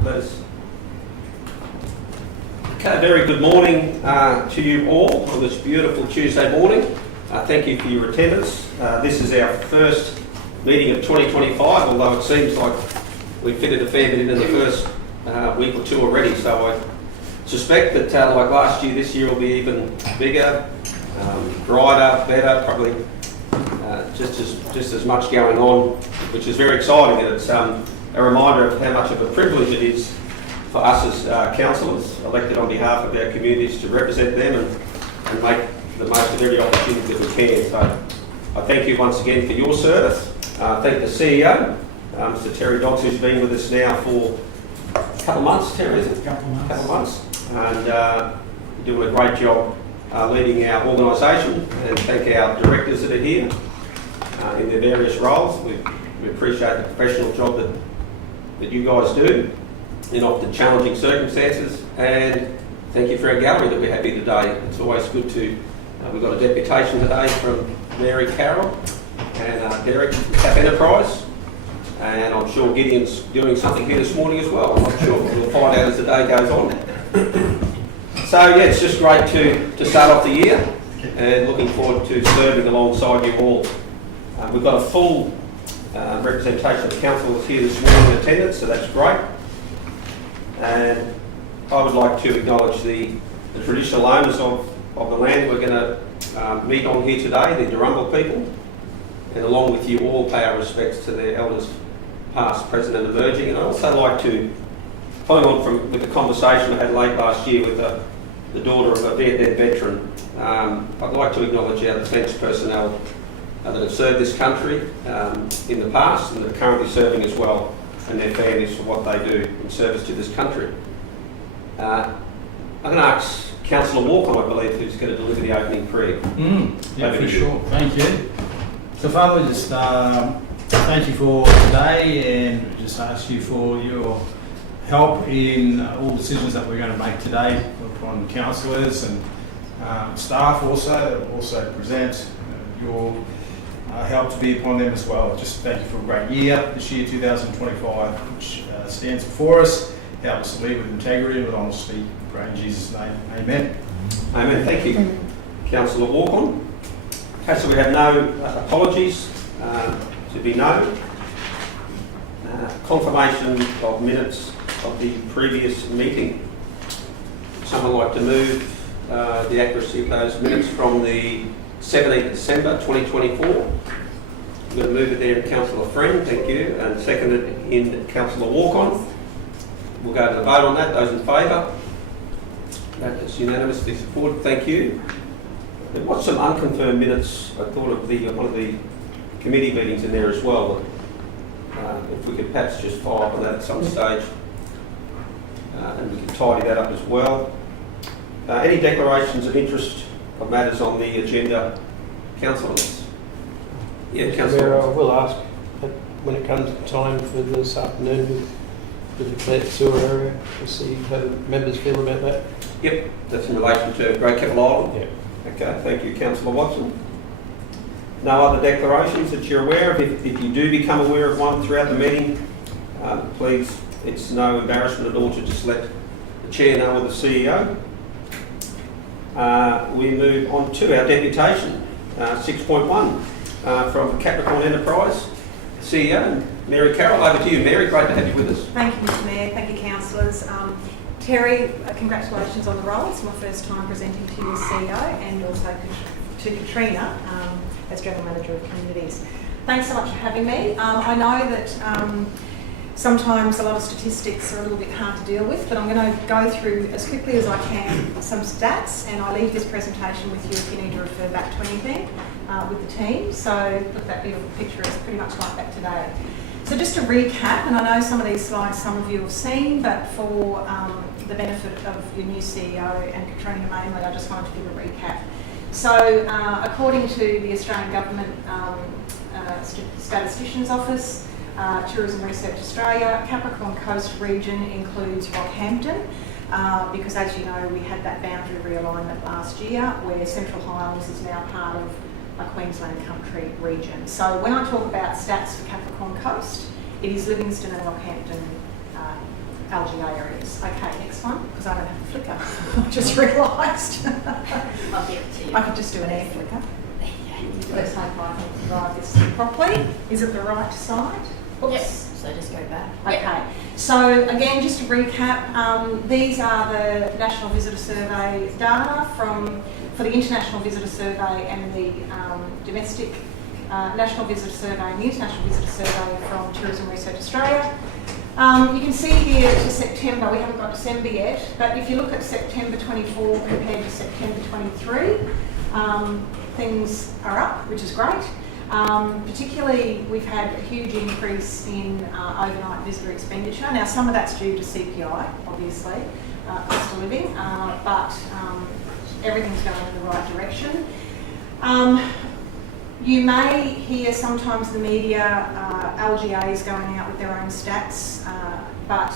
Please. Okay, very good morning to you all on this beautiful Tuesday morning. Thank you for your attendance. This is our first meeting of 2025, although it seems like we fitted a fair bit in the first week or two already. So I suspect that like last year, this year will be even bigger, brighter, better, probably just as much going on, which is very exciting. And it's a reminder of how much of a privilege it is for us as councillors elected on behalf of our communities to represent them and make the most of every opportunity that we can. So I thank you once again for your service. Thank the CEO, Mr Terry Dodds, who's been with us now for a couple of months. Terry, is it? Couple of months. And you're doing a great job leading our organisation, and thank our directors that are here in their various roles. We appreciate the professional job that you guys do in often challenging circumstances, and thank you for our gallery that we have here today. It's always good to, we've got a deputation today from Mary Carroll and Derek from Cap Enterprise, and I'm sure Gideon's doing something here this morning as well. I'm not sure, but we'll find out as the day goes on. So yeah, it's just great to start off the year, and looking forward to serving alongside you all. We've got a full representation of councillors here this morning in attendance, so that's great. And I would like to acknowledge the traditional owners of the land we're going to meet on here today, the Durumba people, and along with you all pay our respects to their elders past, present and emerging. And I'd also like to, following on with the conversation I had late last year with the daughter of a Vietnam veteran, I'd like to acknowledge our defence personnel that have served this country in the past and that are currently serving as well, and their families for what they do in service to this country. I'm going to ask Councillor Walker, I believe, who's going to deliver the opening prayer. Yeah, for sure. Thank you. So, Father, just thank you for today, and just ask you for your help in all decisions that we're going to make today upon councillors and staff also present your help to be upon them as well. Just thank you for a great year, this year 2025, which stands before us. Help us to lead with integrity and with honesty. Pray in Jesus' name. Amen. Amen. Thank you, Councillor Walkham. Okay, so we have no apologies to be known. Confirmation of minutes of the previous meeting. Would someone like to move the accuracy of those minutes from the 17th December 2024? I'm going to move it there in Councillor Friend, thank you, and seconded in Councillor Walk-on. We'll go to the vote on that. Those in favour? That is unanimously supported, thank you. There was some unconfirmed minutes, I thought, of one of the committee meetings in there as well. If we could perhaps just follow up on that at some stage, and we can tidy that up as well. Any declarations of interest of matters on the agenda, councillors? Yeah, councillor. I will ask when it comes time for this afternoon with the Clear Sewer area to see how the members feel about that. Yep, that's in relation to Great Keppel Island. Yeah. Okay, thank you, Councillor Watson. No other declarations that you're aware of? If you do become aware of one throughout the meeting, please, it's no embarrassment at all to just let the Chair know or the CEO. We move on to our deputation, 6.1, from Capricorn Enterprise, CEO, Mary Carroll. Over to you, Mary. Great to have you with us. Thank you, Mr Mayor. Thank you, councillors. Terry, congratulations on the role. It's my first time presenting to you as CEO, and also to Katrina as General Manager of Communities. Thanks so much for having me. I know that sometimes a lot of statistics are a little bit hard to deal with, but I'm going to go through as quickly as I can some stats, and I'll leave this presentation with you if you need to refer back to anything with the team. So look, that beautiful picture is pretty much like that today. So just to recap, and I know some of these slides some of you have seen, but for the benefit of your new CEO and Katrina mainly, I just wanted to give a recap. So according to the Australian Government Statistician's Office, Tourism Research Australia, Capricorn Coast region includes Rockhampton, because as you know, we had that boundary realignment last year where Central Highlands is now part of a Queensland country region. So when I talk about stats for Capricorn Coast, it is Livingstone and Rockhampton LGA areas. Okay, next one, because I don't have a flicker. I just realised. I could just do an air flicker. Let's hope I can drive this properly. Is it the right side? Oops. Yes, so just go back. Okay, so again, just to recap, these are the National Visitor Survey data for the International Visitor Survey and the domestic National Visitor Survey and the International Visitor Survey from Tourism Research Australia. You can see here to September, we haven't got December yet, but if you look at September 24 compared to September 23, things are up, which is great. Particularly, we've had a huge increase in overnight visitor expenditure. Now, some of that's due to CPI, obviously, cost of living, but everything's going in the right direction. You may hear sometimes the media, LGA is going out with their own stats, but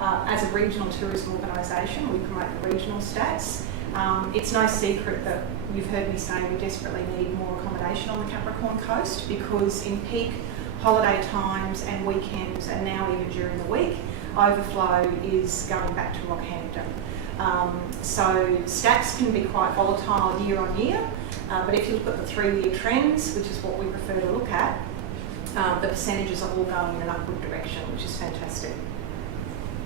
as a regional tourism organisation, we promote the regional stats. It's no secret that you've heard me say we desperately need more accommodation on the Capricorn coast, because in peak holiday times and weekends, and now even during the week, overflow is going back to Rockhampton. So stats can be quite volatile year on year, but if you look at the 3-year trends, which is what we prefer to look at, the percentages are all going in an upward direction, which is fantastic.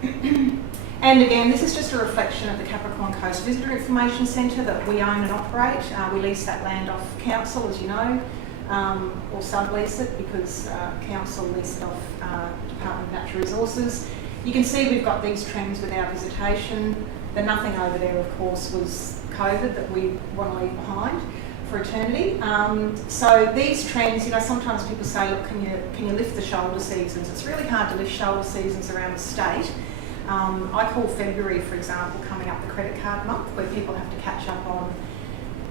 And again, this is just a reflection of the Capricorn Coast Visitor Information Centre that we own and operate. We lease that land off council, as you know, or sublease it, because council lease it off Department of Natural Resources. You can see we've got these trends with our visitation. The nothing over there, of course, was COVID that we want to leave behind for eternity. So these trends, sometimes people say, look, can you lift the shoulder seasons? It's really hard to lift shoulder seasons around the state. I call February, for example, coming up the credit card month, where people have to catch up on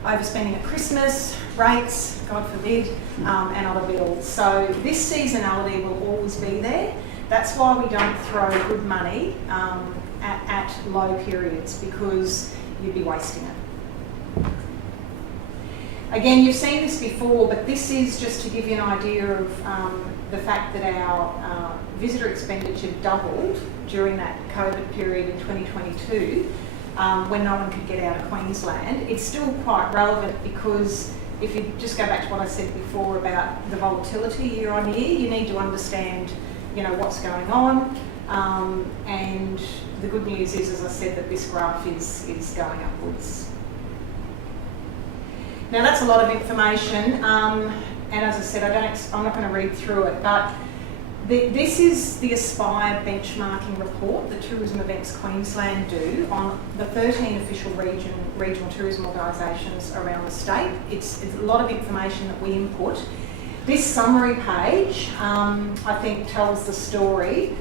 overspending at Christmas, rates, God forbid, and other bills. So this seasonality will always be there. That's why we don't throw good money at low periods, because you'd be wasting it. Again, you've seen this before, but this is just to give you an idea of the fact that our visitor expenditure doubled during that COVID period in 2022, when no one could get out of Queensland. It's still quite relevant, because if you just go back to what I said before about the volatility year on year, you need to understand, what's going on. And the good news is, as I said, that this graph is going upwards. Now, that's a lot of information, and as I said, I'm not going to read through it, but this is the Aspire benchmarking report that Tourism Events Queensland do on the 13 official regional tourism organisations around the state. It's a lot of information that we input. This summary page, I think, tells the story.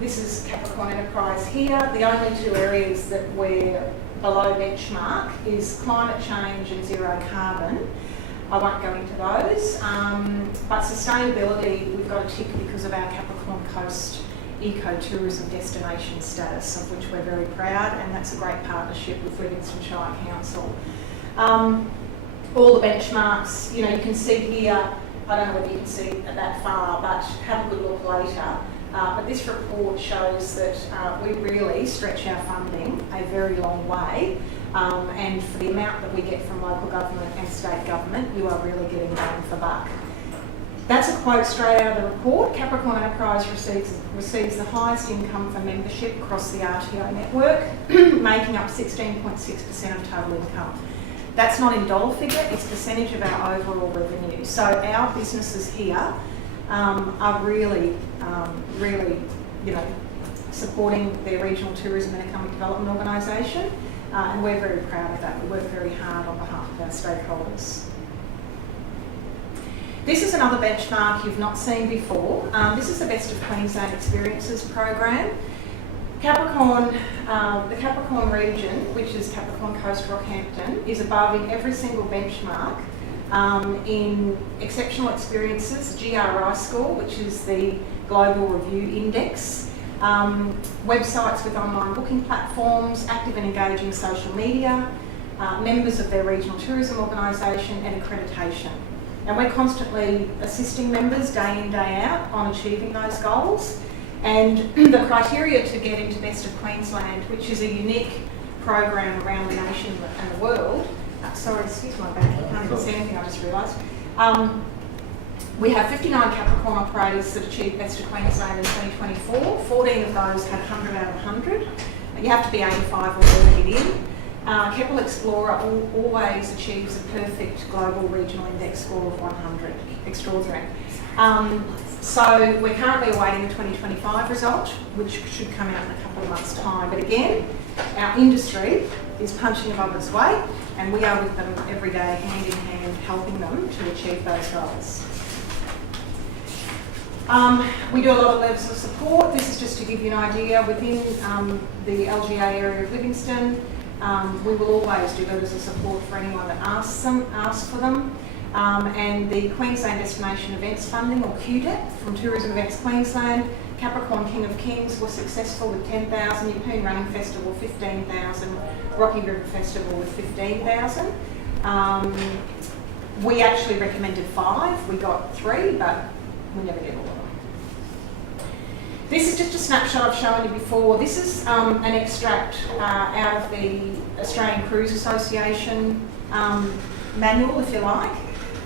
This is Capricorn Enterprise here. The only two areas that we're below benchmark is climate change and zero carbon. I won't go into those, but sustainability, we've got a tick because of our Capricorn Coast ecotourism destination status, of which we're very proud, and that's a great partnership with Livingstone Shire Council. All the benchmarks, you can see here, I don't know whether you can see it that far, but have a good look later. But this report shows that we really stretch our funding a very long way, and for the amount that we get from local government and state government, you are really getting bang for buck. That's a quote straight out of the report. Capricorn Enterprise receives the highest income for membership across the RTO network, making up 16.6% of total income. That's not in dollar figure, it's percentage of our overall revenue. So our businesses here are really, supporting their regional tourism and economic development organisation, and we're very proud of that. We work very hard on behalf of our stakeholders. This is another benchmark you've not seen before. This is the Best of Queensland Experiences program. Capricorn, the Capricorn region, which is Capricorn Coast Rockhampton, is above in every single benchmark in exceptional experiences, GRI score, which is the Global Review Index, websites with online booking platforms, active and engaging social media, members of their regional tourism organisation, and accreditation. And we're constantly assisting members day in, day out on achieving those goals. And the criteria to get into Best of Queensland, which is a unique program around the nation and the world. Sorry, excuse my back, I can't even see anything, I just realised. We have 59 Capricorn operators that achieved Best of Queensland in 2024. 14 of those had 100 out of 100. You have to be 85 or 30 in. Keppel Explorer always achieves a perfect global regional index score of 100. Extraordinary. So we're currently awaiting the 2025 result, which should come out in a couple of months' time. But again, our industry is punching above its weight, and we are with them every day, hand in hand, helping them to achieve those goals. We do a lot of levels of support. This is just to give you an idea. Within the LGA area of Livingstone, we will always do levels of support for anyone that asks for them. And the Queensland Destination Events Funding, or QDEP, from Tourism Events Queensland, Capricorn King of Kings was successful with 10,000, Yeppoon Running Festival 15,000, Rocky River Festival with 15,000. We actually recommended 5, we got 3, but we never get all of them. This is just a snapshot I've shown you before. This is an extract out of the Australian Cruise Association manual, if you like.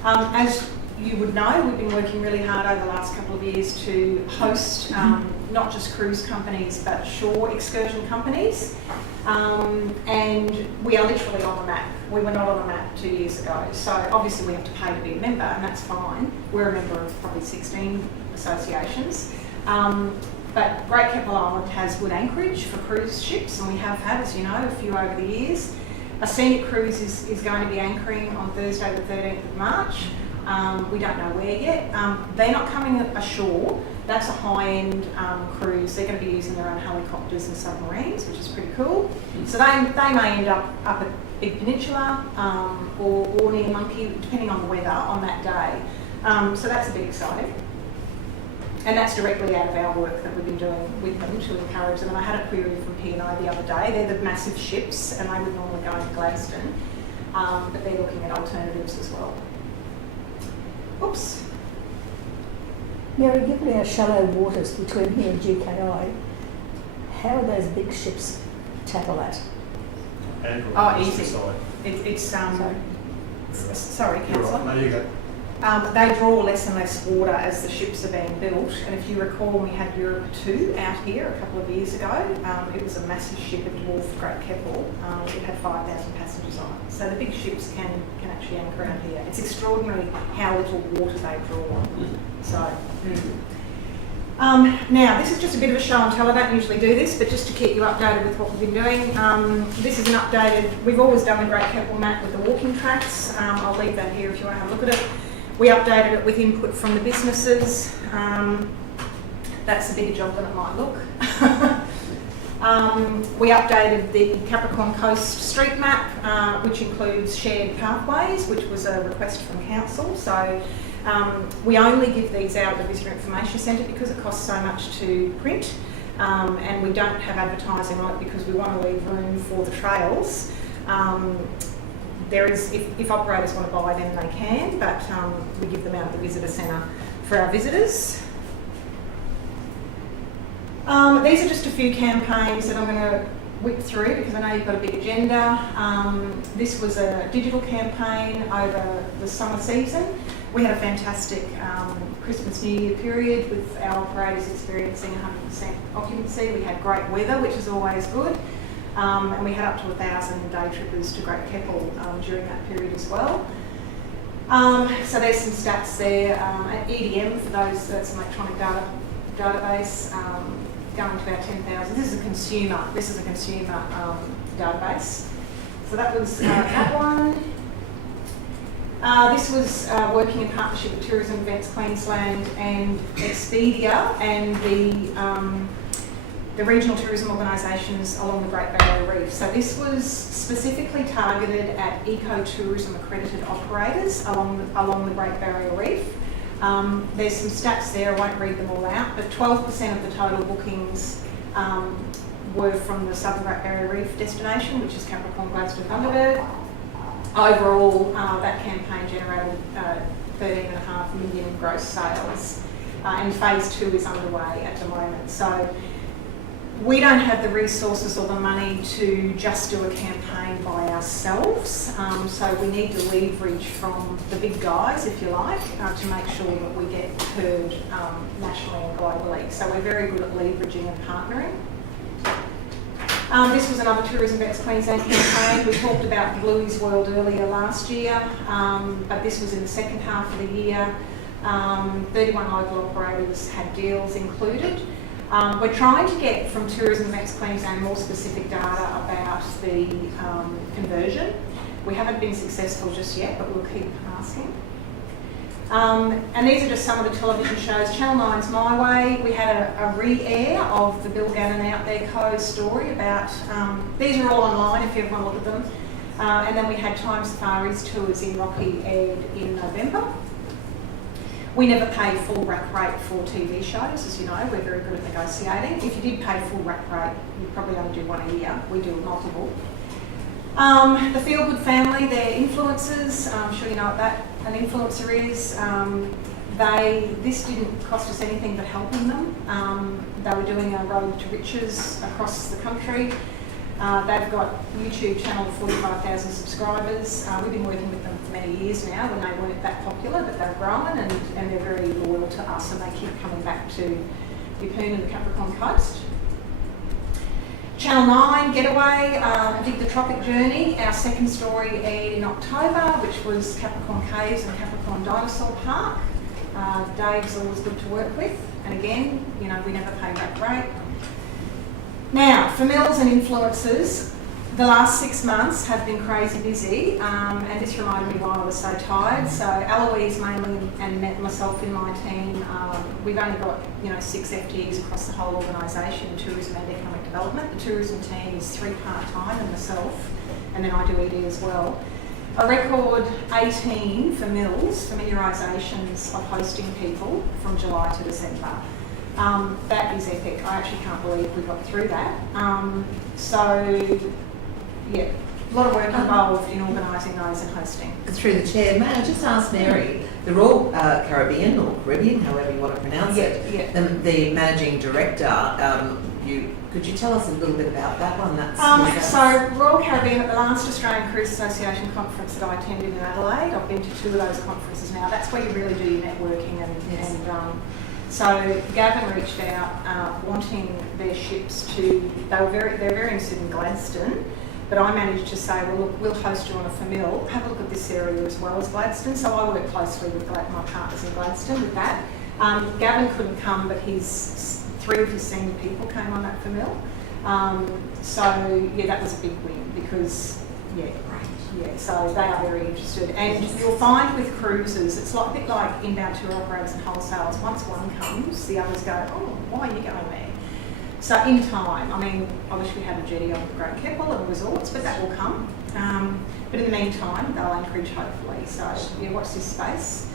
As you would know, we've been working really hard over the last couple of years to host not just cruise companies but shore excursion companies, and we are literally on the map. We were not on the map 2 years ago, so obviously we have to pay to be a member, and that's fine. We're a member of probably 16 associations. But Great Keppel Island has good anchorage for cruise ships, and we have had, as you know, a few over the years. A scenic cruise is going to be anchoring on Thursday the 13th of March. We don't know where yet. They're not coming ashore. That's a high-end cruise. They're going to be using their own helicopters and submarines, which is pretty cool. So they may end up at Big Peninsula or near Monkey, depending on the weather on that day. So that's a bit exciting. And that's directly out of our work that we've been doing with them to encourage them. And I had a query from P&O the other day. They're the massive ships, and they would normally go into Gladstone, but they're looking at alternatives as well. Oops. Mary, given our shallow waters between here and GKI, how are those big ships tackle that? Easy. It's sorry, Councillor. No, you go. They draw less and less water as the ships are being built, and if you recall, we had Europe 2 out here a couple of years ago. It was a massive ship, it dwarfed Great Keppel. It had 5,000 passengers on it. So the big ships can actually anchor out here. It's extraordinary how little water they draw. So, now this is just a bit of a show and tell. I don't usually do this, but just to keep you updated with what we've been doing. This is an updated. We've always done the Great Keppel map with the walking tracks. I'll leave that here if you want to have a look at it. We updated it with input from the businesses. That's a bigger job than it might look. We updated the Capricorn Coast street map, which includes shared pathways, which was a request from council. So we only give these out at the Visitor Information Centre because it costs so much to print, and we don't have advertising on it because we want to leave room for the trails. There is, if operators want to buy them, they can, but we give them out at the visitor centre for our visitors. These are just a few campaigns that I'm going to whip through because I know you've got a big agenda. This was a digital campaign over the summer season. We had a fantastic Christmas New Year period with our operators experiencing 100% occupancy. We had great weather, which is always good. And we had up to 1,000 day trippers to Great Keppel during that period as well. So there's some stats there. At EDM, for those, that's an electronic database, going to about 10,000. This is a consumer database. So that was that one. This was working in partnership with Tourism Events Queensland and Expedia and the regional tourism organisations along the Great Barrier Reef. So this was specifically targeted at ecotourism accredited operators along the Great Barrier Reef. There's some stats there, I won't read them all out, but 12% of the total bookings were from the Southern Great Barrier Reef destination, which is Capricorn, Gladstone, Bundaberg. Overall, that campaign generated 13.5 million gross sales, and phase 2 is underway at the moment. So we don't have the resources or the money to just do a campaign by ourselves, so we need to leverage from the big guys, if you like, to make sure that we get heard nationally and globally. So we're very good at leveraging and partnering. This was another Tourism Vets Queensland campaign. We talked about Bluey's World earlier last year, but this was in the second half of the year. 31 local operators had deals included. We're trying to get from Tourism Vets Queensland more specific data about the conversion. We haven't been successful just yet, but we'll keep asking. And these are just some of the television shows. Channel 9's My Way, we had a re-air of the Bill Gannon Out There Co story about, these are all online if you ever want to look at them. And then we had Time Safaris tours in Rocky aired in November. We never pay full rack rate for TV shows, as you know, we're very good at negotiating. If you did pay full rack rate, you'd probably only do one a year. We do multiple. The Feel Good family, they're influencers. I'm sure you know what that an influencer is. This didn't cost us anything but helping them. They were doing a road to riches across the country. They've got a YouTube channel of 45,000 subscribers. We've been working with them for many years now when they weren't that popular, but they've grown and they're very loyal to us and they keep coming back to Yeppoon and the Capricorn Coast. Channel 9 Getaway, Dig the Tropic Journey. Our second story aired in October, which was Capricorn Caves and Capricorn Dinosaur Park. Dave's always good to work with, and again, you know, we never pay rack rate. Now, for mills and influencers, the last 6 months have been crazy busy, and this reminded me why I was so tired. So Eloise mainly and myself in my team, we've only got 6 FTEs across the whole organisation, tourism and economic development. The tourism team is 3 part-time and myself, and then I do ED as well. A record 18 for mills, familiarisations of hosting people from July to December. That is epic. I actually can't believe we got through that. Yeah, a lot of work involved in organising those and hosting. Through the chair, may I just ask Mary, the Royal Caribbean, or Caribbean, however you want to pronounce it, the managing director, could you tell us a little bit about that one? So Royal Caribbean, at the last Australian Cruise Association conference that I attended in Adelaide, I've been to 2 of those conferences now. That's where you really do your networking so Gavin reached out wanting their ships to, they're very interested in Gladstone, but I managed to say, well look, we'll host you on a famil, have a look at this area as well as Gladstone. So I work closely with my partners in Gladstone with that. Gavin couldn't come, but 3 of his senior people came on that famil. That was a big win because, so they are very interested. And you'll find with cruises, it's a bit like inbound tour operators and wholesales. Once one comes, the others go, oh, why are you going there? So in time, I wish we had a jetty on Great Keppel and resorts, but that will come. But in the meantime, they'll anchorage hopefully. So watch this space.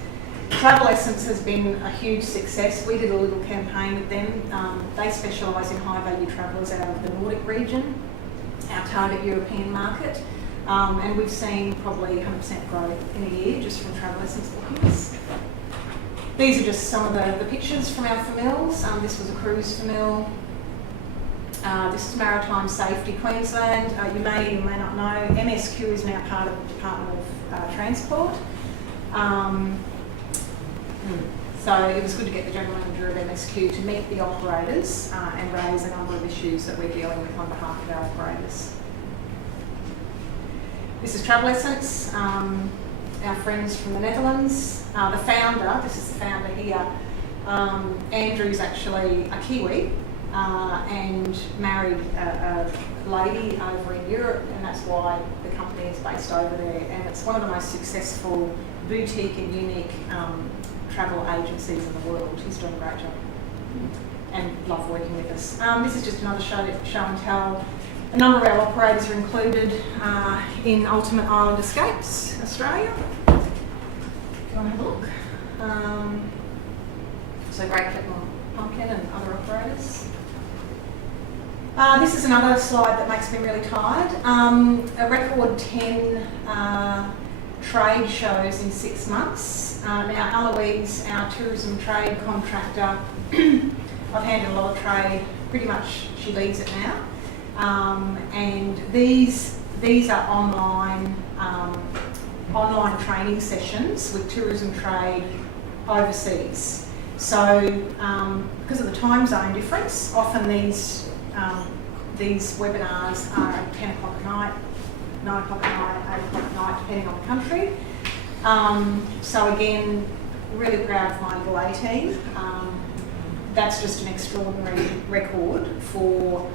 Travel Essence has been a huge success. We did a little campaign with them. They specialise in high-value travellers out of the Nordic region, our target European market. And we've seen probably 100% growth in a year just from Travel Essence bookings. These are just some of the pictures from our famils. This was a cruise famil. This is Maritime Safety Queensland. You may or may not know, MSQ is now part of the Department of Transport. So it was good to get the General Manager of MSQ to meet the operators and raise a number of issues that we're dealing with on behalf of our operators. This is Travel Essence, our friends from the Netherlands. The founder, this is the founder here, Andrew's actually a Kiwi and married a lady over in Europe, and that's why the company is based over there. And it's one of the most successful boutique and unique travel agencies in the world. He's doing a great job and love working with us. This is just another show and tell. A number of our operators are included in Ultimate Island Escapes Australia. If you want to have a look. So Great Keppel Pumpkin and other operators. This is another slide that makes me really tired. A record 10 trade shows in 6 months. Now Eloise, our tourism trade contractor, I've handled a lot of trade, pretty much she leads it now. And these are online training sessions with tourism trade overseas. So because of the time zone difference, often these These webinars are at 10 o'clock at night, 9 o'clock at night, 8 o'clock at night, depending on the country. So again, really proud of my little A team. That's just an extraordinary record for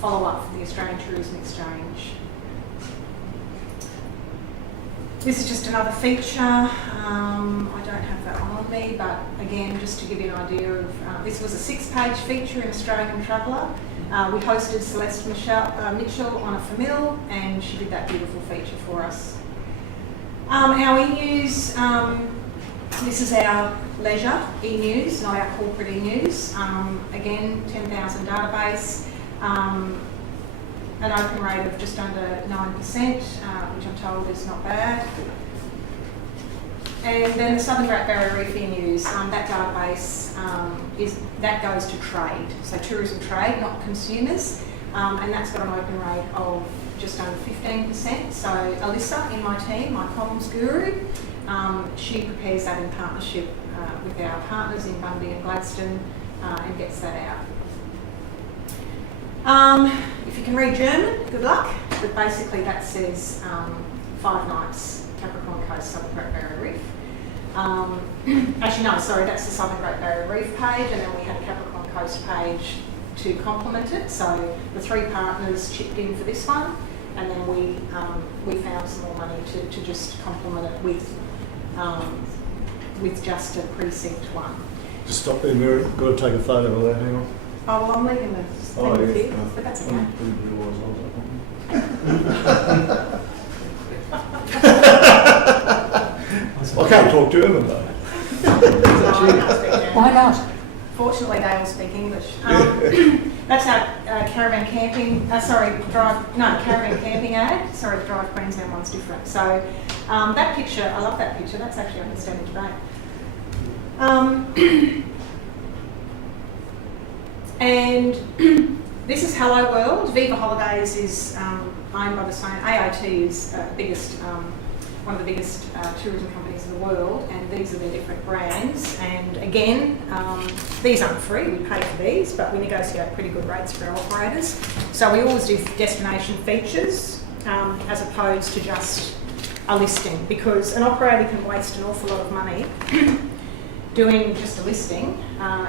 follow-up for the Australian Tourism Exchange. This is just another feature. I don't have that on me, but again, just to give you an idea of, this was a 6-page feature in Australian Traveller. We hosted Celeste Mitchell on a famil, and she did that beautiful feature for us. Our e-news, this is our leisure e-news, not our corporate e-news. Again, 10,000 database, an open rate of just under 9%, which I'm told is not bad. And then the Southern Great Barrier Reef e-news, that database that goes to trade, so tourism trade, not consumers, and that's got an open rate of just under 15%. So Alyssa in my team, my comms guru, she prepares that in partnership with our partners in Bundy and Gladstone and gets that out. If you can read German, good luck, but basically that says 5 nights Capricorn Coast, Southern Great Barrier Reef. Actually no, sorry, that's the Southern Great Barrier Reef page, and then we had a Capricorn Coast page to complement it. So the 3 partners chipped in for this one, and then we found some more money to just complement it with just a precinct one. Just stop there, Mary. Got to take a photo of that. Hang on. Oh, well, I'm leaving the thing with you, but that's okay. I can't talk German though. No, I can't speak German. Why not? Fortunately, they all speak English. That's our caravan camping, caravan camping ad. Sorry, the Drive Queensland one's different. So that picture, I love that picture. That's actually up in Standing Bay. And this is Hello World. Viva Holidays is owned by the same. AOT is one of the biggest tourism companies in the world, and these are their different brands. And again, these aren't free, we pay for these, but we negotiate pretty good rates for our operators. So we always do destination features as opposed to just a listing, because an operator can waste an awful lot of money doing just a listing.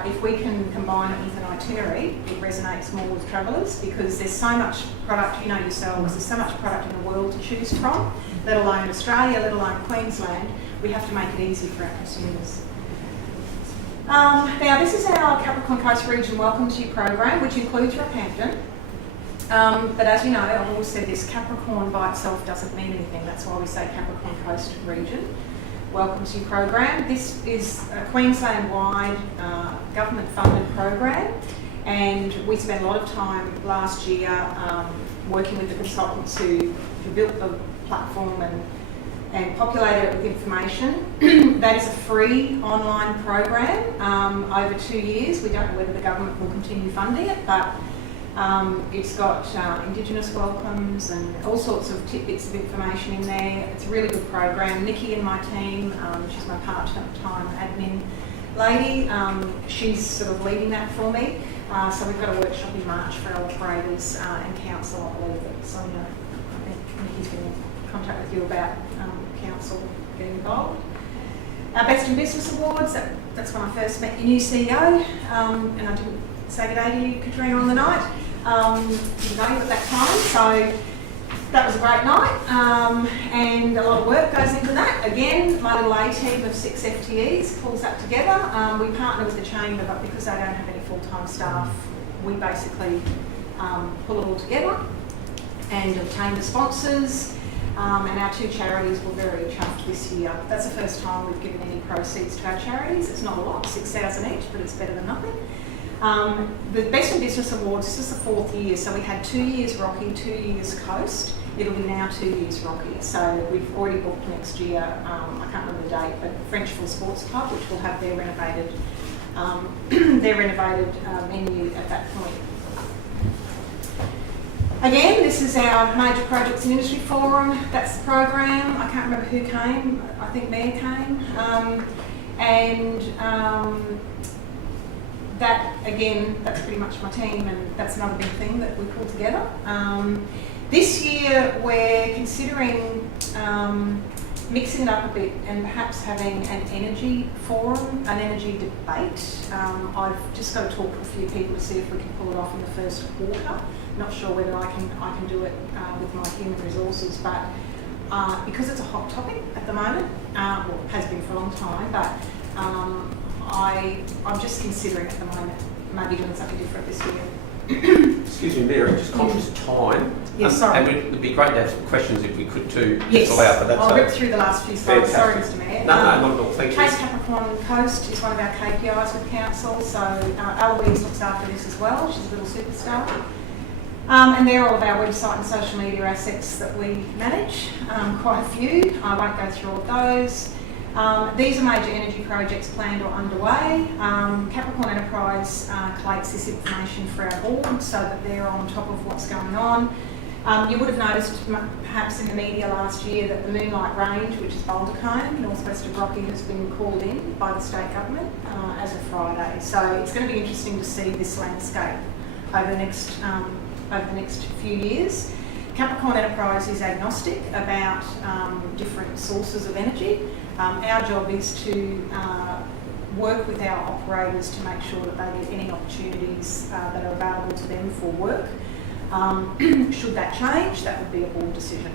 If we can combine it with an itinerary, it resonates more with travellers, because there's so much product, you know yourselves, there's so much product in the world to choose from, let alone Australia, let alone Queensland. We have to make it easy for our consumers. Now this is our Capricorn Coast Region Welcome to You program, which includes Rockhampton. But as you know, I've always said this, Capricorn by itself doesn't mean anything. That's why we say Capricorn Coast Region Welcome to You program. This is a Queensland-wide government-funded program, and we spent a lot of time last year working with the consultants who built the platform and populated it with information. That is a free online program over 2 years. We don't know whether the government will continue funding it, but it's got Indigenous welcomes and all sorts of tidbits of information in there. It's a really good program. Nikki and my team, she's my part-time admin lady, she's sort of leading that for me. So we've got a workshop in March for our operators and council, I believe that Sonia, I think Nikki's been in contact with you about council getting involved. Our Best in Business Awards, that's when I first met your new CEO, and I didn't say good day to you, Katrina, on the night. Didn't know you at that time, so that was a great night, and a lot of work goes into that. Again, my little A team of 6 FTEs pulls that together. We partner with the chamber, but because they don't have any full-time staff, we basically pull it all together and obtain the sponsors. And our 2 charities were very chuffed this year. That's the first time we've given any proceeds to our charities. It's not a lot, 6,000 each, but it's better than nothing. The Best in Business Awards, this is the 4th year, so we had 2 years Rocky, 2 years Coast. It'll be now 2 years Rocky. So we've already booked next year, I can't remember the date, but Frenchville Sports Club, which will have their renovated menu at that point. Again, this is our Major Projects and Industry Forum. That's the program. I can't remember who came. I think Mayor came. that, again, that's pretty much my team, and that's another big thing that we pulled together. This year we're considering mixing it up a bit and perhaps having an energy forum, an energy debate. I've just got to talk to a few people to see if we can pull it off in the first quarter. Not sure whether I can do it with my human resources, but because it's a hot topic at the moment, well, it has been for a long time, but I'm just considering at the moment maybe doing something different this year. Excuse me, Mary, just conscious of time. Yes, sorry. And it'd be great to have some questions if we could too. Yes, just allow for that. I'll rip through the last few slides. Sorry, Fantastic. Mr Mayor. No, not at all. Thank you. Case Capricorn Coast is one of our KPIs with Council, so Eloise looks after this as well. She's a little superstar. And they're all of our website and social media assets that we manage, quite a few. I won't go through all of those. These are major energy projects planned or underway. Capricorn Enterprise collates this information for our board so that they're on top of what's going on. You would have noticed perhaps in the media last year that the Moonlight Range, which is Boulder Cone, northwest of Rocky, has been called in by the state government as of Friday. So it's going to be interesting to see this landscape over the next few years. Capricorn Enterprise is agnostic about different sources of energy. Our job is to work with our operators to make sure that they get any opportunities that are available to them for work. Should that change, that would be a board decision.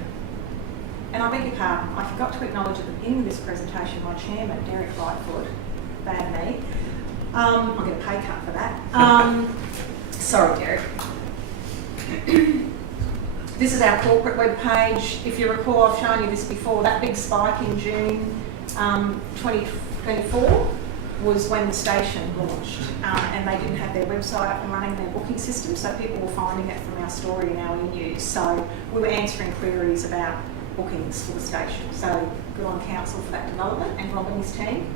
And I beg your pardon, I forgot to acknowledge at the beginning of this presentation my chairman, Derek Lightfoot, bad me. I'll get a pay cut for that. Sorry, Derek. This is our corporate webpage. If you recall, I've shown you this before. That big spike in June 2024 was when the station launched, and they didn't have their website up and running, their booking system, so people were finding it from our story in our e-news. So we were answering queries about bookings for the station. So good on Council for that development and Rob and his team.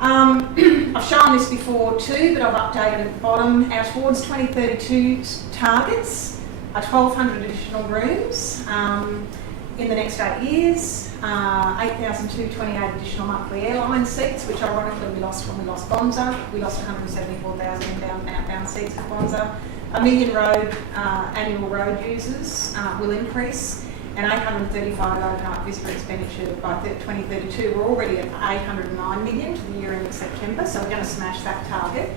I've shown this before too, but I've updated at the bottom. Our towards 2032 targets are 1,200 additional rooms in the next 8 years, 8,228 additional monthly airline seats, which ironically we lost when we lost Bonza. We lost 174,000 inbound and outbound seats at Bonza. 1 million annual road users will increase, and 835 overnight visitor expenditure by 2032. We're already at 809 million to the year end of September, so we're going to smash that target.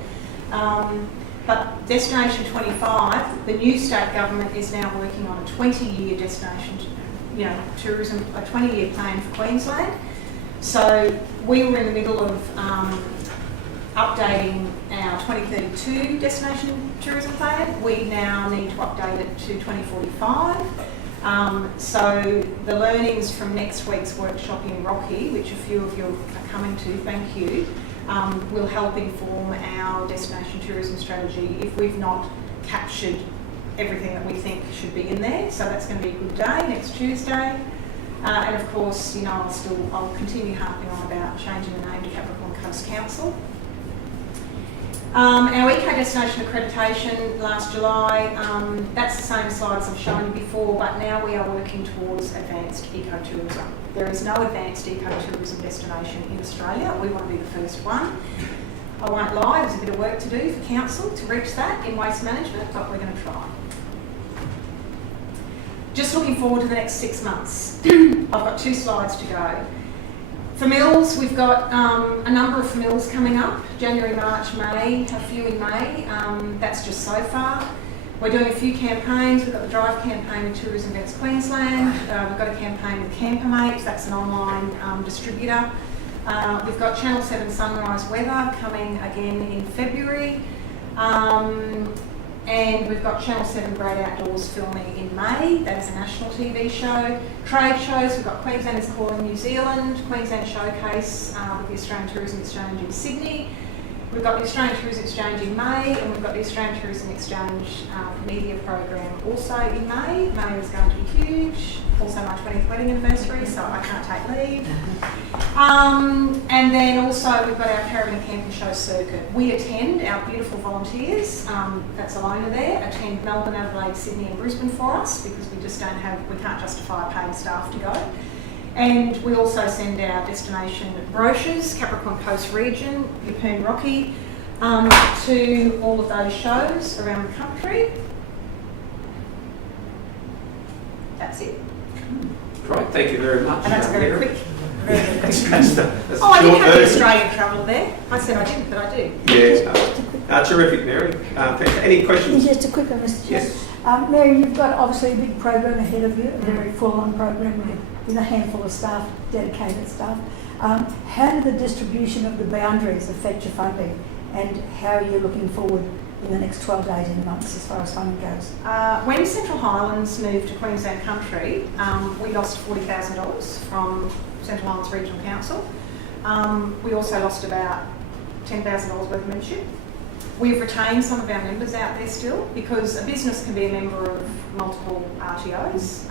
But Destination 25, the new state government is now working on a 20-year destination, tourism, a 20-year plan for Queensland. So we were in the middle of updating our 2032 destination tourism plan. We now need to update it to 2045. So the learnings from next week's workshop in Rocky, which a few of you are coming to, thank you, will help inform our destination tourism strategy if we've not captured everything that we think should be in there. So that's going to be a good day next Tuesday. And of course, I'll continue harping on about changing the name to Capricorn Coast Council. Our Eco Destination Accreditation last July, that's the same slide as I've shown you before, but now we are working towards advanced ecotourism. There is no advanced ecotourism destination in Australia. We want to be the first one. I won't lie, there's a bit of work to do for Council to reach that in waste management, but we're going to try. Just looking forward to the next 6 months. I've got 2 slides to go. For Mills, we've got a number of Mills coming up, January, March, May, a few in May. That's just so far. We're doing a few campaigns. We've got the Drive campaign with Tourism Events Queensland. We've got a campaign with Campermates, that's an online distributor. We've got Channel 7 Sunrise Weather coming again in February. And we've got Channel 7 Great Outdoors filming in May. That is a national TV show. Trade shows, we've got Queensland is Calling New Zealand, Queensland Showcase with the Australian Tourism Exchange in Sydney. We've got the Australian Tourism Exchange in May, and we've got the Australian Tourism Exchange media program also in May. May is going to be huge. Also my 20th wedding anniversary, so I can't take leave. And then also we've got our Caravan Camping Show circuit. We attend, our beautiful volunteers, that's Alona there, attend Melbourne, Adelaide, Sydney and Brisbane for us because we just we can't justify paying staff to go. And we also send our destination brochures, Capricorn Coast Region, Yeppoon Rocky, to all of those shows around the country. That's it. Great, thank you very much. And that's very Mary. quick. Very, very quick. That's Oh, I the did short have the version. Australian travel there. I said I didn't, but I do. Yeah, terrific, Mary. Thanks. Any questions? Just a quick one, Mr. Chair. Yes. Mary, you've got obviously a big program ahead of you, a very full-on program with a handful of staff, dedicated staff. How did the distribution of the boundaries affect your funding, and how are you looking forward in the next 12 to 18 months as far as funding goes? When Central Highlands moved to Queensland Country, we lost $40,000 from Central Highlands Regional Council. We also lost about $10,000 worth of membership. We've retained some of our members out there still, because a business can be a member of multiple RTOs.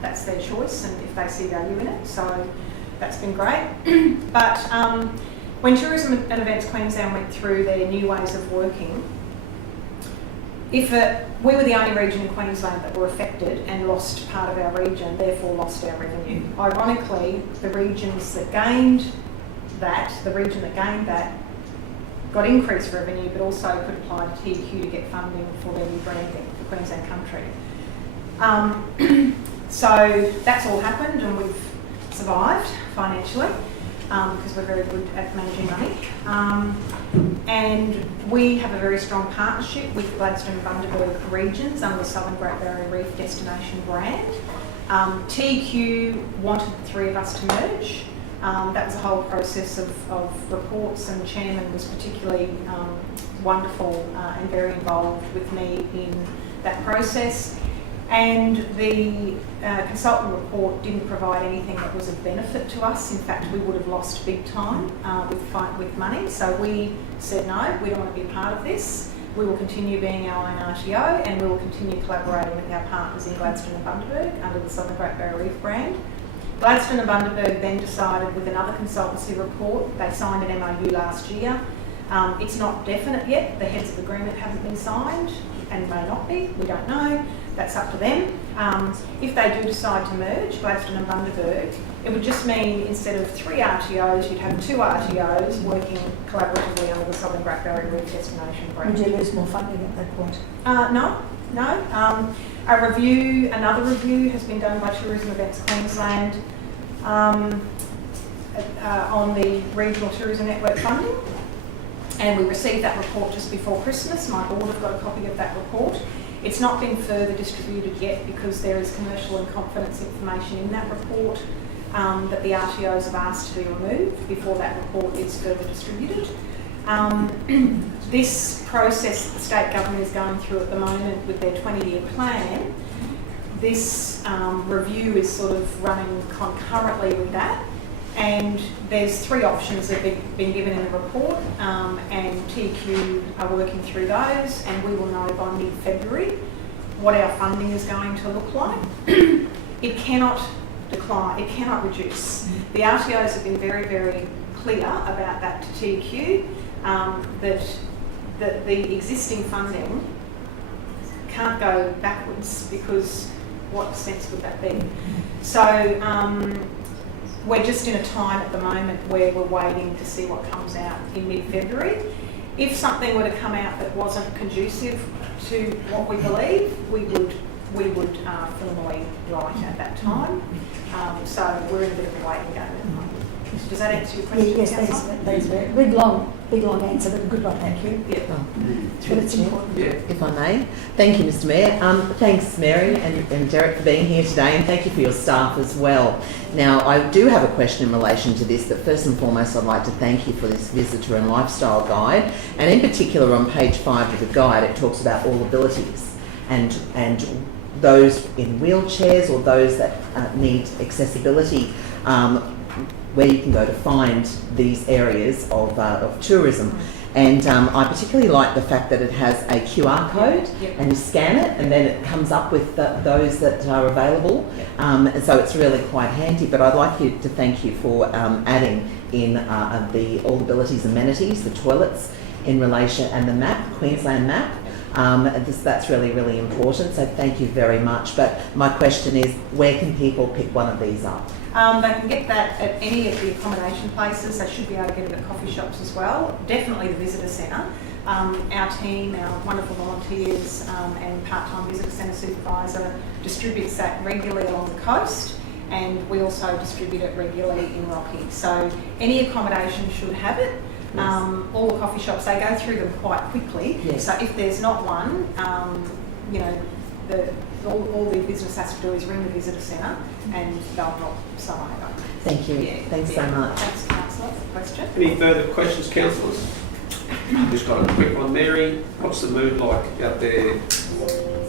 That's their choice, and if they see value in it. So that's been great. But when Tourism and Events Queensland went through their new ways of working, we were the only region in Queensland that were affected and lost part of our region, therefore lost our revenue. Ironically, the region that gained that got increased revenue, but also could apply to TQ to get funding for their new branding for Queensland Country. So that's all happened, and we've survived financially because we're very good at managing money. And we have a very strong partnership with Gladstone and Bundaberg regions under the Southern Great Barrier Reef destination brand. TQ wanted the three of us to merge. That was a whole process of reports, and the chairman was particularly wonderful and very involved with me in that process. And the consultant report didn't provide anything that was of benefit to us. In fact, we would have lost big time with money. So we said, no, we don't want to be a part of this. We will continue being our own RTO, and we will continue collaborating with our partners in Gladstone and Bundaberg under the Southern Great Barrier Reef brand. Gladstone and Bundaberg then decided, with another consultancy report, they signed an MOU last year. It's not definite yet. The heads of agreement haven't been signed, and may not be. We don't know. That's up to them. If they do decide to merge, Gladstone and Bundaberg, it would just mean instead of 3 RTOs, you'd have 2 RTOs working collaboratively under the Southern Great Barrier Reef destination brand. Would you lose more funding at that point? No. Another review has been done by Tourism Events Queensland on the Regional Tourism Network funding, and we received that report just before Christmas. My board have got a copy of that report. It's not been further distributed yet because there is commercial and confidence information in that report that the RTOs have asked to be removed before that report is further distributed. This process the state government is going through at the moment with their 20-year plan, this review is sort of running concurrently with that, and there's 3 options that have been given in the report, and TQ are working through those, and we will know by mid-February what our funding is going to look like. It cannot decline, it cannot reduce. The RTOs have been very, very clear about that to TQ, that the existing funding can't go backwards, because what sense would that be? So we're just in a time at the moment where we're waiting to see what comes out in mid-February. If something were to come out that wasn't conducive to what we believe, we would formally write at that time. So we're in a bit of a waiting game at the moment. Does that answer your question? Yes, that's very big long answer, but a good one, thank you. Yeah. But it's important. Yeah. If I may. Thank you, Mr Mayor. Thanks, Mary and Derek, for being here today, and thank you for your staff as well. Now, I do have a question in relation to this, but first and foremost, I'd like to thank you for this visitor and lifestyle guide, and in particular on page 5 of the guide, it talks about all abilities and those in wheelchairs or those that need accessibility, where you can go to find these areas of tourism. And I particularly like the fact that it has a QR code, and you scan it and then it comes up with those that are available. And so it's really quite handy, but I'd like to thank you for adding in the all abilities amenities, the toilets in relation, and the map, Queensland map. That's really, really important, so thank you very much. But my question is, where can people pick one of these up? They can get that at any of the accommodation places. They should be able to get it at coffee shops as well. Definitely the visitor centre. Our team, our wonderful volunteers and part-time visitor centre supervisor distributes that regularly along the coast, and we also distribute it regularly in Rocky. So any accommodation should have it. All the coffee shops, they go through them quite quickly. Yes. So if there's not one, you know, all the business has to do is ring the visitor centre and they'll drop some over. Thank you. Yeah, Thanks so much. Thanks, Councillor, for the question. Any further questions, councillors? Just got a quick one, Mary. What's the mood like out there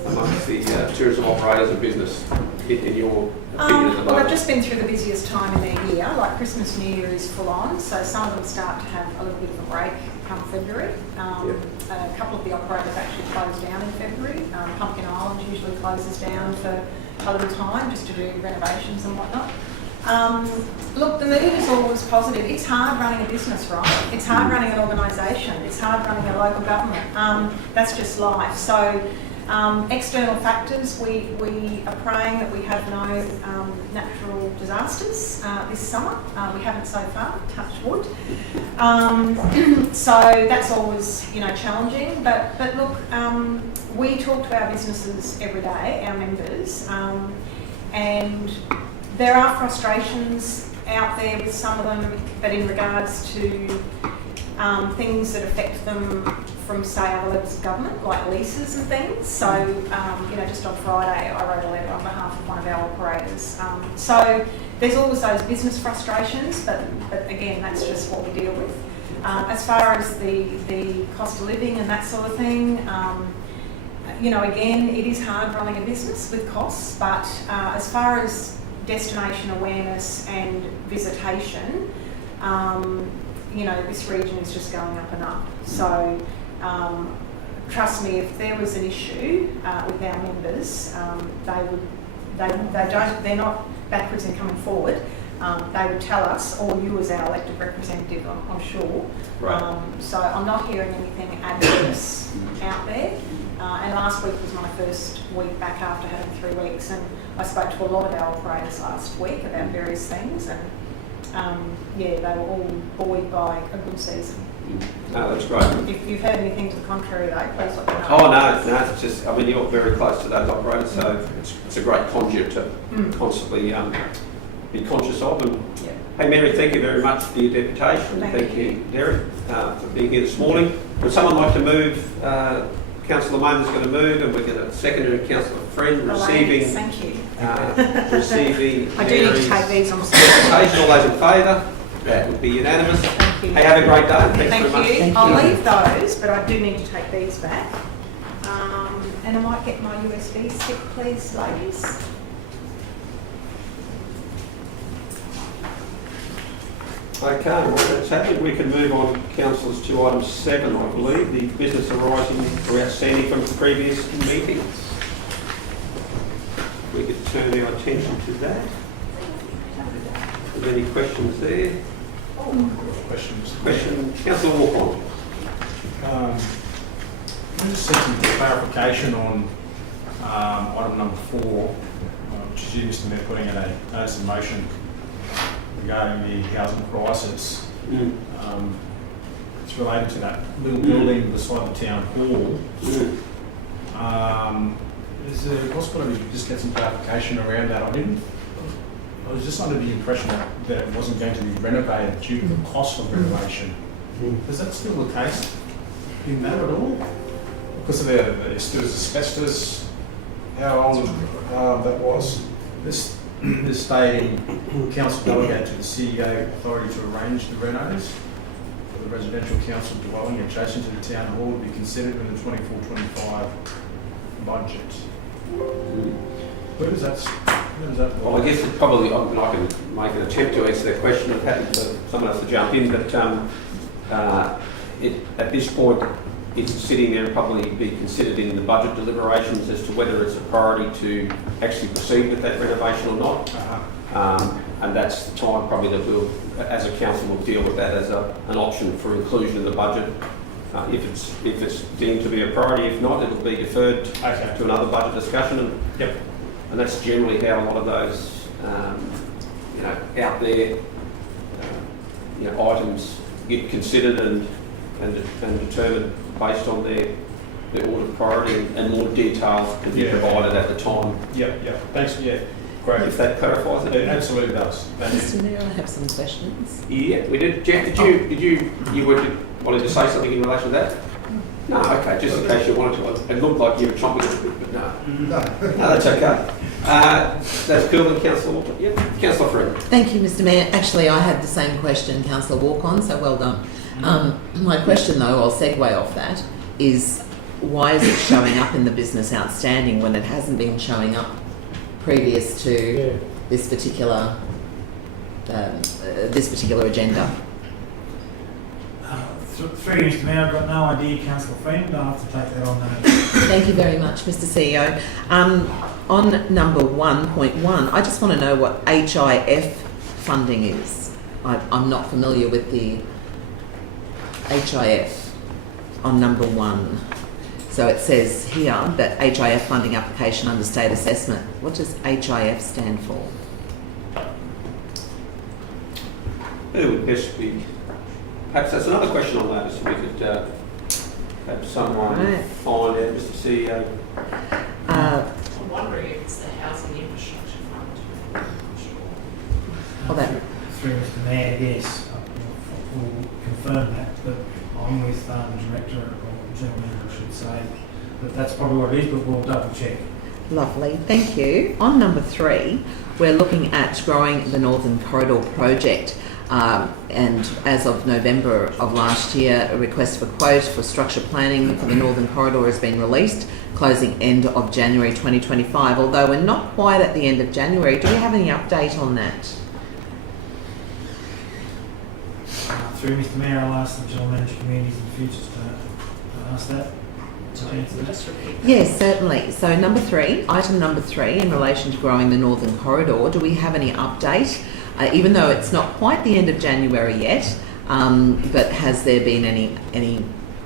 amongst the tourism operators and business in your opinion at the Well, moment? they've just been through the busiest time in their year. Like Christmas, New Year is full on, so some of them start to have a little bit of a break come February. A couple of the operators actually close down in February. Pumpkin Island usually closes down for a little time just to do renovations and whatnot. Look, the mood is always positive. It's hard running a business, right? It's hard running an organisation. It's hard running a local government. That's just life. So external factors, we are praying that we have no natural disasters this summer. We haven't so far, touch wood. So that's always, you know, challenging. But look, we talk to our businesses every day, our members, and there are frustrations out there with some of them, but in regards to things that affect them from, say, other levels of government, like leases and things. So, you know, just on Friday, I wrote a letter on behalf of one of our operators. So there's always those business frustrations, but again, that's just what we deal with. As far as the cost of living and that sort of thing, you know, again, it is hard running a business with costs, but as far as destination awareness and visitation, you know, this region is just going up and up. So trust me, if there was an issue with our members, they're not backwards in coming forward. They would tell us, or you as our elected representative, I'm sure. Right. So I'm not hearing anything adverse out there. And last week was my first week back after having 3 weeks, and I spoke to a lot of our operators last week about various things, and yeah, they were all buoyed by a good season. No, that's great. If you've heard anything to the contrary, though, please let me know. Oh, no, it's just, I mean, you're very close to those operators, so it's a great conduit to constantly be conscious of. And Yeah. hey, Mary, thank you very much for your deputation. Thank you, Derek, for being here this morning. Would someone like to move? Councillor Maynard's going to move, and we're going to second Councillor Friend receiving. Thank you. Receiving. I do need to Mary's take these on. deputation. All those in favour? That would be unanimous. Thank you. Hey, have a great day. Thanks Thank very much. you. Thank I'll you. leave those, but I do need to take these back. And I might get my USB stick, please, ladies. Okay, well, that's happened. We can move on, councillors, to item 7, I believe, the business arising or outstanding from previous meetings. We could turn our attention to that. Are there any questions there? Questions? Question, Councillor Walker. I'm just seeking clarification on item number 4, which is you, Mr Mayor, putting in a notice of motion regarding the housing crisis. It's related to that little building beside the town hall. Is there a possibility we could just get some clarification around that? I was just under the impression that it wasn't going to be renovated due to the cost of renovation. Is that still the case in that at all? Because of the still asbestos, how old that was? This stating council delegate to the CEO authority to arrange the renos for the residential council dwelling adjacent to the town hall to be considered in the 24-25 budget. Where does that? Well, I guess it's probably, I can make an attempt to answer that question. I'm happy for someone else to jump in, but at this point, it's sitting there and probably be considered in the budget deliberations as to whether it's a priority to actually proceed with that renovation or not. And that's the time probably that we'll, as a council, will deal with that as an option for inclusion in the budget. If it's deemed to be a priority, if not, it'll be deferred to another budget discussion. And that's generally how a lot of those out there, items get considered and determined based on their order priority, and more detail can be Yeah. provided at the time. Yeah, thanks, great. If that clarifies it. It absolutely does. Thank you. Mr Mayor, I have some questions. Yeah, we did. Jeff, did you wanted to say something in relation to that? No, okay, just in case you wanted to. It looked like you were chomping a bit, but no. No, that's okay. That's cool, and Councillor Walker. Yeah, Councillor Freeman. Thank you, Mr Mayor. Actually, I had the same question, Councillor Walk-on, so well done. My question, though, I'll segue off that, is why is it showing up in the business outstanding when it hasn't been showing up previous to this particular agenda? Through you, Mr Mayor, I've got no idea, Councillor Freeman. I'll have to take that on notice. Thank you very much, Mr CEO. On number 1.1, I just want to know what HIF funding is. I'm not familiar with the HIF on number 1. So it says here that HIF funding application under state assessment. What does HIF stand for? It would best be. Perhaps that's another question on that, so we could have someone find out, Mr CEO. I'm wondering if it's the Housing Infrastructure Fund. I'm not sure. Oh, that. Through Mr Mayor, yes, we'll confirm that, but I'm with the Director, or Gentleman, I should say, that that's probably what it is, but we'll double check. Lovely, thank you. On number 3, we're looking at growing the Northern Corridor project. And as of November of last year, a request for quote for structure planning for the Northern Corridor has been released, closing end of January 2025. Although we're not quite at the end of January, do we have any update on that? Through Mr Mayor, I'll ask the General Manager Communities in the future to ask that. To answer that. Just repeat. Yes, certainly. So item number 3, in relation to growing the Northern Corridor, do we have any update? Even though it's not quite the end of January yet, but has there been any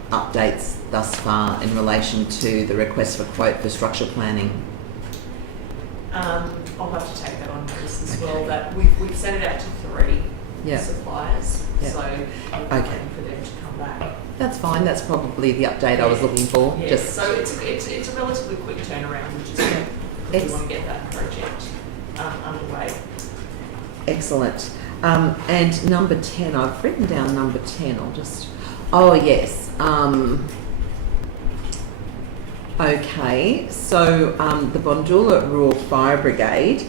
updates thus far in relation to the request for quote for structure planning? I'll have to take that on notice as well. That we've sent it out to 3 suppliers, so I'm waiting for them to come back. That's fine. That's probably the update I was looking for. Yeah. Just So it's a relatively quick turnaround, which is good. If we want to get that project underway. excellent. And number 10, I've written down number 10. I'll just. Oh yes. Okay. So the Bondula Rural Fire Brigade.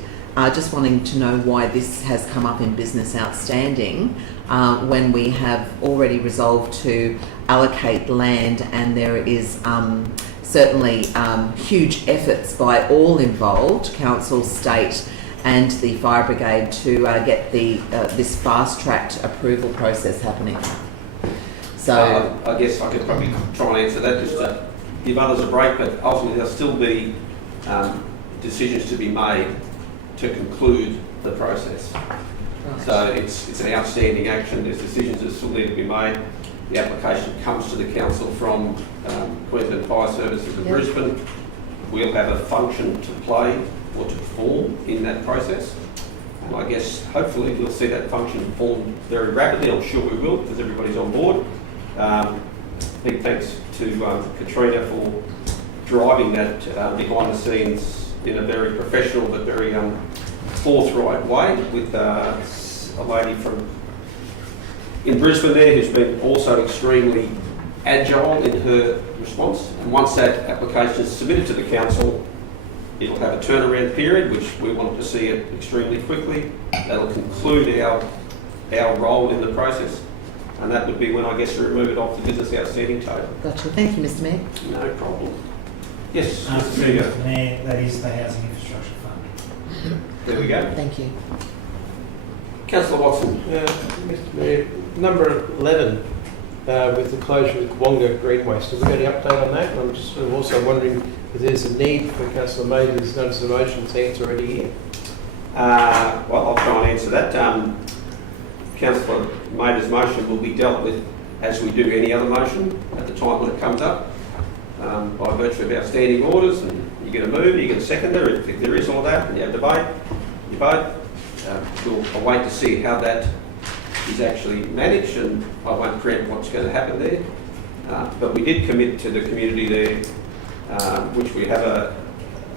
Just wanting to know why this has come up in business outstanding when we have already resolved to allocate land, and there is certainly huge efforts by all involved, council, state and the fire brigade, to get this fast-tracked approval process happening. So I guess I could probably try and answer that just to give others a break, but ultimately there'll still be decisions to be made to conclude the process. right. So it's an outstanding action. There's decisions that still need to be made. The application comes to the council from Queensland Fire Services of Yep. Brisbane. We'll have a function to play or to perform in that process. And I guess hopefully we'll see that function perform very rapidly. I'm sure we will, because everybody's on board. Big thanks to Katrina for driving that behind the scenes in a very professional but very forthright way, with a lady from in Brisbane there who's been also extremely agile in her response. And once that application is submitted to the council, it'll have a turnaround period, which we want to see it extremely quickly. That'll conclude our role in the process, and that would be when I guess we remove it off the business outstanding table. Gotcha. Thank you, Mr Mayor. No problem. Yes, Through there you go. Mr Mayor, that is the Housing Infrastructure Fund. There we go. Thank you. Councillor Watson. Mr Mayor, number 11, with the closure of Wonga Greenway, have we got any update on that? I'm just also wondering if there's a need for Councillor Mader's notice of motion's hands already here. Well, I'll try and answer that. Councillor Mader's motion will be dealt with as we do any other motion at the time when it comes up, by virtue of our standing orders, and you get a mover, you get a seconder. If there is all that, and you have debate, you vote. we'll await to see how that is actually managed, and I won't preempt what's going to happen there. But we did commit to the community there, which we have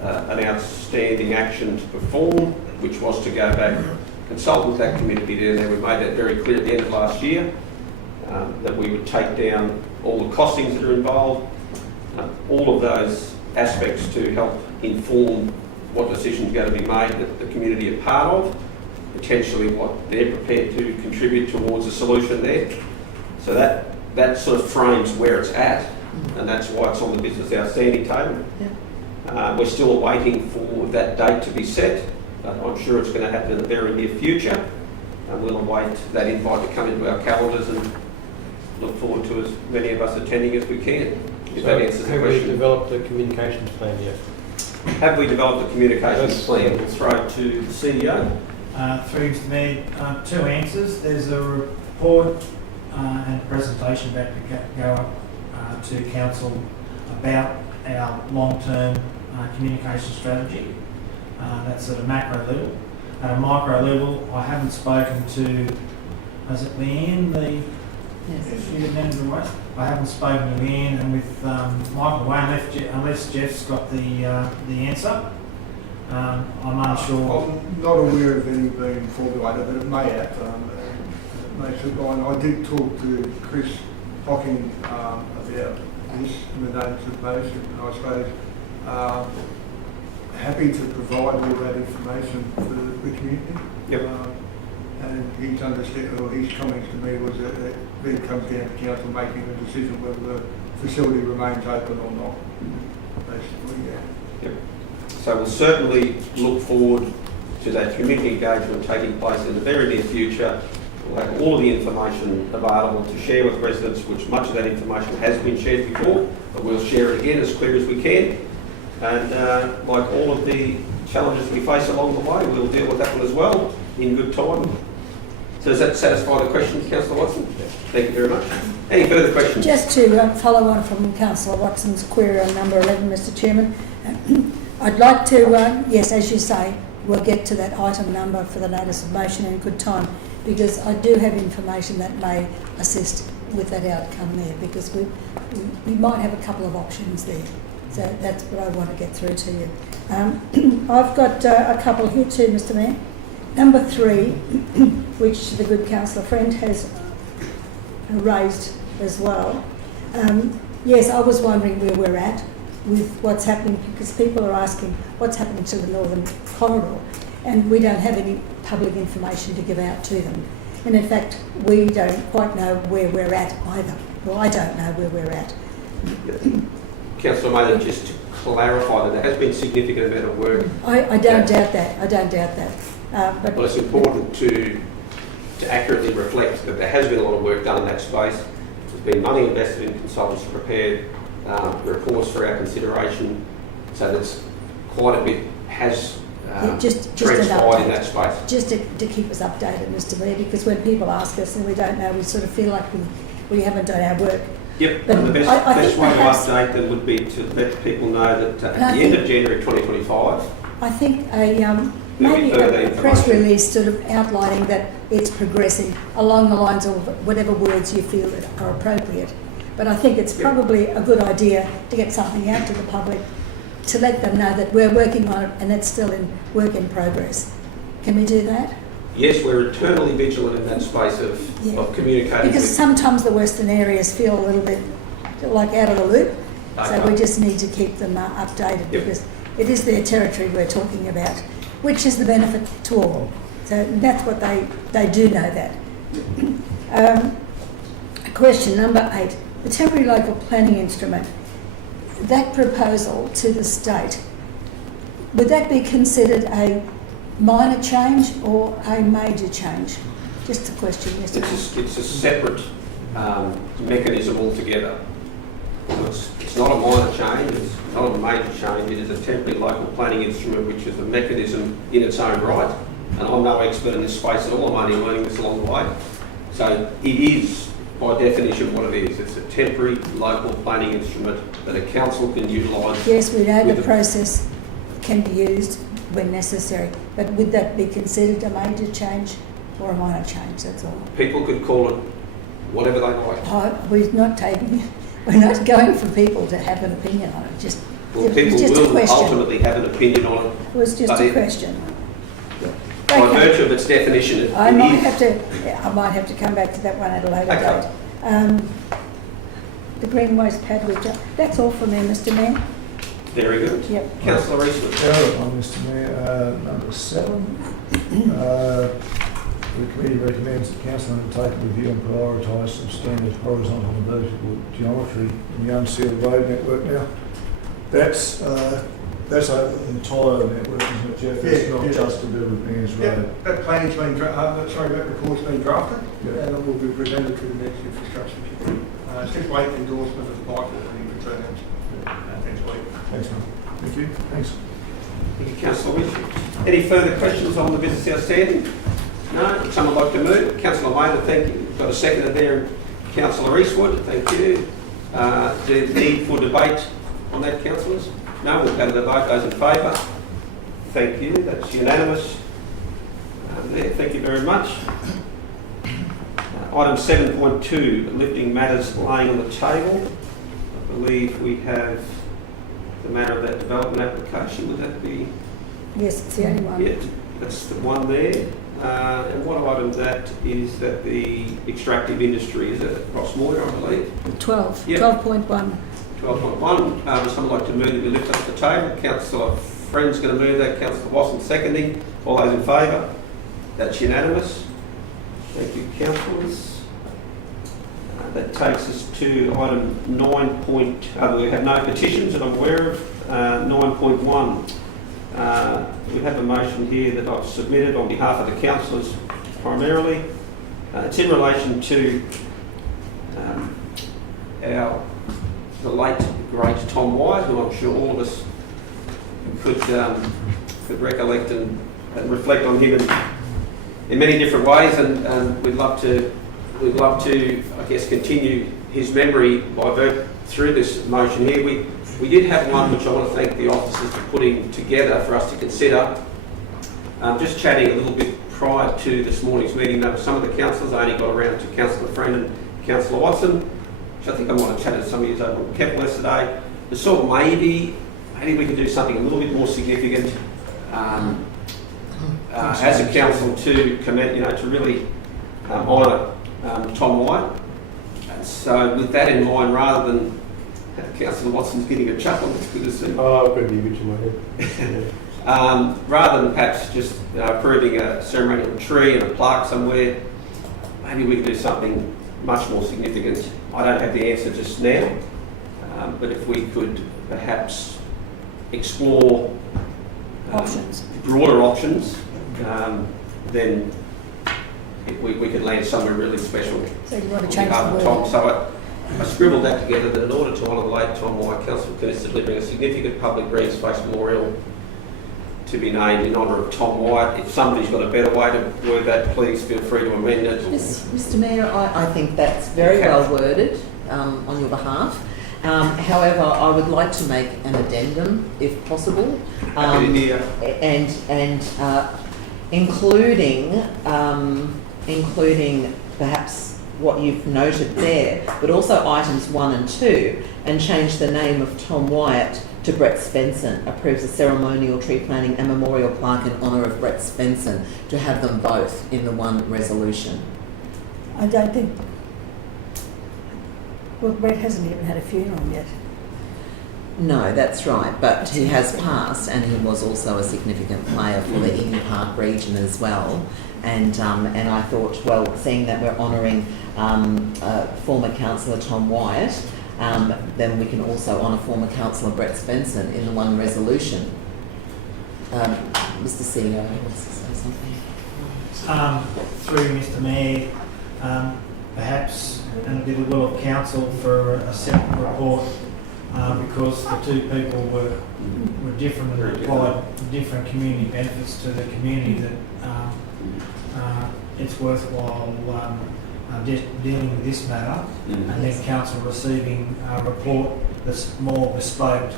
an outstanding action to perform, which was to go back, consult with that community there. We made that very clear at the end of last year, that we would take down all the costings that are involved, all of those aspects to help inform what decisions are going to be made that the community are part of, potentially what they're prepared to contribute towards a solution there. So that sort of frames where it's at, and that's why it's on the business outstanding table. Yeah. We're still waiting for that date to be set. I'm sure it's going to happen in the very near future, and we'll await that invite to come into our calendars and look forward to as many of us attending as we can. If that answers the have we question. developed a communications plan yet? Have we developed a communications plan? We'll throw it to the CEO. Through to me, two answers. There's a report and presentation about to go up to council about our long-term communication strategy. That's at a macro level. At a micro level, I haven't spoken to, is it Leanne, I haven't spoken to Leanne and with Michael Way, unless Jeff's got the answer. I'm unsure. I'm not aware of any being formulated, but it may have. It may fit line. I did talk to Chris Hocking about this in the notice of motion, and I suppose happy to provide all that information for the community. Yep. And his comments to me was that it then comes down to council making a decision whether the facility remains open or not. Basically, yeah. Yep. So we'll certainly look forward to that community engagement taking place in the very near future. We'll have all of the information available to share with residents, which much of that information has been shared before, but we'll share it again as clear as we can. And like all of the challenges we face along the way, we'll deal with that one as well in good time. So does that satisfy the question, Councillor Watson? Thank you very much. Any further questions? Just to follow on from Councillor Watson's query on number 11, Mr Chairman, I'd like to, yes, as you say, we'll get to that item number for the notice of motion in good time, because I do have information that may assist with that outcome there, because we might have a couple of options there. So that's what I want to get through to you. I've got a couple here too, Mr Mayor. Number 3, which the good councillor friend has raised as well. Yes, I was wondering where we're at with what's happening, because people are asking what's happening to the northern corridor, and we don't have any public information to give out to them. And in fact, we don't quite know where we're at either. Well, I don't know where we're at. Councillor Mayor, just to clarify that there has been significant amount of work. I don't doubt that. I don't doubt that. But well, it's important to accurately reflect that there has been a lot of work done in that space. There's been money invested in consultants to prepare reports for our consideration, so that's quite a bit has transpired in that space. Just to keep us updated, Mr Mayor, because when people ask us and we don't know, we sort of feel like we haven't done our work. Yep, But and the I best think way to perhaps- update them would be to let people know that at the end of January 2025, I think maybe further a press information. release sort of outlining that it's progressing along the lines of whatever words you feel that are appropriate. But I think it's probably a good idea to get something out to the public to let them know that we're working on it and it's still in work in progress. Can we do that? yes, we're eternally vigilant in that space of communicating Because with. sometimes the western areas feel a little bit like out of the loop, so Okay. we just need to keep them updated because it is their territory we're talking about, which is the benefit to all. So that's what they do know that. Question number 8, the temporary local planning instrument, that proposal to the state, would that be considered a minor change or a major change? Just a question, Mr. Mayor. It's a separate mechanism altogether. It's not a minor change, it's not a major change, it is a temporary local planning instrument which is a mechanism in its own right. And I'm no expert in this space at all, I'm only learning this along the way. So it is, by definition, what it is. It's a temporary local planning instrument that a council can utilise. Yes, we know with the process can be used, when necessary. But would that be considered a major change or a minor change? That's all. People could call it whatever they like. We're not going for people to have an opinion on it. Well, It was people just a will question. ultimately have an opinion on it. It was just But a question. By Okay. virtue of its definition, it I might is. have to come back to that one at a later Okay. date. The green waste pad, that's all from me, Mr. Mayor. Very good. Yep. Councillor Eastwood. Mr Mayor, number 7. The committee recommends that council undertake a review and prioritise some standard horizontal and vertical geometry in the unsealed road network. Now, that's over the entire network, isn't it, Jeff? It's not just to do with Mears Road. That plan's been, that report's been drafted, Yeah. and it will be presented to the next infrastructure committee. It's just waiting endorsement of Michael when he returns next week. Thanks, mate. Thank you. Thanks. Thank you, Councillor Richard. Any further questions on the business outstanding? No? Would someone like to move? Councillor Maynard, thank you. We've got a seconder there. Councillor Eastwood, thank you. The need for debate on that, councillors? No, we'll go to the vote. Those in favour? Thank you. That's unanimous. There, thank you very much. Item 7.2, lifting matters laying on the table. I believe we have the matter of that development application. Would that be? Yes, it's the only one. Yeah, that's the one there. And what item that is that the extractive industry, is it Rossmore, I believe? 12, Yep. 12.1. 12.1. Would someone like to move that we lift up the table? Councillor Friend's going to move that. Councillor Watson seconding. All those in favour? That's unanimous. Thank you, councillors. That takes us to item 9. We have no petitions that I'm aware of. 9.1. We have a motion here that I've submitted on behalf of the councillors primarily. It's in relation to the late, great Tom Wyatt, who I'm sure all of us could recollect and reflect on him in many different ways, and we'd love to, I guess, continue his memory through this motion here. We did have one which I want to thank the officers for putting together for us to consider. Just chatting a little bit prior to this morning's meeting, there were some of the councillors. I only got around to Councillor Friend and Councillor Watson, which I think I might have chatted to some of you over on Keppel yesterday. The sort of maybe we could do something a little bit more significant as a council to commend, to really honour Tom Wyatt. And so with that in mind, rather than Councillor Watson's getting a chuckle, it's good to see. Oh, I've got the image in my head. Rather than perhaps just approving a ceremonial tree and a plaque somewhere, maybe we could do something much more significant. I don't have the answer just now, but if we could perhaps explore Options. broader options, then we could land somewhere really special. So you want to on change behalf the of Tom. word? So I scribbled that together that in order to honour the late Tom Wyatt, Council is delivering a significant public green space memorial to be named in honour of Tom Wyatt. If somebody's got a better way to word that, please feel free to amend it. Yes, Mr Mayor, I think that's very Okay. well worded on your behalf. However, I would like to make an addendum, if possible, and including perhaps what you've noted there, but also items 1 and 2, and change the name of Tom Wyatt to Brett Spencer. Approves a ceremonial tree planting and memorial plaque in honour of Brett Spencer, to have them both in the one resolution. I don't think. Well, Brett hasn't even had a funeral yet. No, that's right, but he has passed, and he was also a significant player for the Eden Park region as well. And I thought, well, seeing that we're honouring former councillor Tom Wyatt, then we can also honour former councillor Brett Spencer in the one resolution. Mr CEO wants to say something. Through Mr Mayor, perhaps, and with the will of council, for a separate report, because the two people were different and required different community benefits to the community, that it's worthwhile dealing with this matter, and then council receiving a report that's more bespoke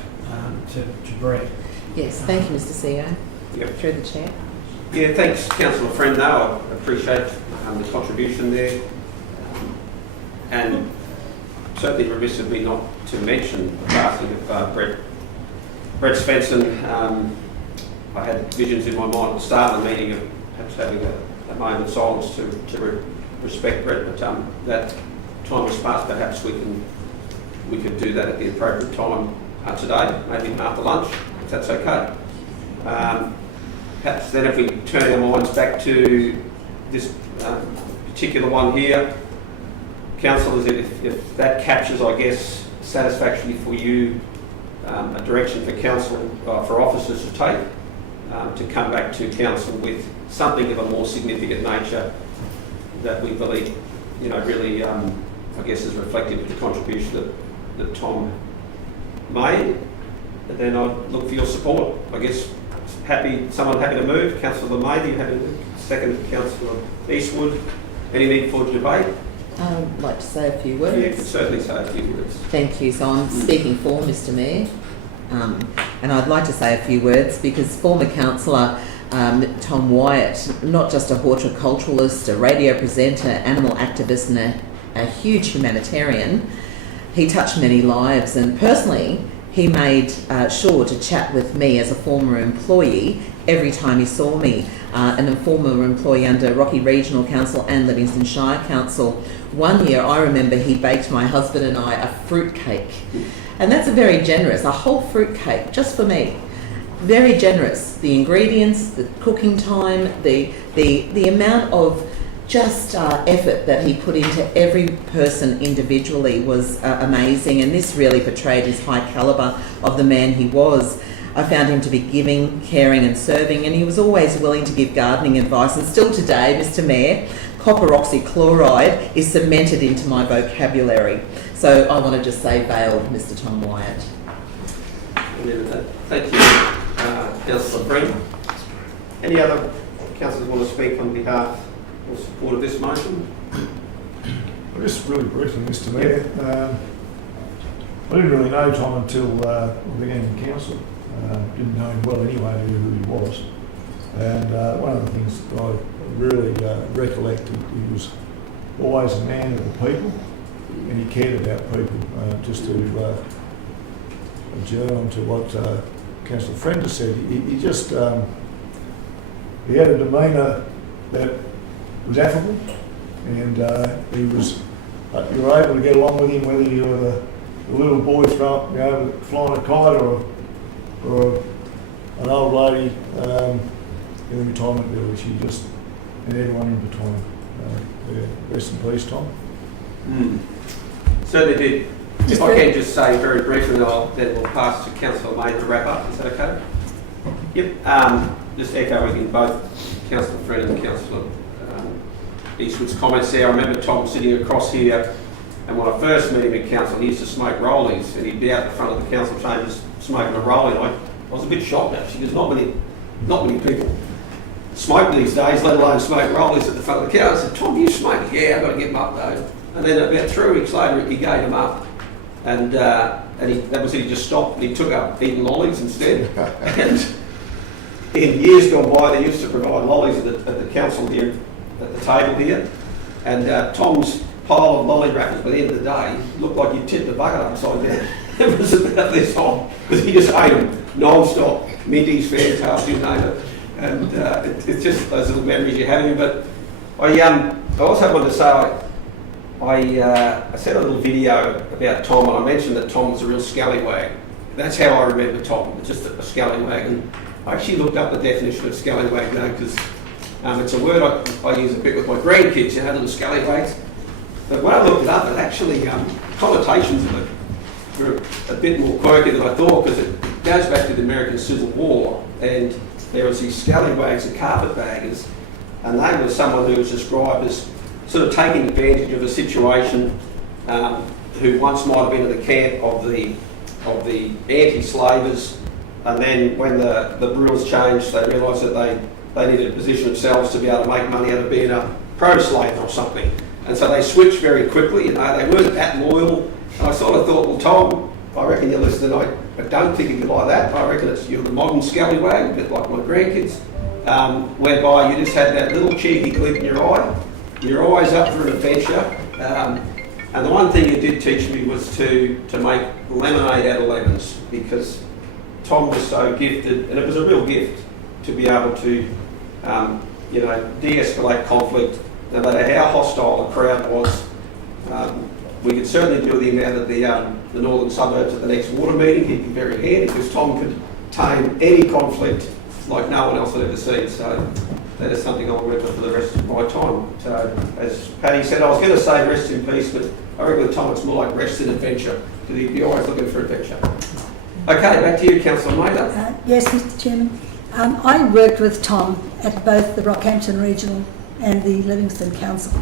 to Brett. Yes, thank you, Mr CEO. Yep. Through the chair. Yeah, thanks, Councillor Friend. I appreciate the contribution there. And certainly remiss of me not to mention the passing of Brett Svensson. I had visions in my mind at the start of the meeting of perhaps having a moment of silence to respect Brett, but that time has passed. Perhaps we could do that at the appropriate time today, maybe after lunch, if that's okay. Perhaps then if we turn our minds back to this particular one here, councillors, if that captures, I guess, satisfactorily for you, a direction for council, for officers to take, to come back to council with something of a more significant nature that we believe, really, I guess, is reflective of the contribution that Tom made, then I'd look for your support. I guess someone happy to move? Councillor May, you happy to move? Second, Councillor Eastwood. Any need for debate? I'd like to say a few words. Yeah, you can certainly say a few words. Thank you. So I'm speaking for Mr Mayor, and I'd like to say a few words because former councillor Tom Wyatt, not just a horticulturalist, a radio presenter, animal activist and a huge humanitarian, he touched many lives, and personally he made sure to chat with me as a former employee every time he saw me, and a former employee under Rocky Regional Council and Livingstone Shire Council. One year I remember he baked my husband and I a fruit cake, and that's a whole fruit cake just for me. Very generous. The ingredients, the cooking time, the amount of just effort that he put into every person individually was amazing, and this really portrayed his high calibre of the man he was. I found him to be giving, caring and serving, and he was always willing to give gardening advice, and still today, Mr Mayor, copper oxychloride is cemented into my vocabulary. So I want to just say veiled, Mr Tom Wyatt. Thank you, Councillor Breen. Any other councillors want to speak on behalf or support of this motion? Well, just really briefly, Mr Mayor. I didn't really know Tom until I began in council. Didn't know him well anyway, knew who he was. And one of the things that I really recollected, he was always a man of the people, and he cared about people. Just to adjourn on to what Councillor Friend has said, he just he had a demeanour that was affable, and he was you were able to get along with him whether you were the little boy flying a kite or an old lady in the retirement village. He just, and everyone in between. Rest in peace, Tom. Certainly did. If I can just say very briefly, then we'll pass to Councillor May to wrap up. Is that okay? Yep. Just echoing in both Councillor Friend and Councillor Eastwood's comments there. I remember Tom sitting across here, and when I first met him in council, he used to smoke rollies, and he'd be out the front of the council chambers smoking a rollie. I was a bit shocked actually, because not many people smoke these days, let alone smoke rollies at the front of the council. I said, Tom, do you smoke? Yeah, I've got to get them up though. And then about 3 weeks later, he gave them up, and that was it. He just stopped, and he took up eating lollies instead. And in years gone by, they used to provide lollies at the council here, at the table here, and Tom's pile of lolly wrappers by the end of the day looked like you'd tipped the bucket upside down. It was about this hot, because he just ate them non-stop, Minties, Fairtails, you name it. And it's just those little memories you have of him. But I also wanted to say, I sent a little video about Tom, and I mentioned that Tom was a real scallywag. That's how I remember Tom, just a scallywag. And I actually looked up the definition of scallywag now, because it's a word I use a bit with my grandkids, little scallywags. But when I looked it up, it actually, connotations of it were a bit more quirky than I thought, because it goes back to the American Civil War, and there was these scallywags and carpetbaggers, and they were someone who was described as sort of taking advantage of a situation, who once might have been in the camp of the anti-slavers, and then when the rules changed, they realised that they needed to position themselves to be able to make money out of being a pro-slave or something. And so they switched very quickly, they weren't that loyal. And I sort of thought, well, Tom, I reckon you're listening. I don't think of you like that. I reckon you're the modern scallywag, a bit like my grandkids, whereby you just had that little cheeky glint in your eye. You're always up for an adventure. And the one thing you did teach me was to make lemonade out of lemons, because Tom was so gifted, and it was a real gift to be able to, de-escalate conflict, no matter how hostile the crowd was. We could certainly do with him out of the northern suburbs at the next water meeting. He'd be very handy, because Tom could tame any conflict like no one else had ever seen. So that is something I'll remember for the rest of my time. So, as Paddy said, I was going to say rest in peace, but I reckon with Tom it's more like rest in adventure, because he'd be always looking for adventure. Okay, back to you, Councillor Mather. Yes, Mr Chairman. I worked with Tom at both the Rockhampton Regional and the Livingstone Council.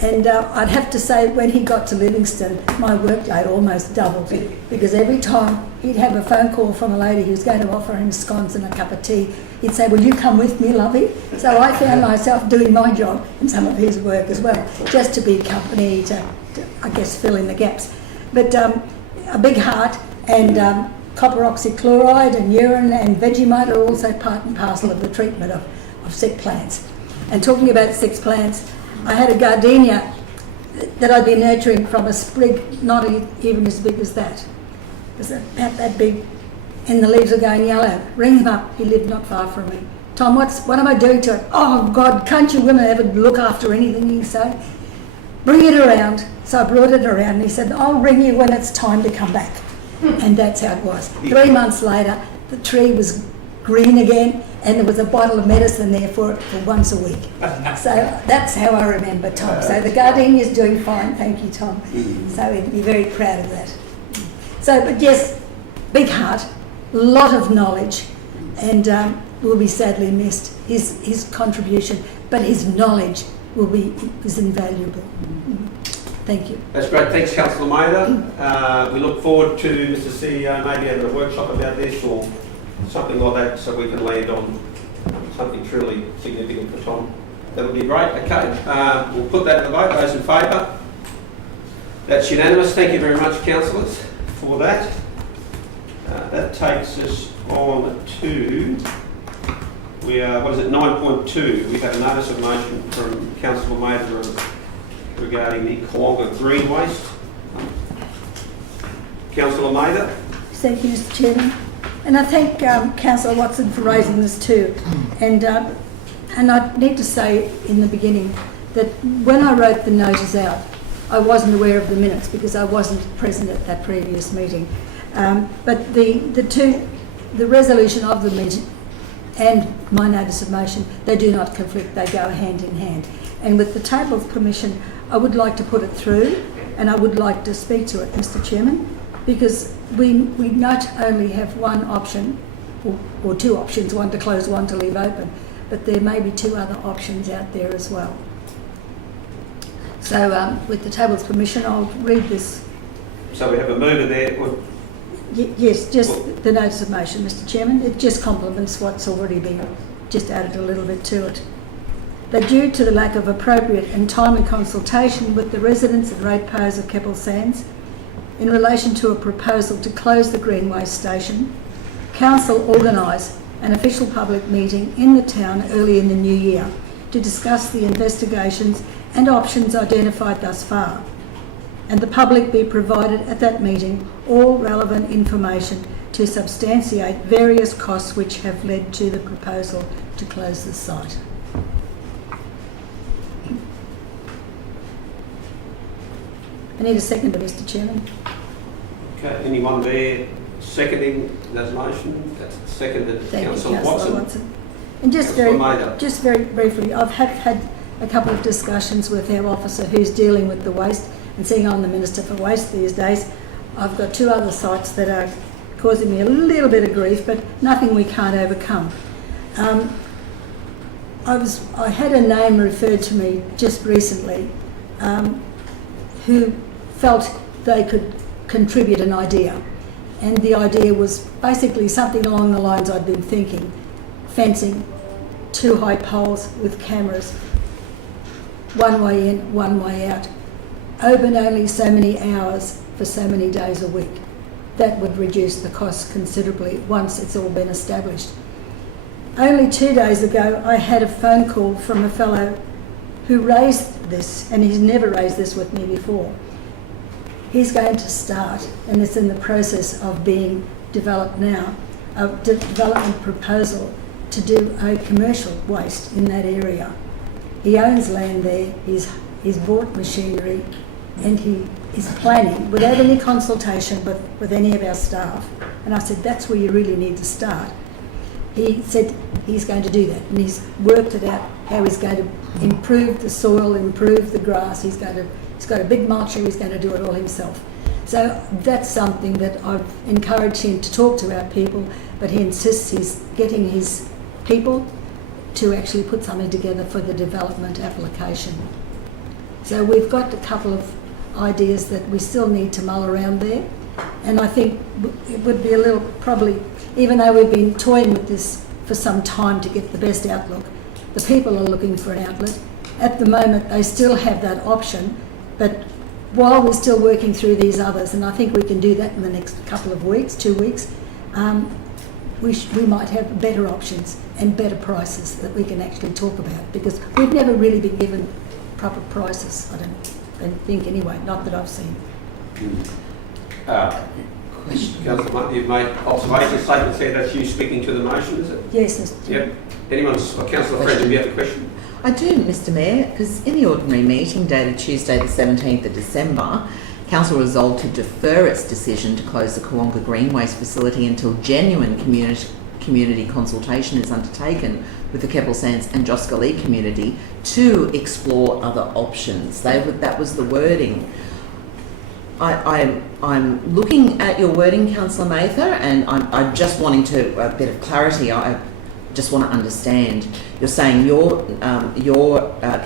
And I'd have to say, when he got to Livingstone, my workload almost doubled, because every time he'd have a phone call from a lady who was going to offer him scones and a cup of tea, he'd say, "Will you come with me, lovey?" So I found myself doing my job and some of his work as well, just to be company, to I guess, fill in the gaps. But a big heart, and copper oxychloride and urine and Vegemite are also part and parcel of the treatment of sick plants. And talking about sick plants, I had a gardenia that I'd been nurturing from a sprig not even as big as that. It was about that big, and the leaves were going yellow. Ring him up, he lived not far from me. "Tom, what am I doing to it?" "Oh God, can't you women ever look after anything?" he said. "Bring it around." So I brought it around, and he said, "I'll ring you when it's time to come back." And that's how it was. 3 months later, the tree was green again, and there was a bottle of medicine there for it for once a week. So that's how I remember Tom. So the gardenia's doing fine, thank you, Tom. So he'd be very proud of that. So, but yes, big heart, lot of knowledge, and will be sadly missed. His contribution, but his knowledge is invaluable. Thank you. That's great. Thanks, Councillor Mather. We look forward to Mr CEO maybe having a workshop about this or something like that, so we can land on something truly significant for Tom. That would be great. Okay, we'll put that to the vote. Those in favour? That's unanimous. Thank you very much, councillors, for that. That takes us on to, 9.2. We have a notice of motion from Councillor Mather regarding the Kawonga green waste. Councillor Mather. Thank you, Mr Chairman. And I thank Councillor Watson for raising this too. And I need to say in the beginning that when I wrote the notice out, I wasn't aware of the minutes because I wasn't present at that previous meeting. But the resolution of the meeting and my notice of motion, they do not conflict, they go hand in hand. And with the table's permission, I would like to put it through, and I would like to speak to it, Mr Chairman, because we not only have one option, or two options, one to close, one to leave open, but there may be two other options out there as well. So with the table's permission, I'll read this. So we have a mover there. Yes, just the notice of motion, Mr Chairman. It just complements what's already been just added a little bit to it. That due to the lack of appropriate and timely consultation with the residents and ratepayers of Keppel Sands in relation to a proposal to close the green waste station, Council organised an official public meeting in the town early in the new year to discuss the investigations and options identified thus far, and the public be provided at that meeting all relevant information to substantiate various costs which have led to the proposal to close the site. I need a seconder, Mr Chairman. Okay, anyone there seconding that motion? That's seconded. Thank you, Councillor Watson. And just very briefly, I've had a couple of discussions with our officer who's dealing with the waste, and seeing I'm the Minister for Waste these days, I've got two other sites that are causing me a little bit of grief, but nothing we can't overcome. I had a name referred to me just recently who felt they could contribute an idea, and the idea was basically something along the lines I'd been thinking: fencing, 2 high poles with cameras, one way in, one way out, open only so many hours for so many days a week. that would reduce the cost considerably once it's all been established. Only 2 days ago, I had a phone call from a fellow who raised this, and he's never raised this with me before. He's going to start, and it's in the process of being developed now, a development proposal to do a commercial waste in that area. He owns land there, he's bought machinery, and he is planning, without any consultation with any of our staff. And I said, that's where you really need to start. He said he's going to do that, and he's worked it out how he's going to improve the soil, improve the grass. He's got a big mulcher, he's going to do it all himself. So that's something that I've encouraged him to talk to our people, but he insists he's getting his people to actually put something together for the development application. So we've got a couple of ideas that we still need to mull around there, and I think it would be a little, probably, even though we've been toying with this for some time to get the best outlook, the people are looking for an outlet. At the moment they still have that option, but while we're still working through these others, and I think we can do that in the next couple of weeks, 2 weeks, we might have better options and better prices that we can actually talk about, because we've never really been given proper prices, I don't think anyway, not that I've seen. Councillor Martin, you've made observations, statements there. That's you speaking to the motion, is it? Yes, Mr. Yep. Councillor Friend, do you have a question? I do, Mr Mayor, because in the ordinary meeting dated Tuesday the 17th of December, Council resolved to defer its decision to close the Kawonga Green Waste facility until genuine community consultation is undertaken with the Keppel Sands and Joscalee community to explore other options. That was the wording. I'm looking at your wording, Councillor Mather, and I'm just wanting a bit of clarity. I just want to understand. You're saying your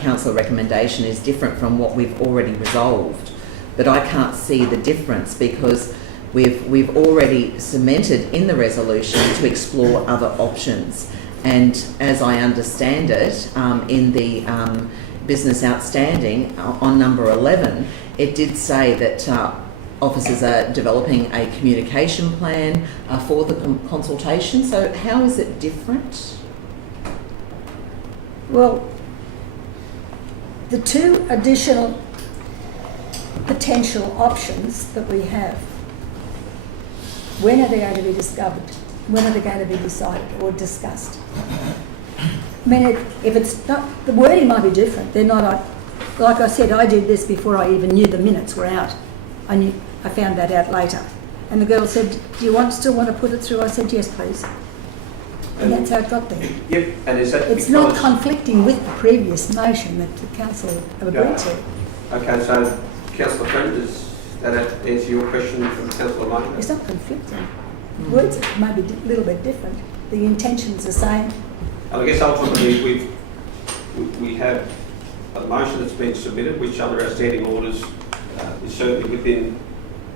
council recommendation is different from what we've already resolved, but I can't see the difference, because we've already cemented in the resolution to explore other options. And as I understand it, in the business outstanding on number 11, it did say that officers are developing a communication plan for the consultation. So how is it different? Well, the two additional potential options that we have, when are they going to be discovered? When are they going to be decided or discussed? I mean, if it's not, the wording might be different. They're not, like I said, I did this before I even knew the minutes were out. I found that out later. And the girl said, do you still want to put it through? I said, yes, please. And that's how it got there. Yep, and is that it's not conflicting with the previous motion that the council have agreed to. Okay, so Councillor Friend, does that answer your question from Councillor Martin? It's not conflicting. Words may be a little bit different. The intention's the same. I guess ultimately we have a motion that's been submitted, which under our standing orders is certainly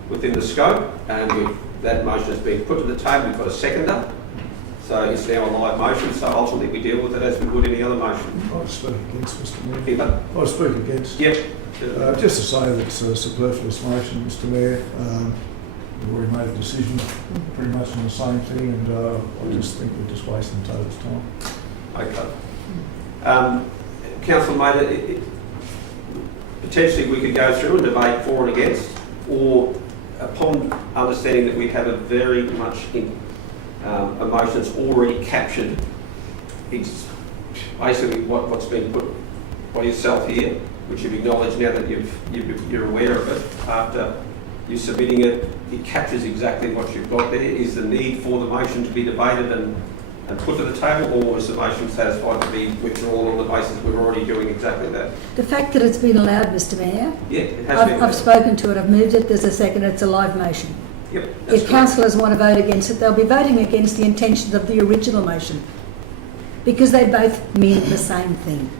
within the scope, and that motion has been put to the table. We've got a seconder, so it's now a live motion. So ultimately we deal with it as we would any other motion. I'll speak against, Mr Mayor. Peter? I'll speak against. Yep. Just to say that it's a superfluous motion, Mr Mayor. We've already made a decision pretty much on the same thing, and I just think we're just wasting Toad's time. Okay. Councillor Mather, potentially we could go through and debate for and against, or upon understanding that we have a very much a motion that's already captured basically what's been put by yourself here, which you've acknowledged now that you're aware of it. After you submitting it, it captures exactly what you've got there. Is the need for the motion to be debated and put to the table, or is the motion satisfied to be withdrawn on the basis we're already doing exactly that? The fact that it's been allowed, Mr Mayor, Yeah, it has been. I've spoken to it, I've moved it, there's a second, it's a live motion. Yep. If councillors want to vote against it, they'll be voting against the intentions of the original motion, because they both mean the same thing.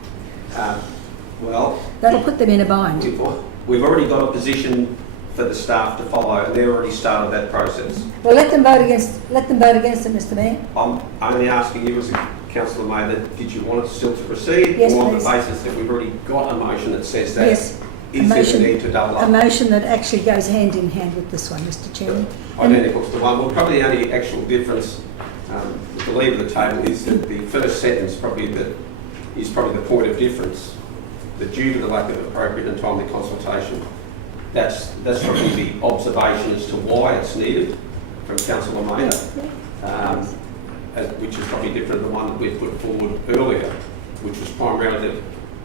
Well, that'll put them in a bind. We've already got a position for the staff to follow, and they've already started that process. Well, let them vote against it, Mr Mayor. I'm only asking you as a councillor Mayor, did you want it still to proceed? Yes, or on the please. basis that we've already got a motion that says that? Yes. is there a need to double a up? motion that actually goes hand in hand with this one, Mr Chairman. Identical to the one. Well, probably the only actual difference, with the leave of the table, is that the first sentence is probably the point of difference. That due to the lack of appropriate and timely consultation, that's probably the observation as to why it's needed from Councillor Maynard, which is probably different than the one that we put forward earlier, which was primarily that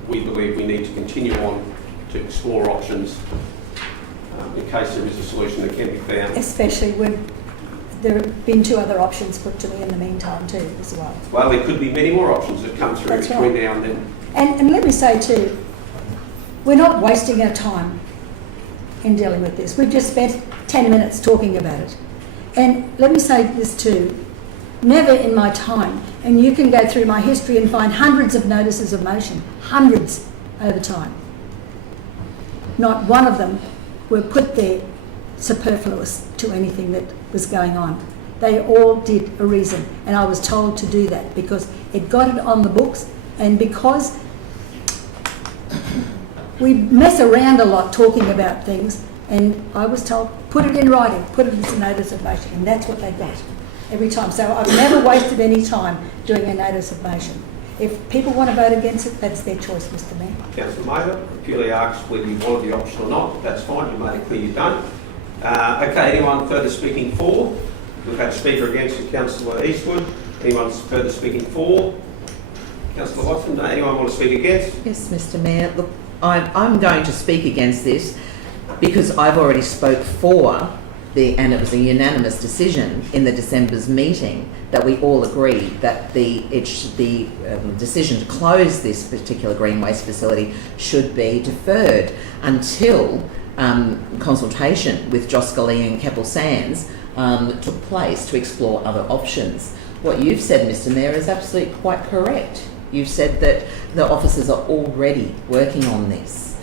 we believe we need to continue on to explore options in case there is a solution that can be found. Especially when there have been 2 other options put to me in the meantime too, as well. Well, there could be many more options that come through That's between right. now and then. And let me say too, we're not wasting our time in dealing with this. We've just spent 10 minutes talking about it. And let me say this too, never in my time, and you can go through my history and find hundreds of notices of motion, hundreds over time. Not one of them were put there superfluous to anything that was going on. They all did a reason, and I was told to do that because it got it on the books, and because we mess around a lot talking about things, and I was told, put it in writing, put it as a notice of motion, and that's what they got every time. So I've never wasted any time doing a notice of motion. If people want to vote against it, that's their choice, Mr Mayor. Councillor Maynard purely asks whether you want the option or not. That's fine, you made it clear you don't. Okay, anyone further speaking for? We've had a speaker against Councillor Eastwood. Anyone further speaking for? Councillor Watson, no, anyone want to speak against? Yes, Mr Mayor. Look, I'm going to speak against this because I've already spoke for and it was a unanimous decision in the December's meeting that we all agreed that the decision to close this particular green waste facility should be deferred until consultation with Joscali and Keppel Sands took place to explore other options. What you've said, Mr Mayor, is absolutely quite correct. You've said that the officers are already working on this.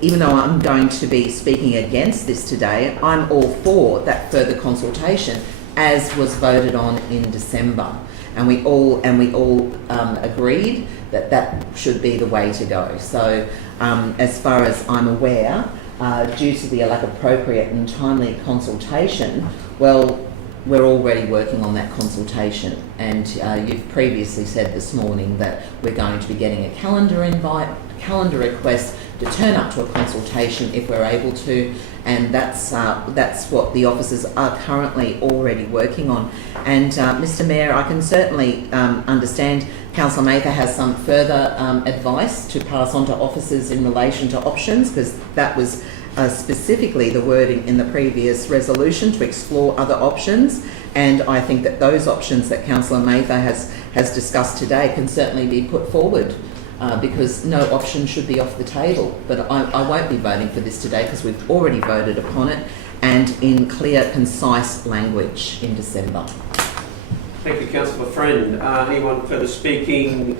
Even though I'm going to be speaking against this today, I'm all for that further consultation, as was voted on in December, and we all agreed that that should be the way to go. So, as far as I'm aware, due to the lack of appropriate and timely consultation, well, we're already working on that consultation, and you've previously said this morning that we're going to be getting a calendar request to turn up to a consultation if we're able to, and that's what the officers are currently already working on. And Mr Mayor, I can certainly understand Councillor Mather has some further advice to pass on to officers in relation to options, because that was specifically the wording in the previous resolution, to explore other options, and I think that those options that Councillor Mather has discussed today can certainly be put forward. Because no option should be off the table. But I won't be voting for this today because we've already voted upon it, and in clear, concise language in December. Thank you, Councillor Friend. Anyone further speaking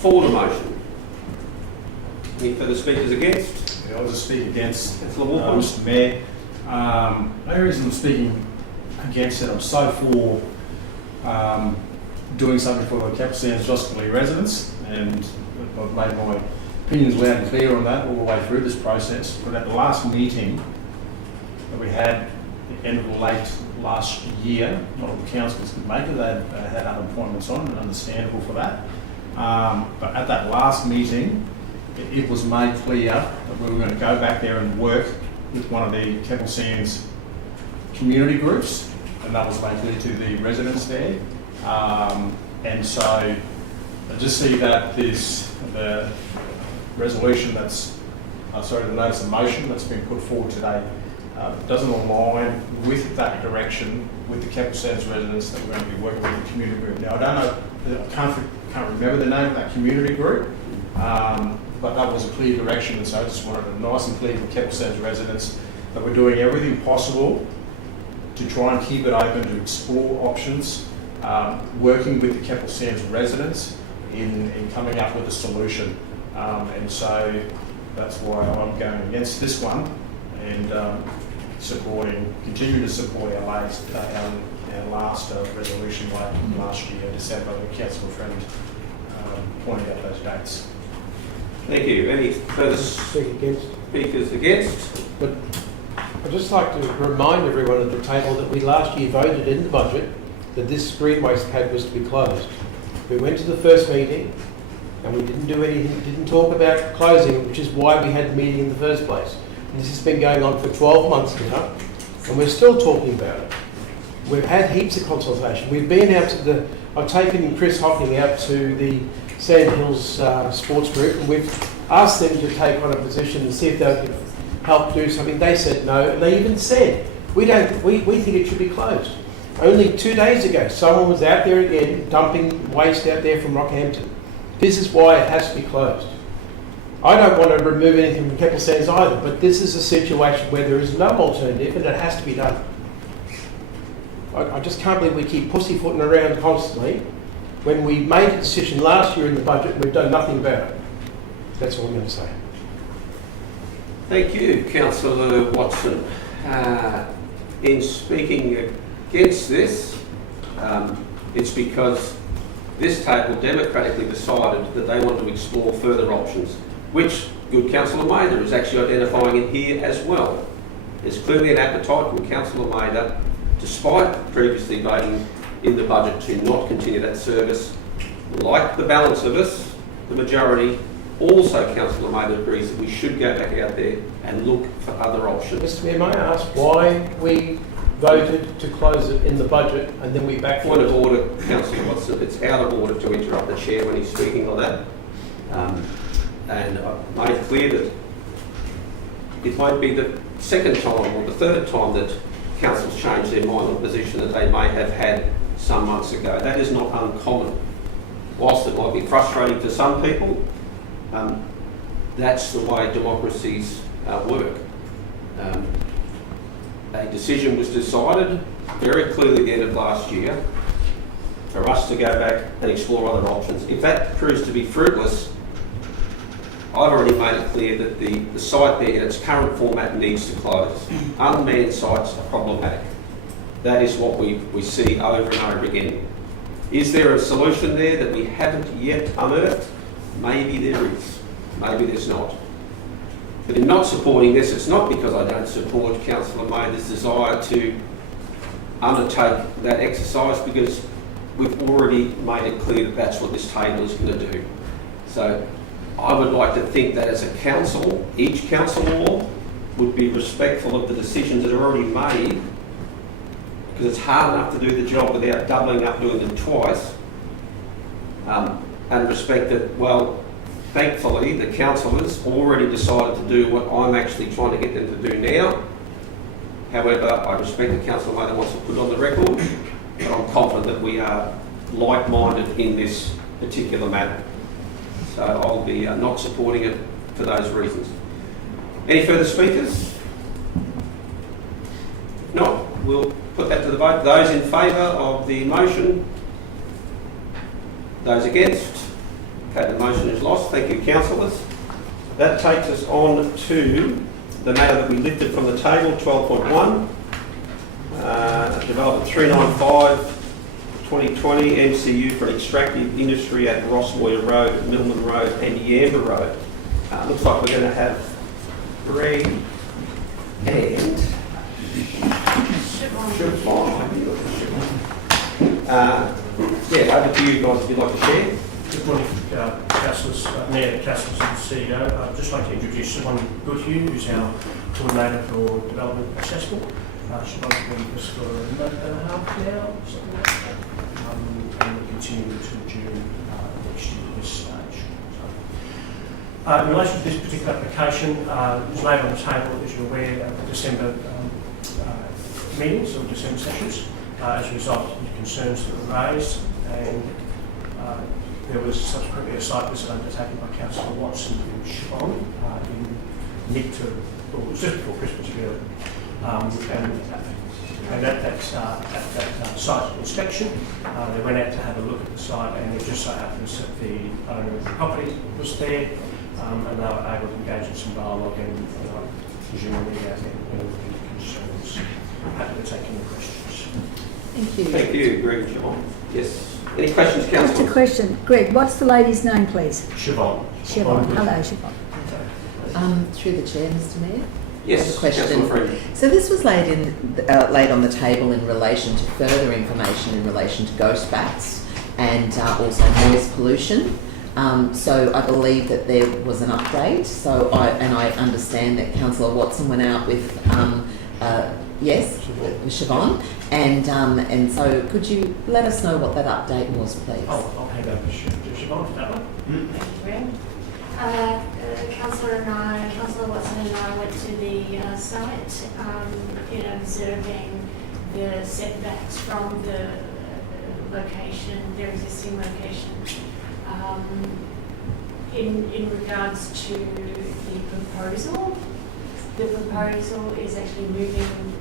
for the motion? Any further speakers against? Yeah, I'll just speak against Councillor Walpole. Mr Mayor. The only reason I'm speaking against it, I'm so for doing something for the Keppel Sands Joscali residents, and I've made my opinions loud and clear on that all the way through this process. But at the last meeting that we had at the end of late last year, not all the councillors could make it, they had other appointments on, and understandable for that. But at that last meeting, it was made clear that we were going to go back there and work with one of the Keppel Sands community groups, and that was made clear to the residents there. And so I just see that the resolution the notice of motion that's been put forward today doesn't align with that direction with the Keppel Sands residents that we're going to be working with the community group. Now, I don't know, I can't remember the name of that community group, but that was a clear direction, and so I just wanted it nice and clear for Keppel Sands residents that we're doing everything possible to try and keep it open to explore options, working with the Keppel Sands residents in coming up with a solution. And so that's why I'm going against this one, and continue to support our last resolution last year, December, with Councillor Friend pointing out those dates. Thank you. Any further Speak against. speakers against? But I'd just like to remind everyone at the table that we last year voted in the budget that this green waste pad was to be closed. We went to the first meeting and we didn't do anything, didn't talk about closing, which is why we had the meeting in the first place. And this has been going on for 12 months now, and we're still talking about it. We've had heaps of consultation. We've been out to I've taken Chris Hocking out to the Sand Hills Sports Group, and we've asked them to take on a position and see if they could help do something. They said no, and they even said, we think it should be closed. Only 2 days ago, someone was out there again dumping waste out there from Rockhampton. This is why it has to be closed. I don't want to remove anything from Keppel Sands either, but this is a situation where there is no alternative and it has to be done. I just can't believe we keep pussyfooting around constantly when we made a decision last year in the budget and we've done nothing about it. That's all I'm going to say. Thank you, Councillor Watson. In speaking against this, it's because this table democratically decided that they want to explore further options, which good Councillor Mather is actually identifying in here as well. There's clearly an appetite from Councillor Mather, despite previously voting in the budget to not continue that service. Like the balance of us, the majority, also Councillor Mather agrees that we should go back out there and look for other options. Mr Mayor, may I ask why we voted to close it in the budget and then we backed Point of order, Councillor Watson. It's out of order to interrupt the chair when he's speaking like that. And I've made clear that it won't be the second time or the third time that councils change their mind on a position that they may have had some months ago. That is not uncommon. Whilst it might be frustrating to some people, that's the way democracies work. A decision was decided very clearly at the end of last year for us to go back and explore other options. If that proves to be fruitless, I've already made it clear that the site there in its current format needs to close. Unmanned sites are problematic. That is what we see over and over again. Is there a solution there that we haven't yet unearthed? Maybe there is, maybe there's not. But in not supporting this, it's not because I don't support Councillor Mather's desire to undertake that exercise, because we've already made it clear that that's what this table is going to do. So I would like to think that as a council, each council would be respectful of the decisions that are already made, because it's hard enough to do the job without doubling up doing them twice, and respect that, well, thankfully the councillors already decided to do what I'm actually trying to get them to do now. However, I respect that Councillor Mather wants to put on the record, but I'm confident that we are like-minded in this particular matter. So I'll be not supporting it for those reasons. Any further speakers? If not, we'll put that to the vote. Those in favour of the motion? Those against? Okay, the motion is lost. Thank you, councillors. That takes us on to the matter that we lifted from the table, 12.1. Development 395, 2020 MCU for an extractive industry at Rossmoy Road, Millman Road and Yamba Road. Looks like we're going to have Greg and over to you guys if you'd like to share. Good morning, Councillors, Mayor, Councillors and CEO. I'd just like to introduce someone Goodhue, who's our Coordinator for Development Accessible. She's been with us for a month and a half now, something like that. And we'll continue until June next year at this stage. So, in relation to this particular application, it was laid on the table, as you're aware, at the December meetings or December sessions, as a result of the concerns that were raised, and there was subsequently a site visit undertaken by Councillor Watson in Siobhan in it was just before Christmas really. And at that site inspection, they went out to have a look at the site, and it just so happens that the owner of the property was there, and they were able to engage in some dialogue, and presumably any concerns. Happy to take any questions. Thank you. Thank you, Greg and Siobhan. Yes. Any questions, Just a councillors? question. Greg, what's the lady's name, please? Siobhan. Siobhan. Hello, Siobhan. Through the chair, Mr. Mayor. Yes, Question. Councillor Freeman. So this was laid on the table in relation to further information in relation to ghost bats and also noise pollution. So I believe that there was an update. So I understand that Councillor Watson went out with yes, Siobhan, and so could you let us know what that update was, please? I'll hand over to Siobhan for that one. Thank you. Councillor Watson and I went to the site in observing the setbacks from the location, their existing location. In regards to the proposal is actually moving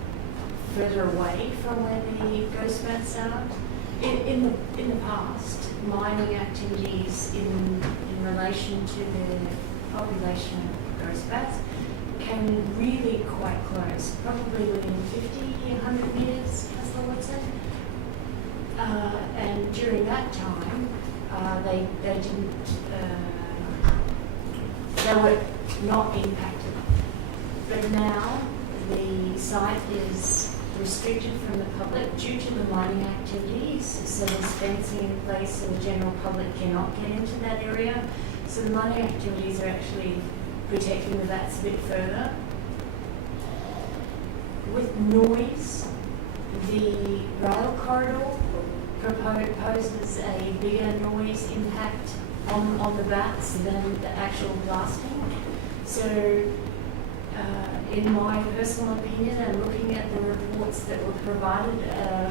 further away from where the ghost bats are. In the past, mining activities in relation to the population of ghost bats came really quite close, probably within 50, 100 metres, Councillor Watson. And during that time, they were not impacted. But now the site is restricted from the public due to the mining activities, so there's fencing in place so the general public cannot get into that area. So the mining activities are actually protecting the bats a bit further. With noise, the rail corridor proposes a bigger noise impact on the bats than the actual blasting. So in my personal opinion, and looking at the reports that were provided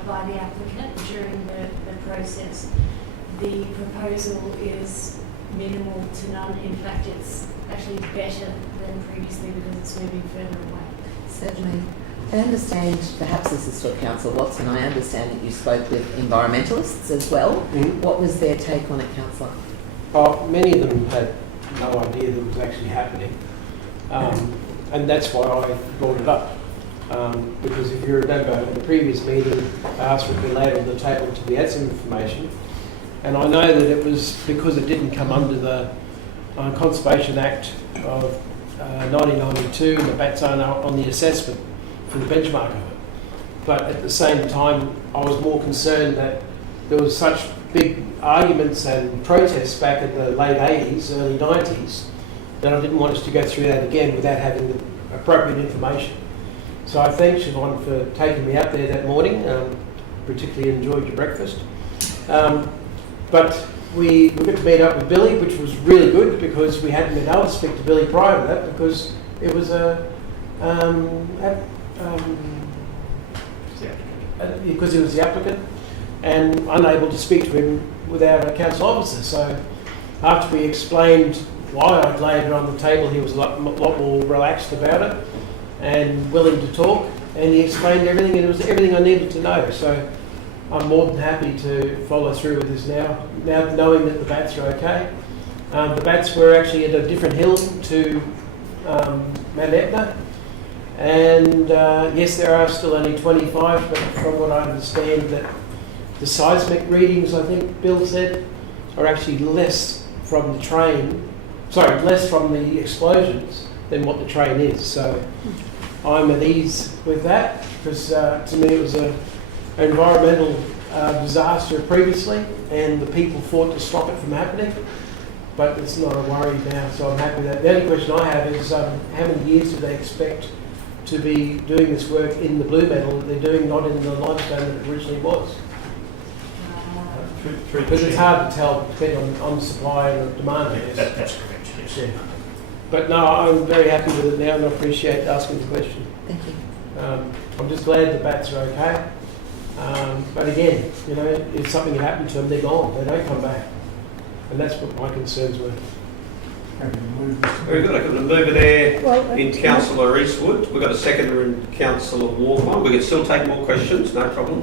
by the applicant during the process, the proposal is minimal to none. In fact, it's actually better than previously because it's moving further away. Certainly. I understand, perhaps this is for Councillor Watson, I understand that you spoke with environmentalists as well. Mm-hmm. What was their take on it, Councillor? Many of them had no idea that it was actually happening. And that's why I brought it up. Because if you remember in the previous meeting, I asked for it to be laid on the table to be had some information. And I know that it was because it didn't come under the Conservation Act of 1992 and the bat zone on the assessment for the benchmark of it. But at the same time, I was more concerned that there was such big arguments and protests back in the late 80s, early 90s, that I didn't want us to go through that again without having the appropriate information. So I thank Siobhan for taking me out there that morning, particularly enjoyed your breakfast. But we got to meet up with Billy, which was really good because we hadn't been able to speak to Billy prior to that because it was because he was the applicant and unable to speak to him without a council officer. So after we explained why I'd laid it on the table, he was a lot more relaxed about it and willing to talk, and he explained everything, and it was everything I needed to know. So I'm more than happy to follow through with this now knowing that the bats are okay. The bats were actually at a different hill to Mount Etna, and yes, there are still only 25, but from what I understand that the seismic readings, I think Bill said, are actually less from the explosions than what the train is. So I'm at ease with that because to me it was an environmental disaster previously and the people fought to stop it from happening, but it's not a worry now, so I'm happy with that. The only question I have is how many years do they expect to be doing this work in the blue metal that they're doing, not in the limestone that it originally was? Because it's hard to tell depending on supply and demand. That's correct, yes. Yeah. But no, I'm very happy with it now and I appreciate asking the question. Thank you. I'm just glad the bats are okay. But again, you know, if something happened to them, they're gone. They don't come back. And that's what my concerns were. We've got a mover there in Councillor Eastwood. We've got a seconder in Councillor Walker. We can still take more questions, no problem.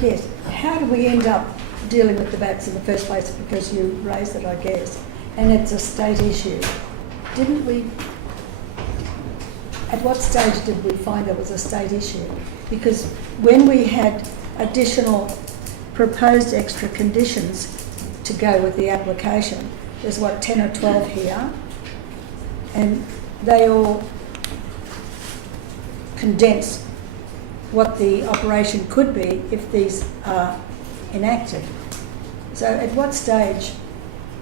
Yes. How do we end up dealing with the bats in the first place? Because you raised it, I guess, and it's a state issue. Didn't we? At what stage did we find there was a state issue? Because when we had additional proposed extra conditions to go with the application. There's 10 or 12 here, and they all condense what the operation could be if these are enacted. So at what stage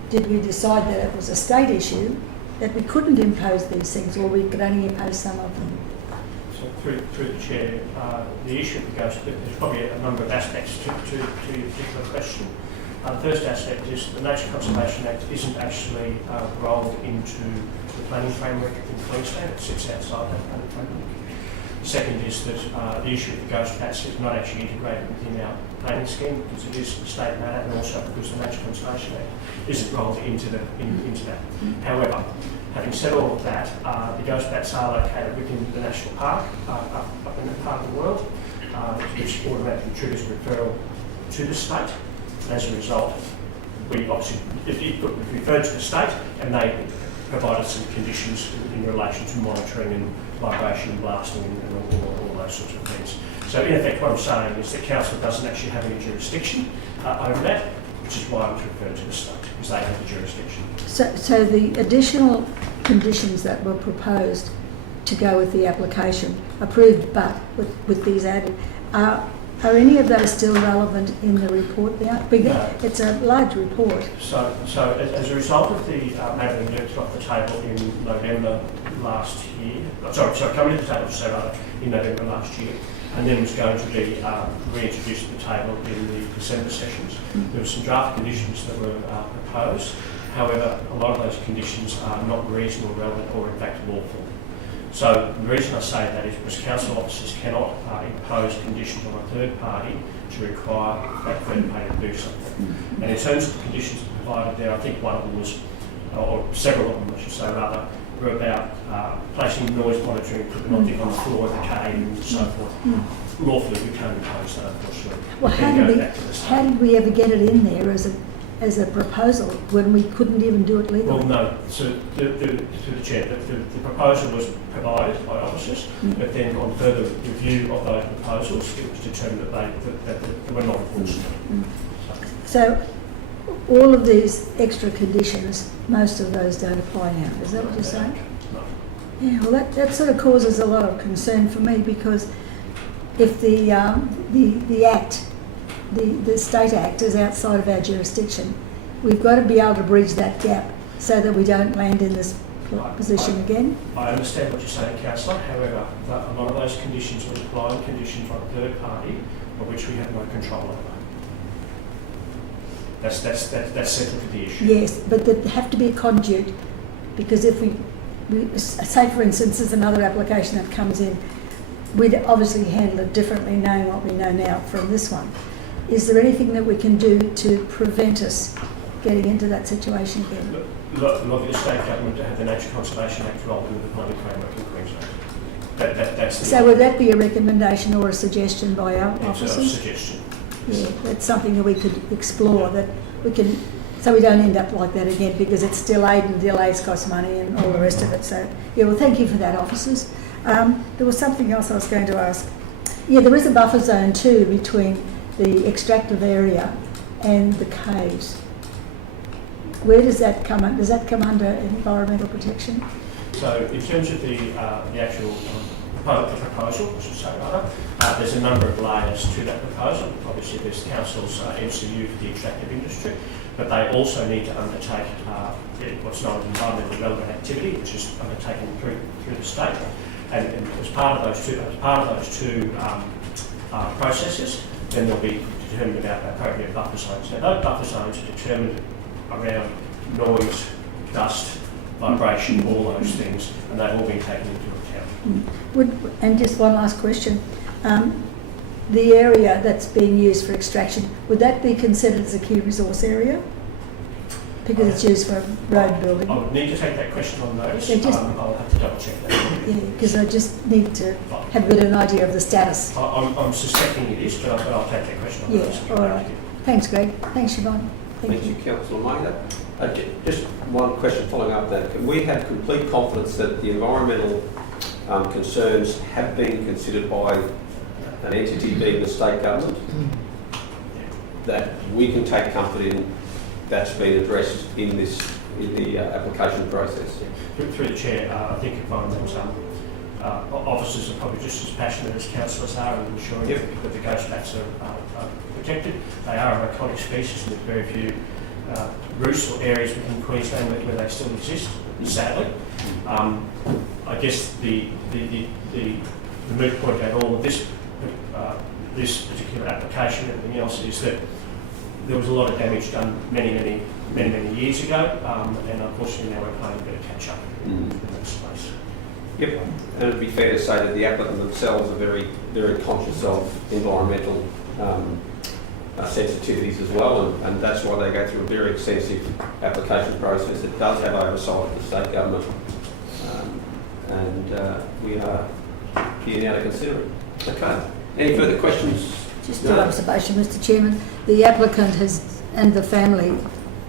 did we decide that it was a state issue, that we couldn't impose these things, or we could only impose some of them? So through the chair, the issue that goes, there's probably a number of aspects to your particular question. The first aspect is the Nature Conservation Act isn't actually rolled into the planning framework in Queensland. It sits outside that planning framework. The second is that the issue of the ghost bats is not actually integrated within our planning scheme because it is a state matter, and also because the Nature Conservation Act isn't rolled into that. However, having said all of that, the ghost bats are located within the national park, up in that part of the world, which automatically triggers a referral to the state. As a result, we obviously referred to the state, and they provided some conditions in relation to monitoring and vibration and blasting and all those sorts of things. So in effect, what I'm saying is that council doesn't actually have any jurisdiction over that, which is why it was referred to the state, because they have the jurisdiction. So the additional conditions that were proposed to go with the application, approved but with these added, are any of those still relevant in the report now? No. It's a large report. So as a result of the matter being left off the table in November last year, coming to the table, in November last year, and then was going to be reintroduced to the table in the December sessions. There were some draft conditions that were proposed. However, a lot of those conditions are not reasonable, relevant, or in fact lawful. So the reason I say that is because council officers cannot impose conditions on a third party to require that third party to do something. And in terms of the conditions provided there, I think one of them was, or several of them I should say rather, were about placing noise monitoring equipment on the floor of the cave and so forth. Lawfully, we can't impose that, unfortunately. Well, how did we ever get it in there as a proposal when we couldn't even do it legally? Well, no. So, to the chair, the proposal was provided by officers, but then on further review of those proposals, it was determined that they were not enforceable. So, all of these extra conditions, most of those don't apply now. Is that what you're saying? No. Yeah. Well, that sort of causes a lot of concern for me, because if the act, the state act, is outside of our jurisdiction, we've got to be able to bridge that gap so that we don't land in this position again. I understand what you're saying, Councillor. However, a lot of those conditions were applying conditions on a third party of which we have no control over. That's central to the issue. Yes, but there have to be a conduit, because if we say, for instance, there's another application that comes in, we'd obviously handle it differently knowing what we know now from this one. Is there anything that we can do to prevent us getting into that situation again? Look at the state government to have the Nature Conservation Act rolled into the planning framework in Queensland. That's the So would that be a recommendation or a suggestion by our officers? It's a suggestion. Yeah, that's something that we could explore, that we can, so we don't end up like that again, because it's delayed and delays cost money and all the rest of it. So, yeah, well, thank you for that, officers. There was something else I was going to ask. Yeah, there is a buffer zone too between the extractive area and the caves. Where does that come under? Does that come under environmental protection? So in terms of the actual proposal, I should say rather, there's a number of layers to that proposal. Obviously there's council's MCU for the extractive industry, but they also need to undertake what's known as environmental relevant activity, which is undertaken through the state. And as part of those two processes, then they'll be determined about appropriate buffer zones. Now, those buffer zones are determined around noise, dust, vibration, all those things, and they've all been taken into account. And just one last question. The area that's being used for extraction, would that be considered as a key resource area? Because it's used for road building. I would need to take that question on notice. Yeah, I'll have to double check that. Yeah, because I just need to have a bit of an idea of the status. I'm suspecting it is, but I'll take that question on notice. Yeah, all right. Thanks, Greg. Thanks, Siobhan. Thank you, Councillor Maynard. Just one question following up that. Can we have complete confidence that the environmental concerns have been considered by an entity being the state government? That we can take comfort in that's been addressed in the application process. Through the chair, I think you'll find that officers are probably just as passionate as councillors are in ensuring that the ghost bats are protected. They are an iconic species, and there's very few roosts or areas within Queensland where they still exist, sadly. I guess the moot point about all of this particular application and everything else is that there was a lot of damage done many years ago, and unfortunately now we're playing a bit of catch up in that space. Yep, and it'd be fair to say that the applicant themselves are very, very conscious of environmental sensitivities as well, and that's why they go through a very extensive application process. It does have oversight of the state government, and we are here now to consider it. Okay. Any further questions? Just an observation, Mr. Chairman. The applicant and the family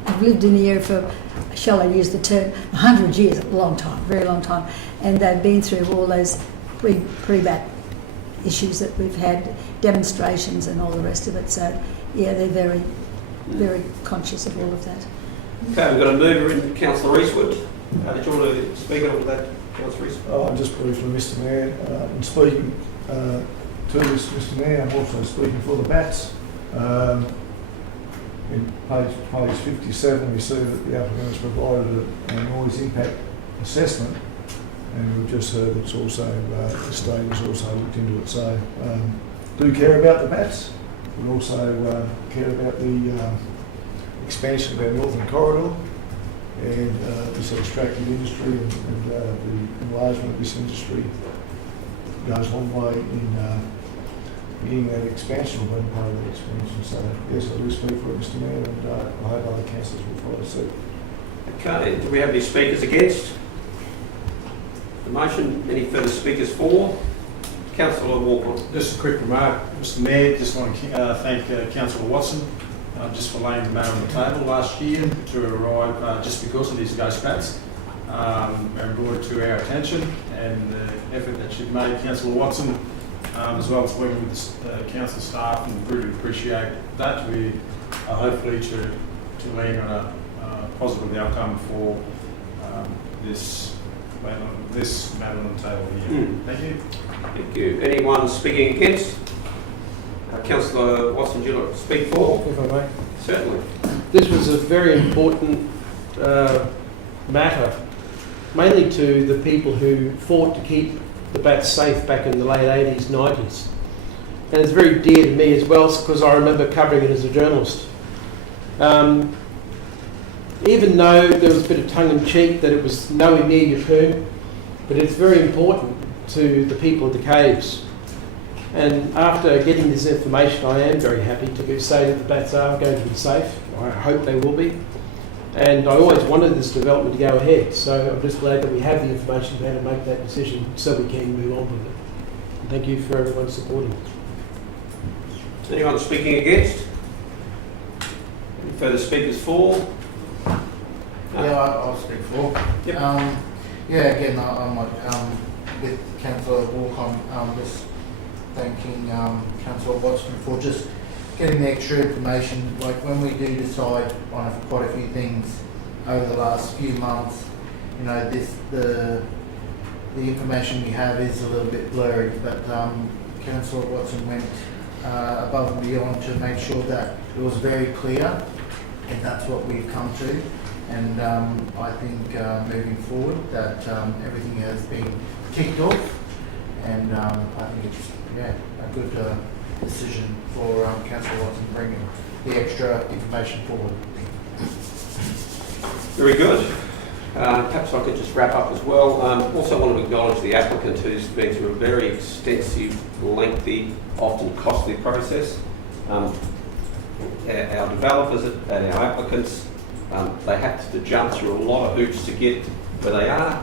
have lived in the area for, shall I use the term, 100 years, a long time, very long time, and they've been through all those pre-bat issues that we've had, demonstrations and all the rest of it. So, yeah, they're very, very conscious of all of that. Okay, we've got a mover in Councillor Eastwood. Did you want to speak on that, Councillor Eastwood? Just briefly, Mr Mayor, in speaking to this, Mr Mayor, I'm also speaking for the bats. In page 57, we see that the applicant has provided a noise impact assessment, and we've just heard it's also, the state has also looked into it. So, do care about the bats. We also care about the expansion of our northern corridor and this extractive industry and the enlargement of this industry goes a long way in being that expansion or being part of the expansion. So yes, I do speak for it, Mr Mayor, and I hope other councillors will follow suit. Okay, do we have any speakers against the motion? Any further speakers for? Councillor Walker. Just a quick remark, Mr Mayor, just want to thank Councillor Watson just for laying the matter on the table last year to arrive just because of these ghost bats and brought it to our attention, and the effort that you've made, Councillor Watson, as well as working with the council staff, and really appreciate that. We are hopefully to land on a positive outcome for this matter on the table here. Thank you. Thank you. Anyone speaking against? Councillor Watson, do you like to speak for? If I may. Certainly. This was a very important matter, mainly to the people who fought to keep the bats safe back in the late 80s, 90s. And it's very dear to me as well, because I remember covering it as a journalist. Even though there was a bit of tongue-in-cheek that it was nowhere near Yeppoon, but it's very important to the people of the caves. And after getting this information, I am very happy to say that the bats are going to be safe. I hope they will be. And I always wanted this development to go ahead, so I'm just glad that we have the information now to make that decision so we can move on with it. And thank you for everyone supporting it. Anyone speaking against? Any further speakers for? Yeah, I'll speak for. Yep. Again, I'm with Councillor Walcott, just thanking Councillor Watson for just getting the extra information. Like when we do decide on quite a few things over the last few months, you know, the information we have is a little bit blurry, but Councillor Watson went above and beyond to make sure that it was very clear, and that's what we've come to. And I think moving forward that everything has been ticked off, and I think it's a good decision for Councillor Watson bringing the extra information forward. Very good. Perhaps I could just wrap up as well. Also want to acknowledge the applicant who's been through a very extensive, lengthy, often costly process. Our developers and our applicants, they have to jump through a lot of hoops to get where they are.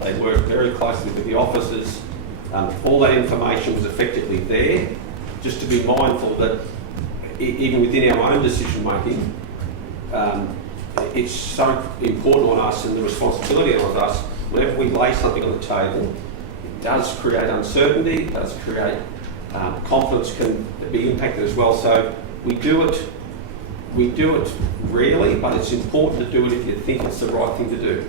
They work very closely with the officers. All that information was effectively there. Just to be mindful that even within our own decision making, it's so important on us, and the responsibility on us, whenever we lay something on the table, it does create uncertainty, it does create confidence can be impacted as well. So we do it we do it rarely, but it's important to do it if you think it's the right thing to do.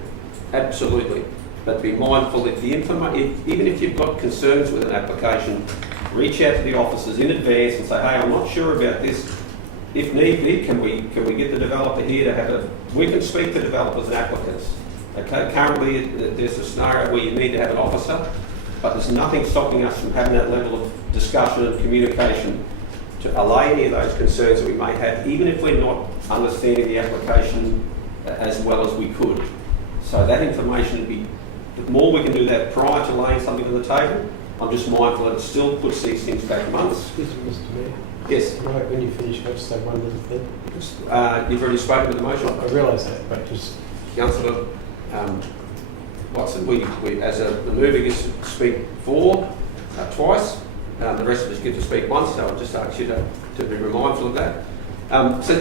Absolutely. But be mindful if the even if you've got concerns with an application, reach out to the officers in advance and say, hey, I'm not sure about this. If need be, can we get the developer here to have we can speak to developers and applicants. Okay, currently there's a scenario where you need to have an officer, but there's nothing stopping us from having that level of discussion and communication to allay any of those concerns that we may have, even if we're not understanding the application as well as we could. So that information would be, the more we can do that prior to laying something on the table. I'm just mindful that it still puts these things back months. Excuse me, Mr Mayor. Yes. Right, when you finish, I'll just say one little thing. You've already spoken with the motion. I realise that, but just... Councillor Watson, we as the mover gets to speak twice. The rest of us get to speak once, so I'll just ask you to be mindful of that. So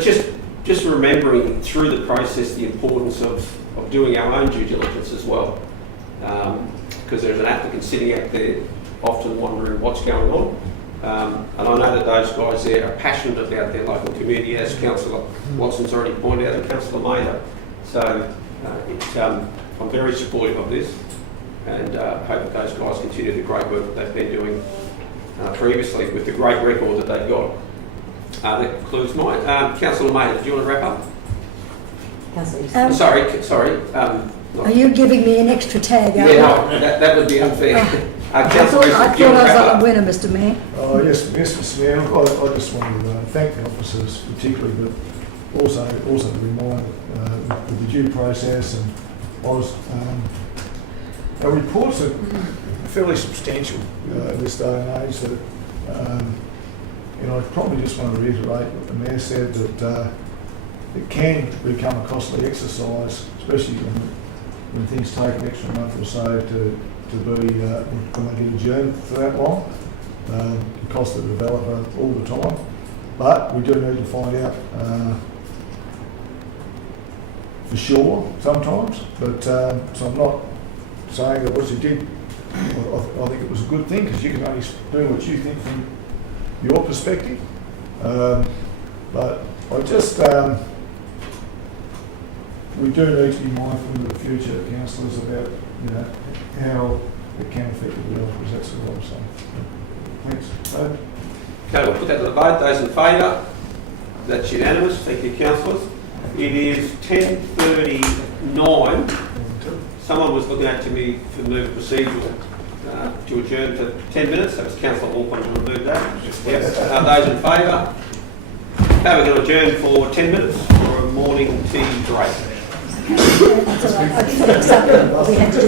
just remembering through the process the importance of doing our own due diligence as well. Because there's an applicant sitting out there often wondering what's going on. And I know that those guys there are passionate about their local community, as Councillor Watson's already pointed out, and Councillor Mader. So I'm very supportive of this, and hope that those guys continue the great work that they've been doing previously with the great record that they've got. That concludes mine. Councillor Mader, do you want to wrap up? Sorry. Are you giving me an extra tag? No, that would be unfair. I thought I was a winner, Mr Mayor. Oh, yes, Mr Mayor, I just wanted to thank the officers particularly, but also to remind with the due process and our reports are fairly substantial in this day and age. That I probably just want to reiterate what the Mayor said, that it can become a costly exercise, especially when things take an extra month or so to be when they get adjourned for that long. It costs the developer all the time, but we do need to find out for sure sometimes. But so I'm not saying that what you did, I think it was a good thing, because you can only do what you think from your perspective. But I just we do need to be mindful in the future, councillors, about how it can affect the developers. That's what I'm saying. Thanks. Okay, we'll put that to the vote. Those in favour? That's unanimous. Thank you, councillors. It is 10:39. Someone was looking at me for the move procedural to adjourn to 10 minutes. That was Councillor Walpole to remove that. Yes. Those in favour? Okay, we're going to adjourn for 10 minutes for a morning tea break. That's all right. I didn't accept what we had to do.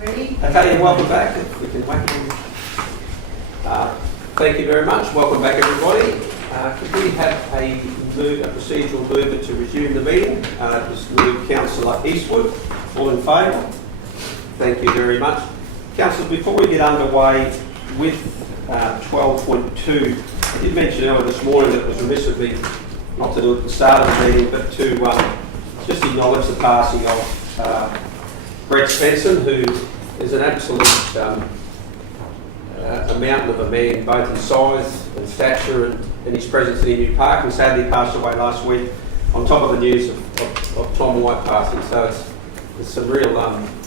Ready? Okay, and welcome back. If we can wait. Thank you very much. Welcome back, everybody. Could we have a procedural movement to resume the meeting? Just move Councillor Eastwood. All in favour? Thank you very much. Councillors, before we get underway with 12.2, I did mention earlier this morning that it was remiss of me not to do it at the start of the meeting, but to just acknowledge the passing of Brett Spencer, who is an absolute a mountain of a man, both in size and stature and his presence in Emu Park, and sadly passed away last week on top of the news of Tom White passing. So there's some real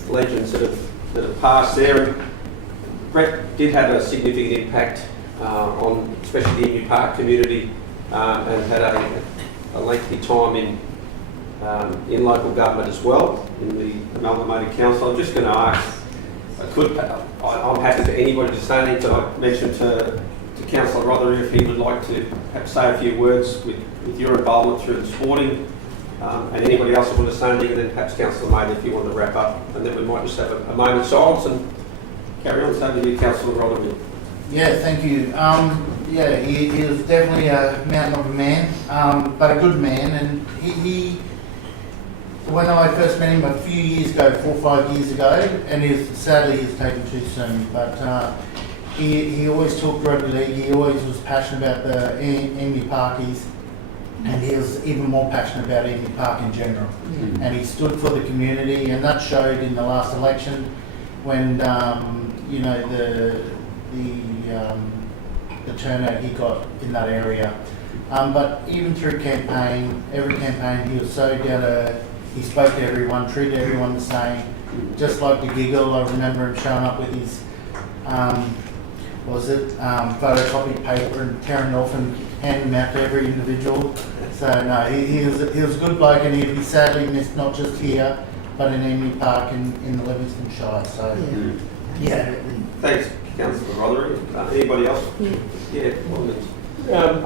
legends that have passed there. And Brett did have a significant impact on especially the Emu Park community and had a lengthy time in local government as well, in the Amalgamated Council. I'm just going to ask, I'm happy for anybody to say anything, but I mentioned to Councillor Rothery if he would like to say a few words with your involvement through the sporting, and anybody else who want to say anything, and then perhaps Councillor Maida if you want to wrap up, and then we might just have a moment's silence and carry on. So to you, Councillor Rothery. Yeah, thank you. Yeah, he was definitely a mountain of a man, but a good man, and he when I first met him a few years ago, 4 or 5 years ago, and sadly he's taken too soon, but he always talked rugby league, he always was passionate about the Emu Parkies, and he was even more passionate about Emu Park in general. And he stood for the community, and that showed in the last election when you know the turnout he got in that area. But even through every campaign, he was so he spoke to everyone, treated everyone the same, just like the giggle. I remember him showing up with his, photocopied paper and tearing off and handing them out to every individual. So no, he was a good bloke, and he'd be sadly missed not just here, but in Emu Park in the Livingstone Shire. So yeah. Thanks, Councillor Rothery. Anybody else? Yeah.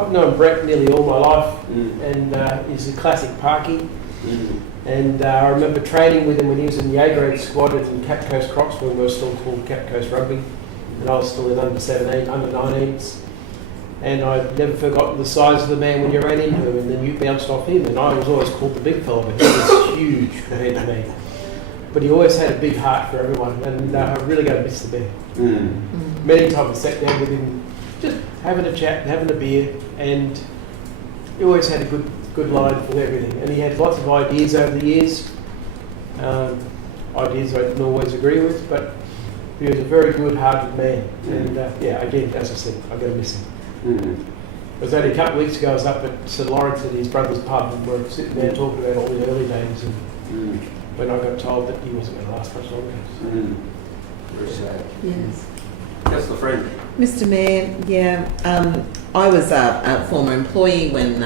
I've known Brett nearly all my life, and he's a classic Parky. And I remember training with him when he was in the A-grade squad in Cap Coast Crocs, when we were still called Cap Coast Rugby, and I was still in under 17, under 19s. And I've never forgotten the size of the man when you ran into him, and then you bounced off him, and I was always called the big fella, but he was huge compared to me. But he always had a big heart for everyone, and I'm really going to miss the man. Many times I sat down with him, just having a chat, having a beer, and he always had a good line for everything. And he had lots of ideas over the years, ideas I didn't always agree with, but he was a very good-hearted man. And yeah, again, as I said, I'm going to miss him. It was only a couple of weeks ago, I was up at St Lawrence at his brother's pub, and we were sitting there talking about all the early days, and when I got told that he wasn't going to last much longer. Very sad. Yes. Councillor Friend. Mr Mayor, yeah, I was a former employee when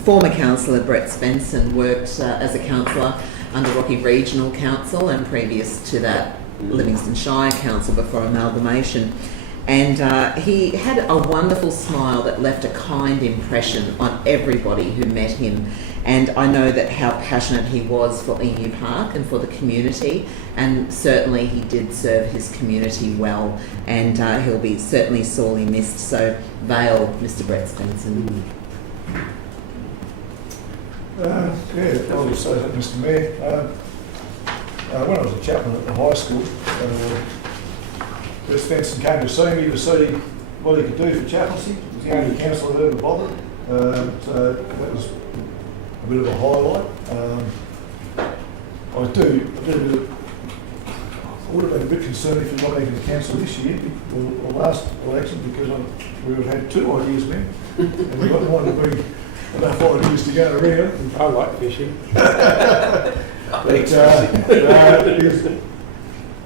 former councillor Brett Spencer worked as a councillor under Rocky Regional Council, and previous to that Livingstone Shire Council before amalgamation. And he had a wonderful smile that left a kind impression on everybody who met him. And I know that how passionate he was for Emu Park and for the community, and certainly he did serve his community well, and he'll be certainly sorely missed. So, Vale, Mr Brett Spencer. Yeah, I'll just say that, Mr Mayor. When I was a chaplain at the high school, Brett Spencer came to see me to see what he could do for chaplaincy. He was the only councillor that ever bothered, so that was a bit of a highlight. I would have been a bit concerned if he got into the council this year, or last election, because we would have had 2 ideas then, and we got one to bring enough ideas to go around. I like fishing.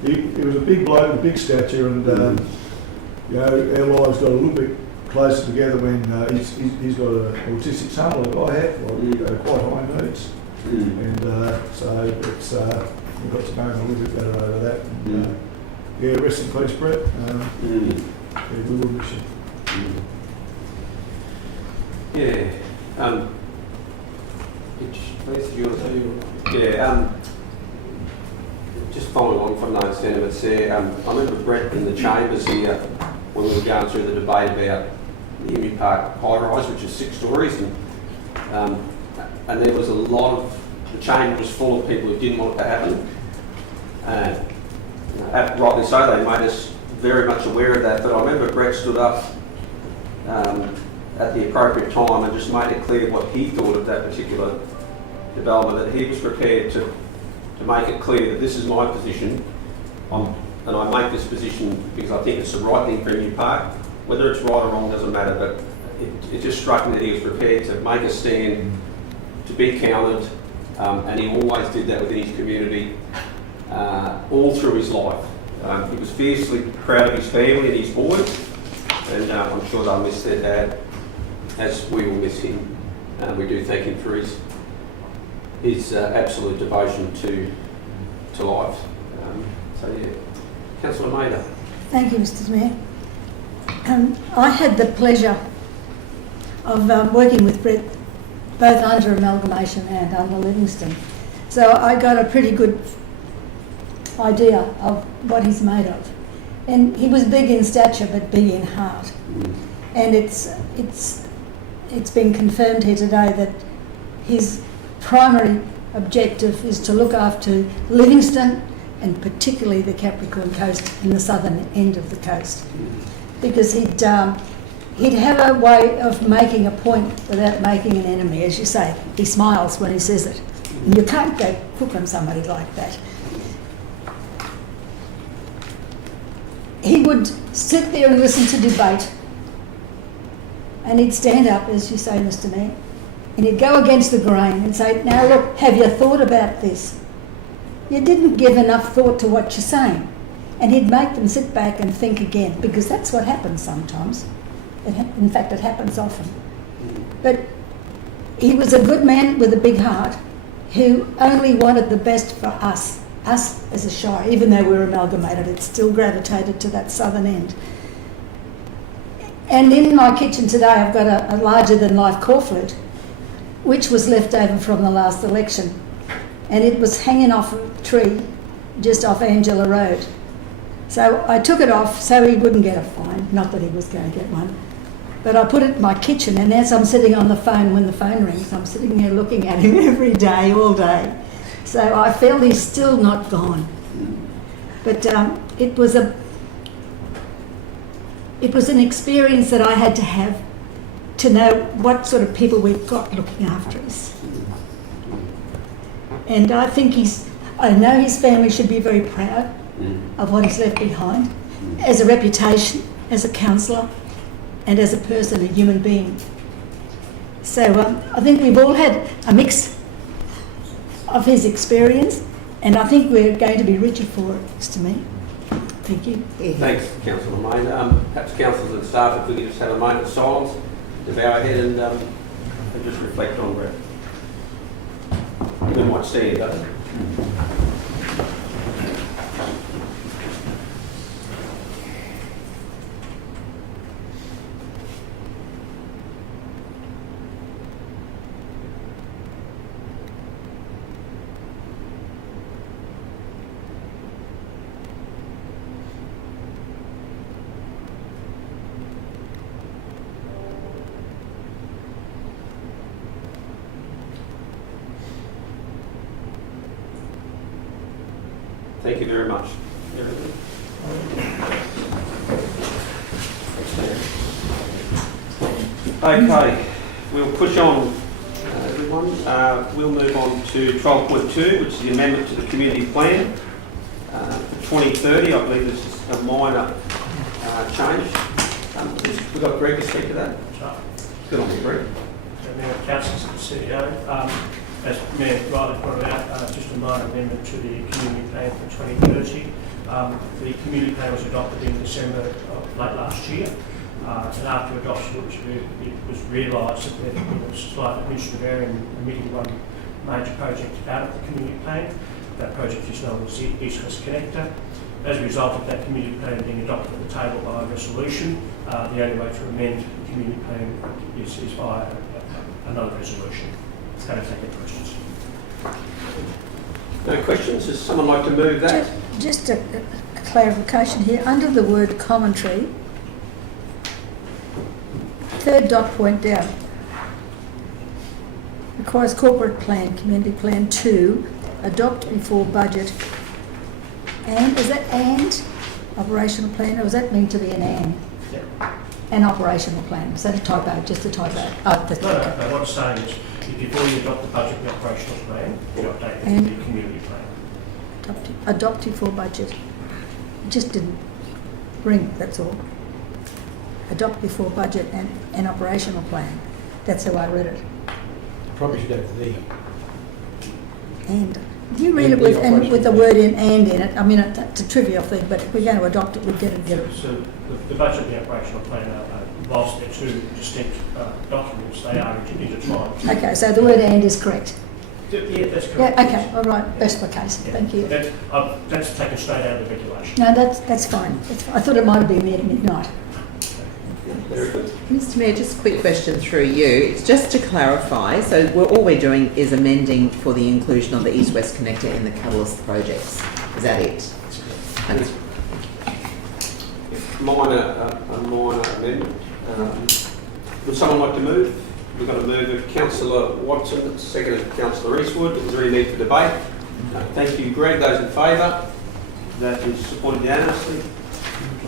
He was a big bloke with big stature, and you know, our lives got a little bit closer together when he's got an autistic son like I have, quite high needs, and so it's we've got to know him a little bit better over that. And, yeah, rest in peace, Brett. Yeah, we will miss you. Yeah. Please, do you want to say? Yeah. just following on from those sentiments there, I remember Brett in the chambers here when we were going through the debate about the Emu Park high-rise, which is 6 stories, and there was a lot of, the chamber was full of people who didn't want it to happen. Rightly so, they made us very much aware of that, but I remember Brett stood up at the appropriate time and just made it clear what he thought of that particular development, that he was prepared to make it clear that this is my position, and I make this position because I think it's the right thing for Emu Park. Whether it's right or wrong doesn't matter, but it just struck me that he was prepared to make a stand, to be counted, and he always did that within his community all through his life. He was fiercely proud of his family and his boys, and I'm sure they'll miss their dad, as we will miss him. We do thank him for his absolute devotion to life. So yeah, Councillor Maida. Thank you, Mr. Mayor. I had the pleasure of working with Brett both under amalgamation and under Livingstone. So I got a pretty good idea of what he's made of. And he was big in stature but big in heart. And it's been confirmed here today that his primary objective is to look after Livingstone and particularly the Capricorn Coast and the southern end of the coast. Because he'd have a way of making a point without making an enemy, as you say. He smiles when he says it. And you can't go cook on somebody like that. He would sit there and listen to debate, and he'd stand up, as you say, Mr. Mayor, and he'd go against the grain and say, now look, have you thought about this? You didn't give enough thought to what you're saying. And he'd make them sit back and think again, because that's what happens sometimes. In fact, it happens often. But he was a good man with a big heart who only wanted the best for us as a shire. Even though we were amalgamated, it still gravitated to that southern end. And in my kitchen today, I've got a larger-than-life corflute, which was left over from the last election. And it was hanging off a tree just off Angela Road. So I took it off so he wouldn't get a fine. Not that he was going to get one. But I put it in my kitchen, and as I'm sitting on the phone, when the phone rings, I'm sitting there looking at him every day, all day. So I feel he's still not gone. But it was an experience that I had to have to know what sort of people we've got looking after us. And I think I know his family should be very proud of what he's left behind, as a reputation, as a councillor, and as a person, a human being. So I think we've all had a mix of his experience, and I think we're going to be richer for it, Mr. Mayor. Thank you. Thanks, Councillor Main. Perhaps councillors and staff, if we could just have a moment of silence to bow our head and just reflect on Brett. You might stand up. Thank you very much. Okay, we'll push on, everyone. We'll move on to 12.2, which is the amendment to the community plan for 2030. I believe this is a minor change. We've got Greg to speak to that. Good on you, Greg. Mayor, Councillors and CEO. As Mayor rightly pointed out, just a minor amendment to the community plan for 2030. The community plan was adopted in December of late last year, and after adoption it was realised that there had been a slight administrative error in omitting one major project out of the community plan. That project is known as the East West Connector. As a result of that community plan being adopted at the table by a resolution, the only way to amend the community plan is via another resolution. Can I take any questions? No questions? Does someone like to move that? Just a clarification here. Under the word commentary, third dot point down, requires corporate plan, community plan 2, adopt before budget. And, is that and operational plan, or does that mean to be an and? Yeah. An operational plan. Is that a typo? Just a typo? Oh, that's No, what I'm saying is, before you adopt the budget and the operational plan, you update And? the community plan. adopt before budget. It just didn't ring, that's all. Adopt before budget and an operational plan. That's how I read it. Probably should have the. And do you read And it with, the and with the operational word in it? I mean, it's a trivial thing, but if we're going to adopt it, we get it. So the budget and the operational plan whilst they're two distinct documents, they are intertwined. Okay, so the word and is correct. Yeah, that's correct. Yeah, okay, all right, best for case. Yeah. Thank you. That's taken straight out of the regulation. No, that's fine. I thought it might have been there at midnight. Very good. Mr Mayor, just a quick question through you. It's just to clarify, so all we're doing is amending for the inclusion of the East-West Connector in the Catalyst projects. Is that it? Okay. A minor amendment. Would someone like to move? We've got a move of Councillor Watson, second of Councillor Eastwood. Is there any need for debate? Thank you, Greg. Those in favour? That is supported unanimously.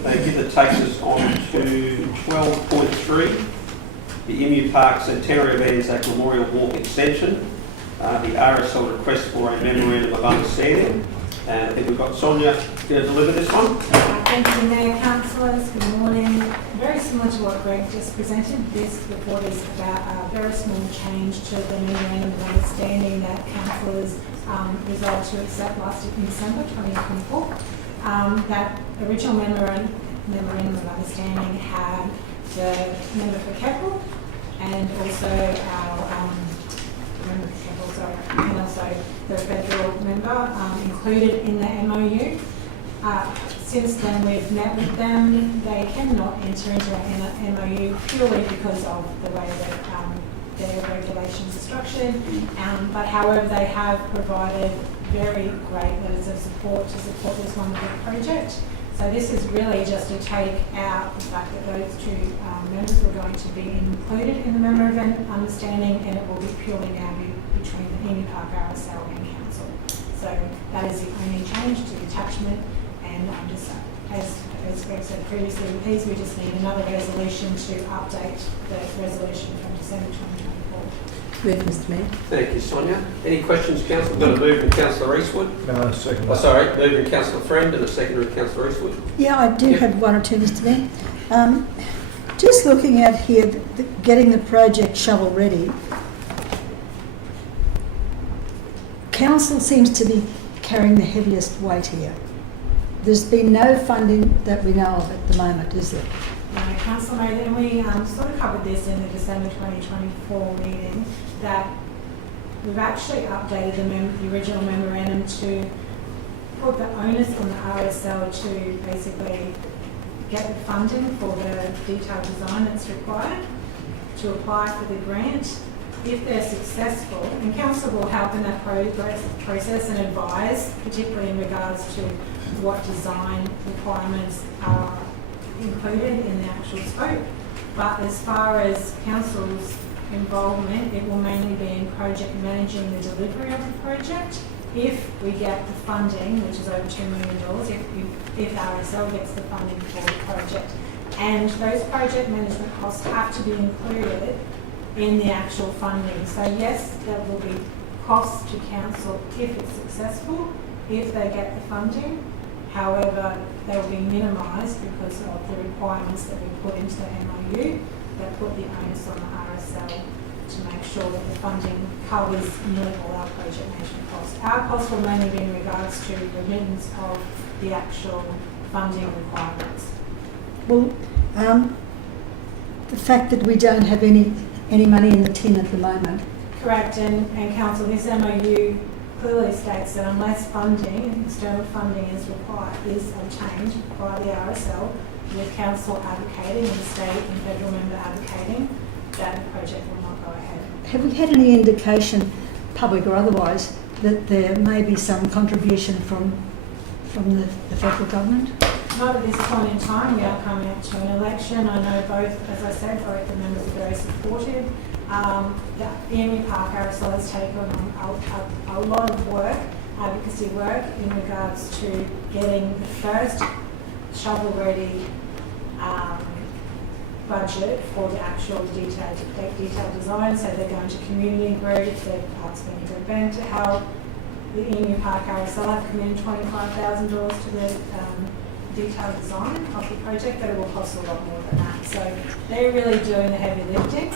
Thank you. That takes us on to 12.3, the Emu Park Centenary of Anzac Memorial Walk Extension. The RSL request for a memorandum of understanding. And I think we've got Sonia to deliver this one. Thank you, Mayor, councillors. Good morning. Very similar to what Greg just presented, this report is about a very small change to the memorandum of understanding that councillors resolved to accept last December 2024. That original memorandum of understanding had the member for Keppel and also our member for Keppel, sorry, and also the federal member included in the MOU. Since then, we've met with them. They cannot enter into an MOU purely because of the way that their regulations are structured. But however, they have provided very great letters of support to support this wonderful project. So this is really just to take out the fact that those two members were going to be included in the memorandum of understanding, and it will be purely now between the Emu Park RSL and Council. So that is the only change to the attachment. And just as Greg said previously, with these we just need another resolution to update the resolution from December 2024. Move, Mr Mayor. Thank you, Sonia. Any questions, Councillor? We've got a move from Councillor Eastwood. No, second. Oh, sorry, move from Councillor Friend and a second from Councillor Eastwood. Yeah, I do have one or two, Mr Mayor. Just looking at here, getting the project shovel ready, Council seems to be carrying the heaviest weight here. There's been no funding that we know of at the moment, is there? No, Councillor Mayor, and we sort of covered this in the December 2024 meeting, that we've actually updated the original memorandum to put the onus on the RSL to basically get the funding for the detailed design that's required to apply for the grant. If they're successful, and Council will help in that process and advise, particularly in regards to what design requirements are included in the actual scope. But as far as Council's involvement, it will mainly be in project managing the delivery of the project. If we get the funding, which is over $2 million, if RSL gets the funding for the project, and those project management costs have to be included in the actual funding. So yes, there will be costs to Council if it's successful, if they get the funding. However, they will be minimised because of the requirements that we put into the MOU that put the onus on the RSL to make sure that the funding covers nearly all our project management costs. Our costs will mainly be in regards to remittance of the actual funding requirements. Well, the fact that we don't have any money in the tin at the moment. Correct, and Council, this MOU clearly states that unless funding, external funding is obtained by the RSL, with Council advocating and state and federal member advocating, that the project will not go ahead. Have we had any indication, public or otherwise, that there may be some contribution from the federal government? Not at this point in time. We are coming up to an election. I know both, as I said, both the members are very supportive. The Emu Park RSL has taken on a lot of work, advocacy work, in regards to getting the first shovel-ready budget for the actual detailed design. So they're going to community groups, they're participating in an event to help. The Emu Park RSL have committed $25,000 to the detailed design of the project, but it will cost a lot more than that. So they're really doing the heavy lifting,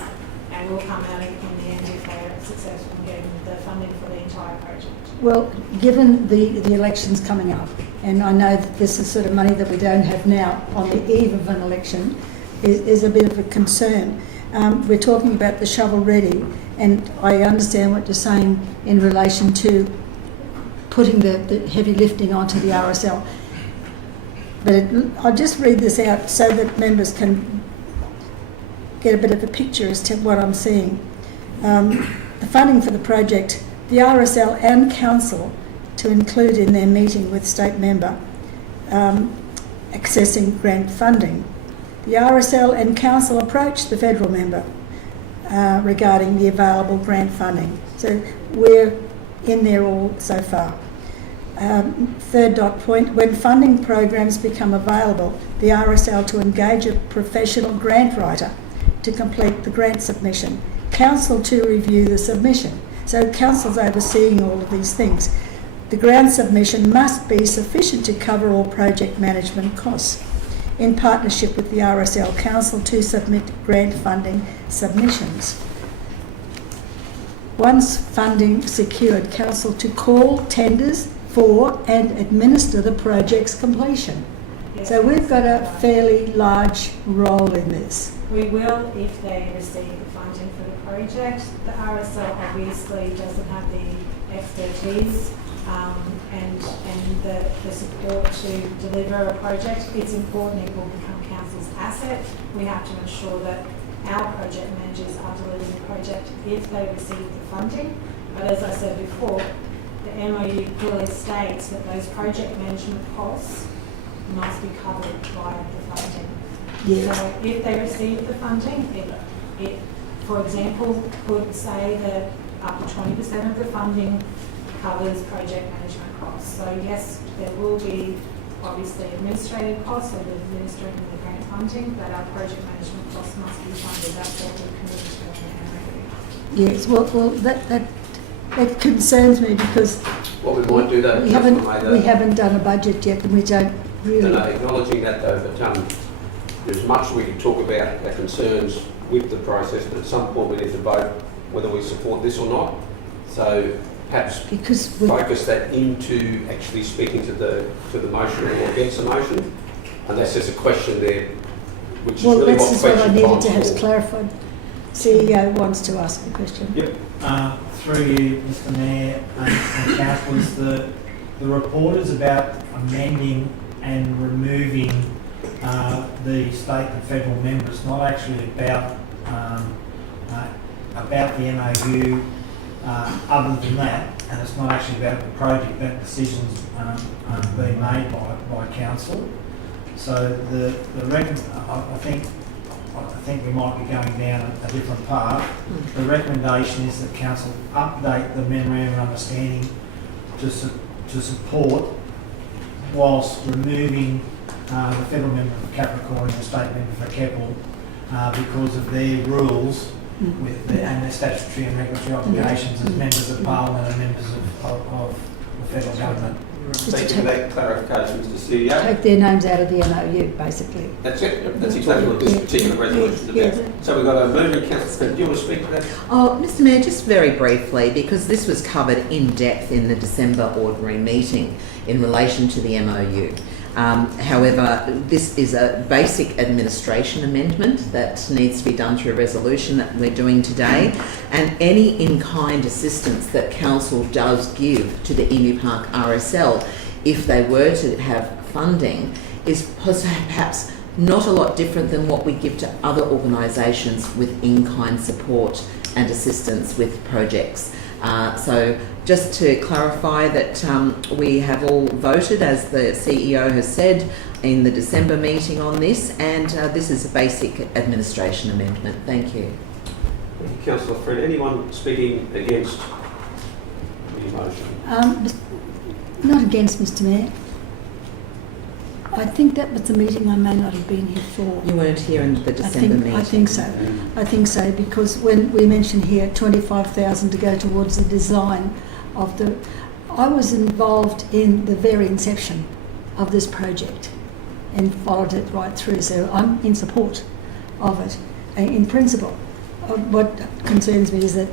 and will come out in the end if they're successful in getting the funding for the entire project. Well, given the elections coming up, and I know that this is sort of money that we don't have now on the eve of an election, is a bit of a concern. We're talking about the shovel ready, and I understand what you're saying in relation to putting the heavy lifting onto the RSL. But I'll just read this out so that members can get a bit of a picture as to what I'm seeing. The funding for the project, the RSL and Council to include in their meeting with State Member accessing grant funding. The RSL and Council approached the Federal Member regarding the available grant funding. So we're in there all so far. Third dot point, when funding programs become available, the RSL to engage a professional grant writer to complete the grant submission. Council to review the submission. So Council's overseeing all of these things. The grant submission must be sufficient to cover all project management costs. In partnership with the RSL, Council to submit grant funding submissions. Once funding secured, Council to call tenders for and administer the project's completion. Yes. So we've got a fairly large role in this. We will if they receive the funding for the project. The RSL obviously doesn't have the expertise and the support to deliver a project. It's important it will become Council's asset. We have to ensure that our project managers are delivering the project if they receive the funding. But as I said before, the MOU clearly states that those project management costs must be covered by the funding. Yes. So if they receive the funding, it for example, could say that up to 20% of the funding covers project management costs. So yes, there will be obviously administrative costs of administering the grant funding, but our project management costs must be funded. That's what we're committed to. Yes, well that concerns me because What we might do though, we haven't done a budget yet, and we don't really. No, acknowledging that though, but there's much we could talk about our concerns with the process, but at some point we need to vote whether we support this or not. So perhaps focus that into actually speaking to the motion or against the motion, unless there's a question there, which is really this is what I needed to have for. clarified. CEO wants to ask a question. Yep. Through you, Mr. Mayor and councillors, the report is about amending and removing the state and federal members, not actually about the MOU. Other than that, and it's not actually about the project, that decision's being made by council. So I think we might be going down a different path. The recommendation is that council update the memorandum of understanding to support, whilst removing the federal member for Capricorn and the state member for Keppel because of their rules and their statutory and regulatory obligations as members of Parliament and members of the federal government. Thank you for that clarification, Mr. CEO. Take their names out of the MOU, basically. That's it. That's exactly what this particular resolution is about. So we've got a mover, Councillor. Do you want to speak to that? Oh, Mr. Mayor, just very briefly, because this was covered in depth in the December ordinary meeting in relation to the MOU. However, this is a basic administration amendment that needs to be done through a resolution that we're doing today, and any in-kind assistance that Council does give to the Emu Park RSL, if they were to have funding, is perhaps not a lot different than what we give to other organisations with in-kind support and assistance with projects. So just to clarify that we have all voted, as the CEO has said, in the December meeting on this, and this is a basic administration amendment. Thank you. Thank you, Councillor Friend. Anyone speaking against the motion? Not against, Mr Mayor. I think that was the meeting I may not have been here for. You weren't here in the December meeting. I think so. I think so, because when we mentioned here 25,000 to go towards the design of the... I was involved in the very inception of this project and followed it right through, so I'm in support of it. In principle, what concerns me is that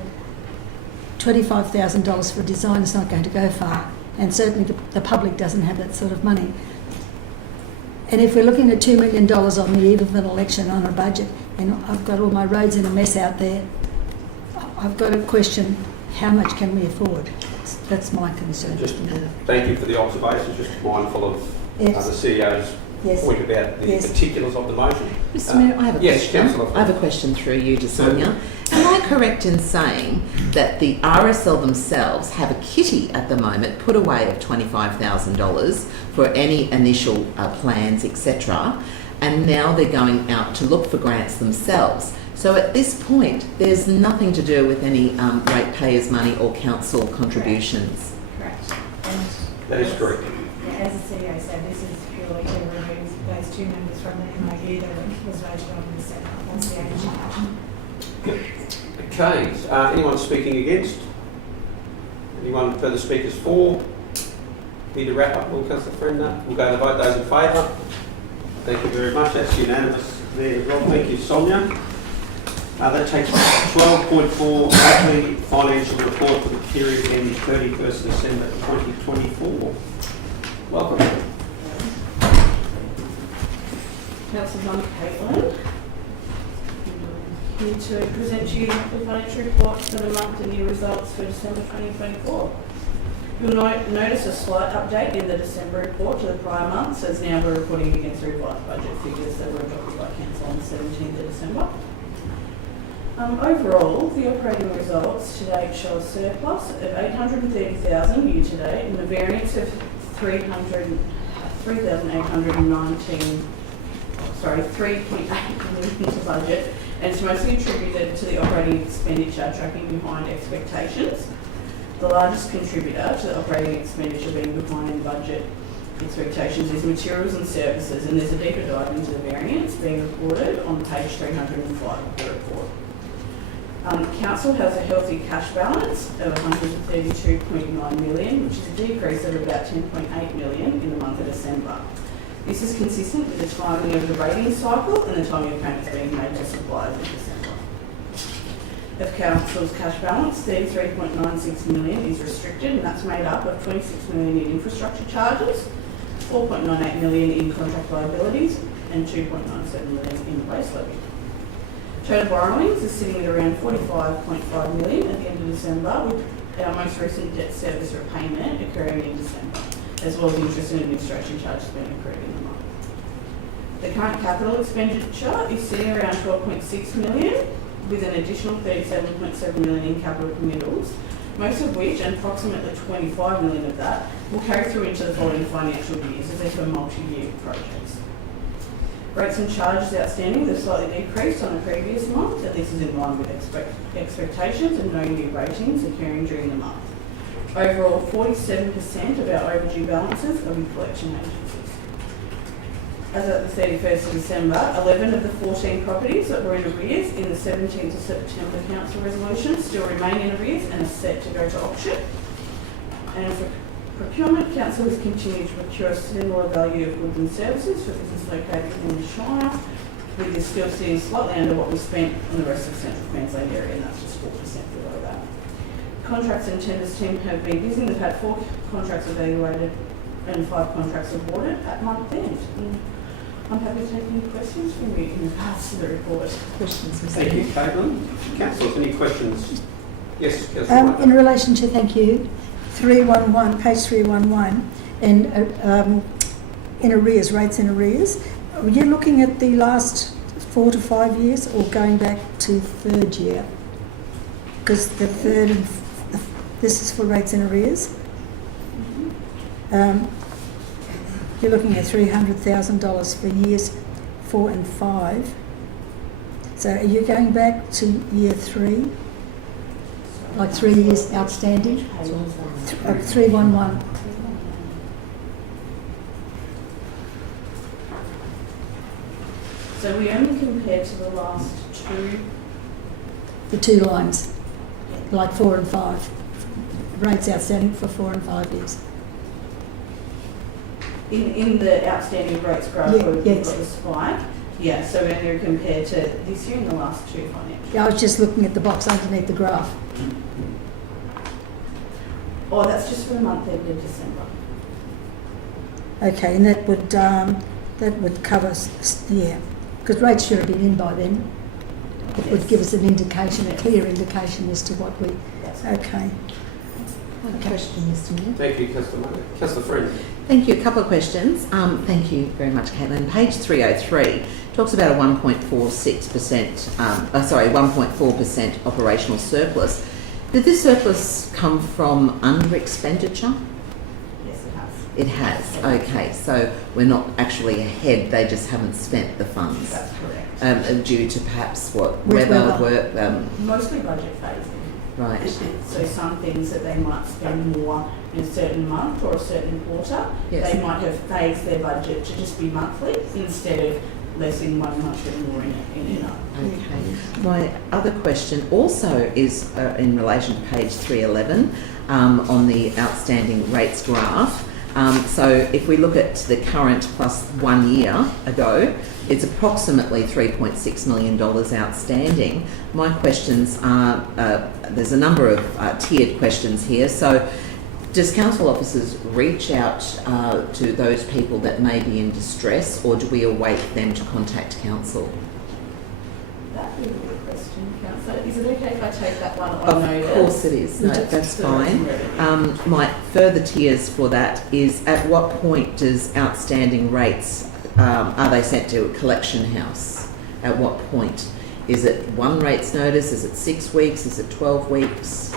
$25,000 for design is not going to go far, and certainly the public doesn't have that sort of money. And if we're looking at $2 million on the eve of an election on a budget, and I've got all my roads in a mess out there, I've got to question how much can we afford. That's my concern. Just thank you for the observations. Just mindful of the CEO's point about the particulars of the motion. Mr Mayor, I have a yes, question. Councillor. I have a question through you to Sonia. Am I correct in saying that the RSL themselves have a kitty at the moment put away of $25,000 for any initial plans, etc., and now they're going out to look for grants themselves? So at this point, there's nothing to do with any ratepayers' money or council contributions. Correct. That is correct. Yeah, as the CEO said, this is purely to remove those two members from the MOU that was voted on in December. That's the only change. Okay. Anyone speaking against? Anyone further speakers for? Need to wrap up? Will Councillor Friend? We'll go to the vote. Those in favour? Thank you very much. That's unanimous there as well. Thank you, Sonia. That takes 12.4 monthly financial report for the period ending 31st December 2024. Welcome. Councillor Caitlin, here to present to you the financial report for the month and year results for December 2024. You'll notice a slight update in the December report to the prior months, as now we're reporting against the revised budget figures that were adopted by Council on the 17th of December. Overall, the operating results to date show a surplus of $830,000 year to date and a variance of $3.8 million to budget, and it's mostly attributed to the operating expenditure tracking behind expectations. The largest contributor to the operating expenditure being behind budget expectations is materials and services, and there's a deeper dive into the variance being reported on page 305 of the report. Council has a healthy cash balance of $132.9 million, which is a decrease of about $10.8 million in the month of December. This is consistent with the timing of the rating cycle and the timing of payments being made to suppliers in December. Of Council's cash balance, $33.96 million is restricted, and that's made up of $26 million in infrastructure charges, $4.98 million in contract liabilities, and $2.97 million in the waste levy. Total borrowings are sitting at around $45.5 million at the end of December, with our most recent debt service repayment occurring in December, as well as interest and administration charges being accrued in the month. The current capital expenditure is sitting around $12.6 million, with an additional $37.7 million in capital committals, most of which, and approximately $25 million of that, will carry through into the following financial years as they're for multi-year projects. Rates and charges outstanding have slightly decreased on the previous month, and this is in line with expectations and no new ratings occurring during the month. Overall, 47% of our overdue balances are with collection agencies. As at the 31st of December, 11 of the 14 properties that were in arrears in the 17th of September Council resolution still remain in arrears and are set to go to auction. And for procurement, Council has continued to procure a similar value of goods and services for business located in the Shire, with this still sitting slightly under what we spent on the rest of the Central Queensland area, and that's just 4% below that. Contracts and tenders team have been busy. They've had 4 contracts evaluated and 5 contracts awarded at month end. I'm happy to take any questions from you in regards to the report. Questions, Mr. Thank you, Caitlin. Councillors, any questions? Yes, Councillor. In relation to, thank you, 311, page 311, and in arrears, rates in arrears, are you looking at the last 4 to 5 years or going back to third year? Because the third and This is for rates in arrears. You're looking at $300,000 for years 4 and 5. So are you going back to year 3? Like 3 years outstanding? 311. So we only compare to the last two. The 2 lines, like 4 and 5. Rates outstanding for 4 and 5 years. In the outstanding rates graph, Yeah, we've yes. got the spike. Yeah, so when they're compared to this year and the last 2 financial. Yeah, I was just looking at the box underneath the graph. Oh, that's just for the month ended December. Okay, and that would cover, yeah, because rates should have been in by then. It would give us an indication, a clear indication as to what we, okay. Question, Mr. Mayor. Thank you, Councillor Mayor. Councillor Friend. Thank you. A couple of questions. Thank you very much, Caitlin. Page 303 talks about a 1.4% operational surplus. Did this surplus come from under expenditure? Yes, it has. It has. Okay, so we're not actually ahead. They just haven't spent the funds. That's correct. Due to perhaps what Weather. work. Mostly budget phasing. Right. So some things that they might spend more in a certain month or a certain quarter, Yes. they might have phased their budget to just be monthly instead of less in one month and more in another. Okay. My other question also is in relation to page 311 on the outstanding rates graph. So if we look at the current plus 1 year ago, it's approximately $3.6 million outstanding. My questions are, there's a number of tiered questions here. So does council officers reach out to those people that may be in distress, or do we await them to contact council? That would be a good question, Councillor. Is it okay if I take that one on Of notice? course it is. No, that's fine. My further tiers for that is, at what point does outstanding rates, are they sent to a collection house? At what point? Is it 1 rates notice? Is it 6 weeks? Is it 12 weeks?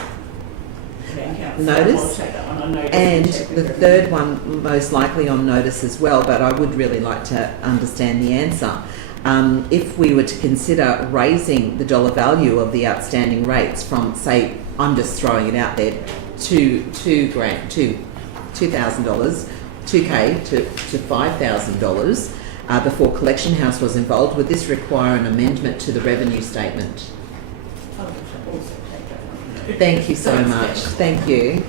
Notice. I'll take that one on notice. And check with the them. third one, most likely on notice as well, but I would really like to understand the answer. If we were to consider raising the dollar value of the outstanding rates from, say, I'm just throwing it out there, $2,000, $2K to $5,000 before collection house was involved, would this require an amendment to the revenue statement? I'll also take that one on notice. Thank you so much. Thank you.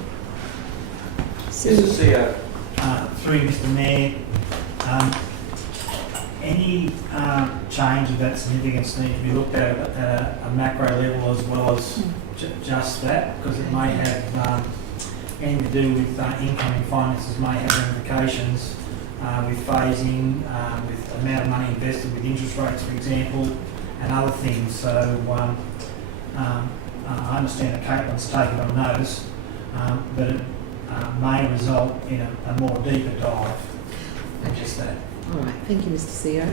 Mr. CEO. Through Mr. Mayor, any change of that significance need to be looked at a macro level as well as just that, because it may have anything to do with incoming finances, may have ramifications with phasing, with the amount of money invested, with interest rates, for example, and other things. So I understand that Caitlin's taken on notice, but it may result in a more deeper dive than just that. All right. Thank you, Mr. CEO.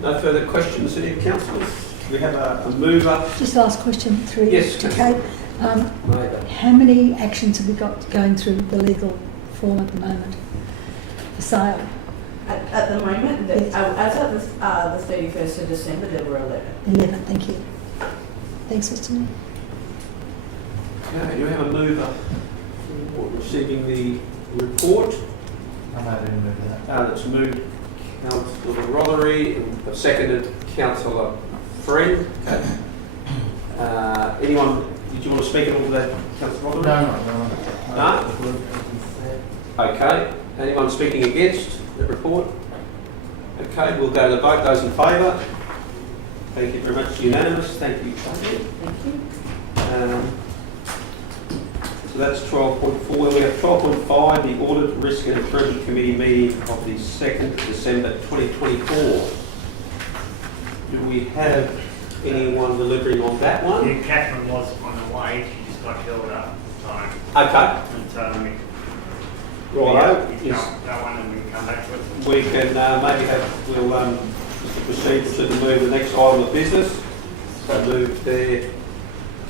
No further questions, any councillors? We have a mover. Just last question through Yes, to Kate. How many actions have we got going through the legal form at the moment? For sale? At the moment, as at the 31st of December, there were 11. 11, thank you. Thanks, Mr. Mayor. Okay, you have a mover for receiving the report. I'm happy to move that. That's moved Councillor Rollery and seconded Councillor Friend. Okay. Anyone, did you want to speak at all to that, Councillor Rollery? No? Okay. Anyone speaking against the report? Okay, we'll go to the vote. Those in favour? Thank you very much. Unanimous. Thank you, Tony. Thank you. So that's 12.4. We have 12.5, the Audit, Risk and Improvement Committee meeting of the 2nd of December 2024. Do we have anyone delivering on that one? Yeah, Catherine was on the way, she just got held up. So, Okay. Righto. Yes. That one and we can come back to it. We can maybe we'll just proceed to move the next item of business. So move there.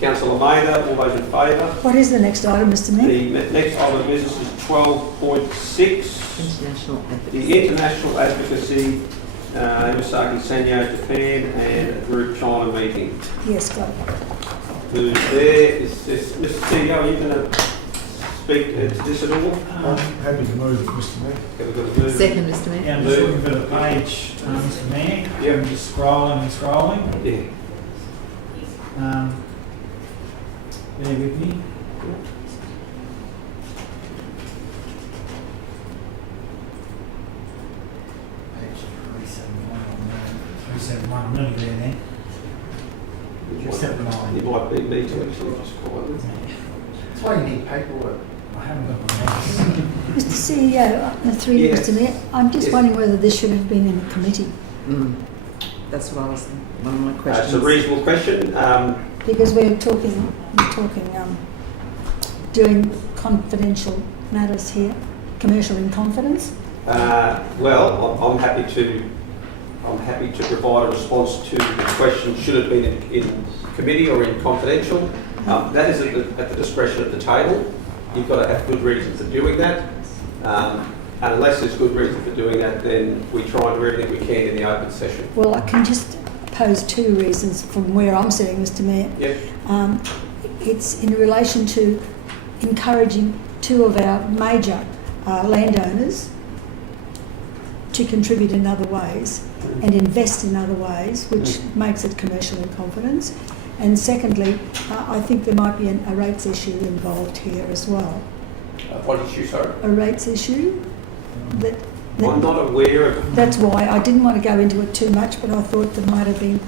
Councillor Mather, all those in favour? What is the next item, Mr Mayor? The next item of business is 12.6. International advocacy. The International Advocacy, Iwasaki Sanyo, Japan, and Group China meeting. Yes, got it. Who's there? Is this, Mr CEO, are you going to speak to this at all? I'm happy to move it, Mr Mayor. Okay, we've got to move. Second, Mr Mayor. Yeah, I'm just looking for the page, Mr Mayor. Yep. I'm just scrolling and scrolling. Yeah. Bear with me. Page 371 on there. 371, I'm nearly there then. Except mine. It might be me to actually just quietly. That's why you need paperwork. I haven't got my notes. Mr CEO, through you, Yes. Mr Mayor, I'm just Yes. wondering whether this should have been in a committee. That's what I was, one of my questions. It's a reasonable question. Because we're talking, doing confidential matters here, commercial in confidence. Well, I'm happy to provide a response to the question, should it be in committee or in confidential? That is at the discretion of the table. You've got to have good reason for doing that. And unless there's good reason for doing that, then we try and do everything we can in the open session. Well, I can just pose two reasons from where I'm sitting, Mr Mayor. Yep. It's in relation to encouraging two of our major landowners to contribute in other ways and invest in other ways, which makes it commercial in confidence. And secondly, I think there might be a rates issue involved here as well. What issue, sorry? A rates issue? That I'm not aware of. That's why I didn't want to go into it too much, but I thought there might have been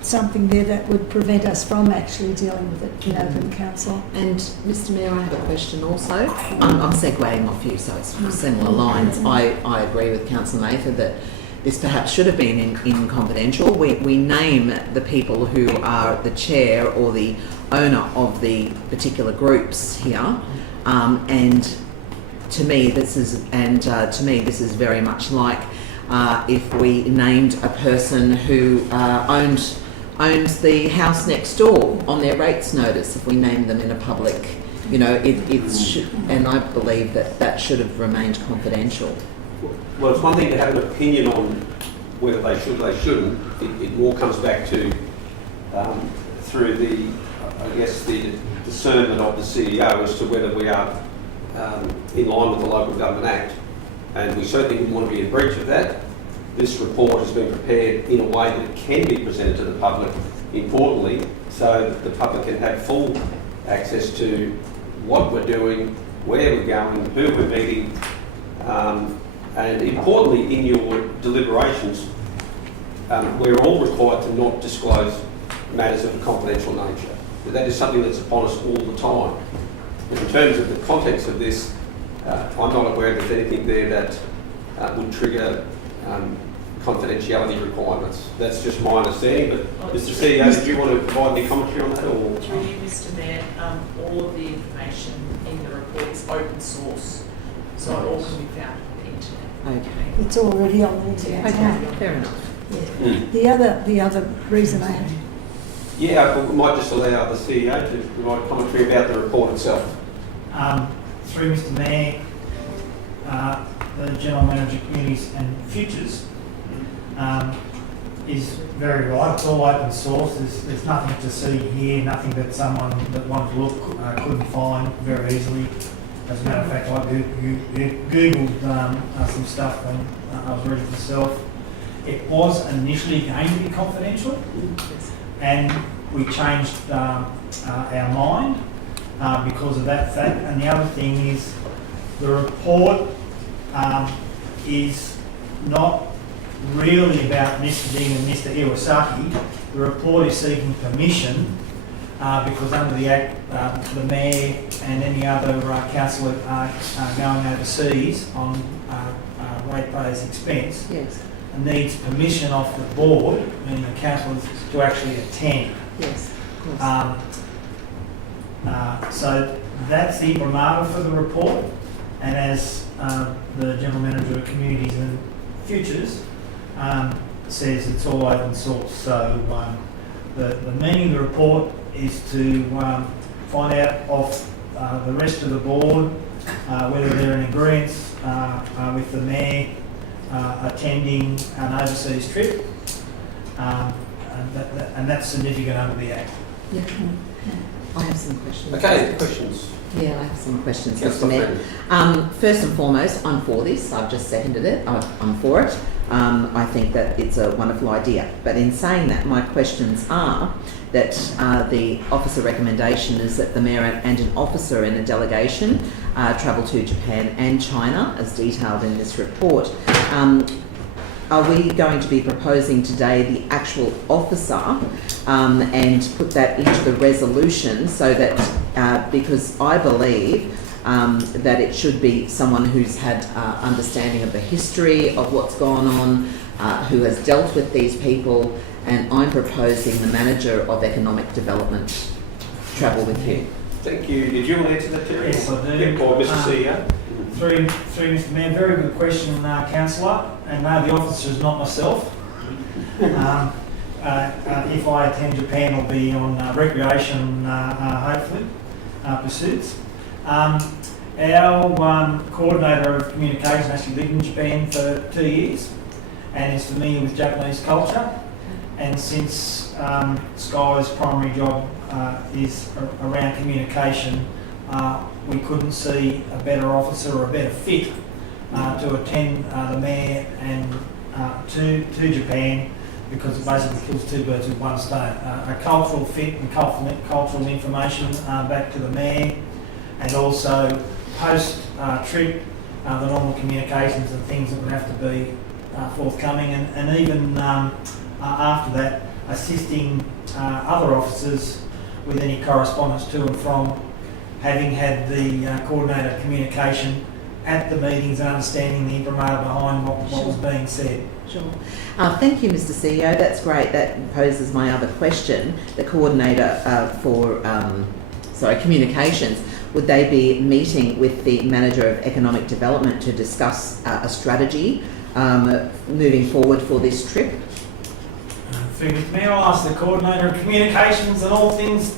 something there that would prevent us from actually dealing with it in open council. And Mr Mayor, I have a question also. I'm segueing off you, so it's similar lines. I agree with Councillor Mather that this perhaps should have been in confidential. We name the people who are the chair or the owner of the particular groups here, and to me this is very much like if we named a person who owns the house next door on their rates notice. If we named them in a public, and I believe that should have remained confidential. Well, it's one thing to have an opinion on whether they should or they shouldn't. It more comes back to through the discernment of the CEO as to whether we are in line with the Local Government Act, and we certainly wouldn't want to be in breach of that. This report has been prepared in a way that it can be presented to the public, importantly, so that the public can have full access to what we're doing, where we're going, who we're meeting, and importantly, in your deliberations, we're all required to not disclose matters of a confidential nature. But that is something that's upon us all the time. But in terms of the context of this, I'm not aware that there's anything there that would trigger confidentiality requirements. That's just my understanding. But Mr. CEO, did you want to provide any commentary on that? Or? Through you, Mr Mayor, all of the information in the report is open source, so it all can be found on the internet. Okay. It's already on the internet. Okay, fair enough. Yeah. The other reason I had. Yeah, we might just allow the CEO to provide commentary about the report itself. Through Mr Mayor, the General Manager Communities and Futures is very right. It's all open source. There's nothing to see here, nothing that someone that wanted to look couldn't find very easily. As a matter of fact, I Googled some stuff when I was reading myself. It was initially going to be confidential, and we changed our mind because of that fact. And the other thing is the report is not really about Mr. Ding and Mr. Iwasaki. The report is seeking permission because under the Act, the Mayor and any other councillor are going overseas on ratepayers' expense. Yes. Needs permission off the board, meaning the councillors, to actually attend. Yes. Of course. So that's the imprimatur for the report, and as the General Manager of Communities and Futures says, it's all open source. So the meaning of the report is to find out of the rest of the board whether they're in agreement with the mayor attending an overseas trip, and that's significant under the Act. Yeah. I have some questions. Okay, questions? Yeah, I have some questions, Yes, Mr. Mayor. First and foremost, I'm for this. I've just seconded it. I'm for it. I think that it's a wonderful idea. But in saying that, my questions are that the officer recommendation is that the mayor and an officer in a delegation travel to Japan and China, as detailed in this report. Are we going to be proposing today the actual officer and put that into the resolution so that, because I believe that it should be someone who's had understanding of the history of what's gone on, who has dealt with these people, and I'm proposing the manager of economic development travel with you. Thank you. Did you want to answer that, Terry? Yes, I do. Yep, or Mr. CEO? Through Mr. Mayor, very good question, Councillor, and no, the officer is not myself. If I attend Japan, I'll be on recreation, hopefully, pursuits. Our coordinator of communication actually lived in Japan for 2 years and is familiar with Japanese culture. And since Sky's primary job is around communication, we couldn't see a better officer or a better fit to attend the mayor and to Japan, because it basically kills two birds with one stone. A cultural fit and cultural information back to the mayor, and also post-trip, the normal communications and things that would have to be forthcoming, and even after that, assisting other officers with any correspondence to and from, having had the coordinator communication at the meetings and understanding the imprimatur behind what was being said. Sure. Thank you, Mr. CEO. That's great. That poses my other question. The coordinator for communications, would they be meeting with the manager of economic development to discuss a strategy moving forward for this trip? May I ask the coordinator of communications and all things?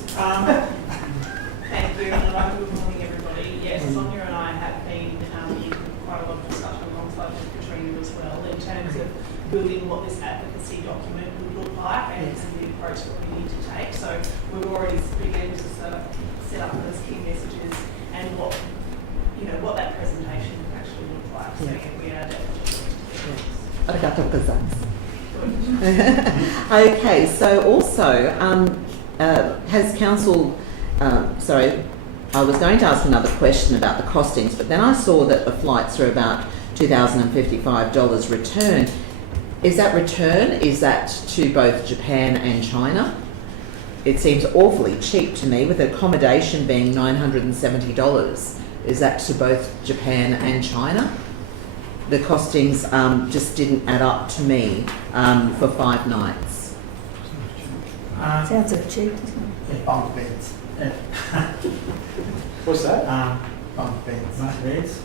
Thank you, and good morning, everybody. Yes, Sonia and I have been in quite a lot of discussion alongside with Katrina as well in terms of building what this advocacy document would look like and the approach that we need to take. So we've already begun to set up those key messages and what that presentation would actually look like. So we are definitely. Okay, so also, has council, I was going to ask another question about the costings, but then I saw that the flights are about $2,055 return. Is that return, is that to both Japan and China? It seems awfully cheap to me, with accommodation being $970. Is that to both Japan and China? The costings just didn't add up to me for 5 nights. Sounds so cheap, doesn't it? Yeah, bunk beds. What's that? Bunk beds. Bunk beds.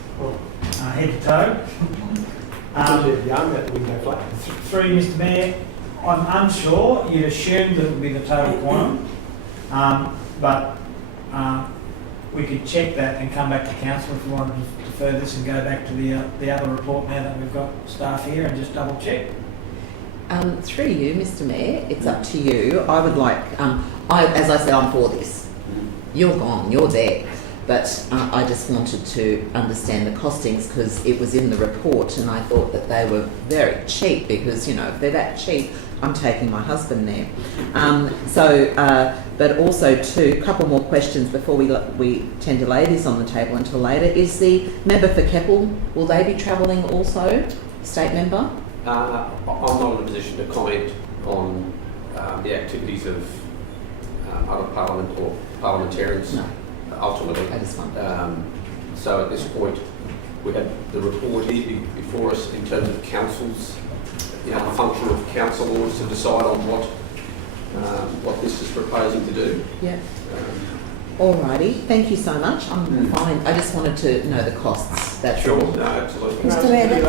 Head to toe. Through Mr. Mayor, I'm unsure. You'd assume that it would be the total quantum, but we could check that and come back to council if we wanted to defer this and go back to the other report now that we've got staff here and just double check. Through you, Mr. Mayor, it's up to you. I would like, as I said, I'm for this. You're gone, you're there. But I just wanted to understand the costings because it was in the report and I thought that they were very cheap because, if they're that cheap, I'm taking my husband there. But also too, a couple more questions before we tend to lay this on the table until later. Is the member for Keppel, will they be travelling also, state member? I'm not in a position to comment on the activities of other parliamentarians. No. Ultimately. I just wondered. So at this point, we have the report here before us in terms of councils. The function of council is to decide on what this is proposing to do. Yeah. Alrighdy, thank you so much. I'm fine. I just wanted to know the costs. That's sure. all. No, absolutely. Mr. Mayor,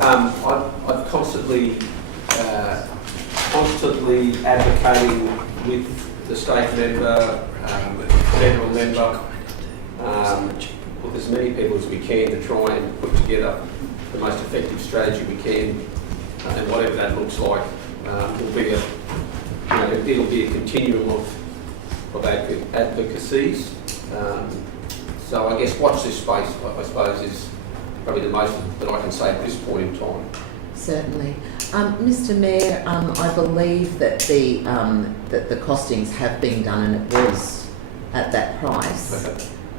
I'm constantly advocating with the state member, federal member, with as many people as we can to try and put together the most effective strategy we can, and whatever that looks like, will be it'll be a continuum of advocacies. So I guess watch this space, I suppose, is probably the most that I can say at this point in time. Certainly. Mr Mayor, I believe that the costings have been done and it was at that price,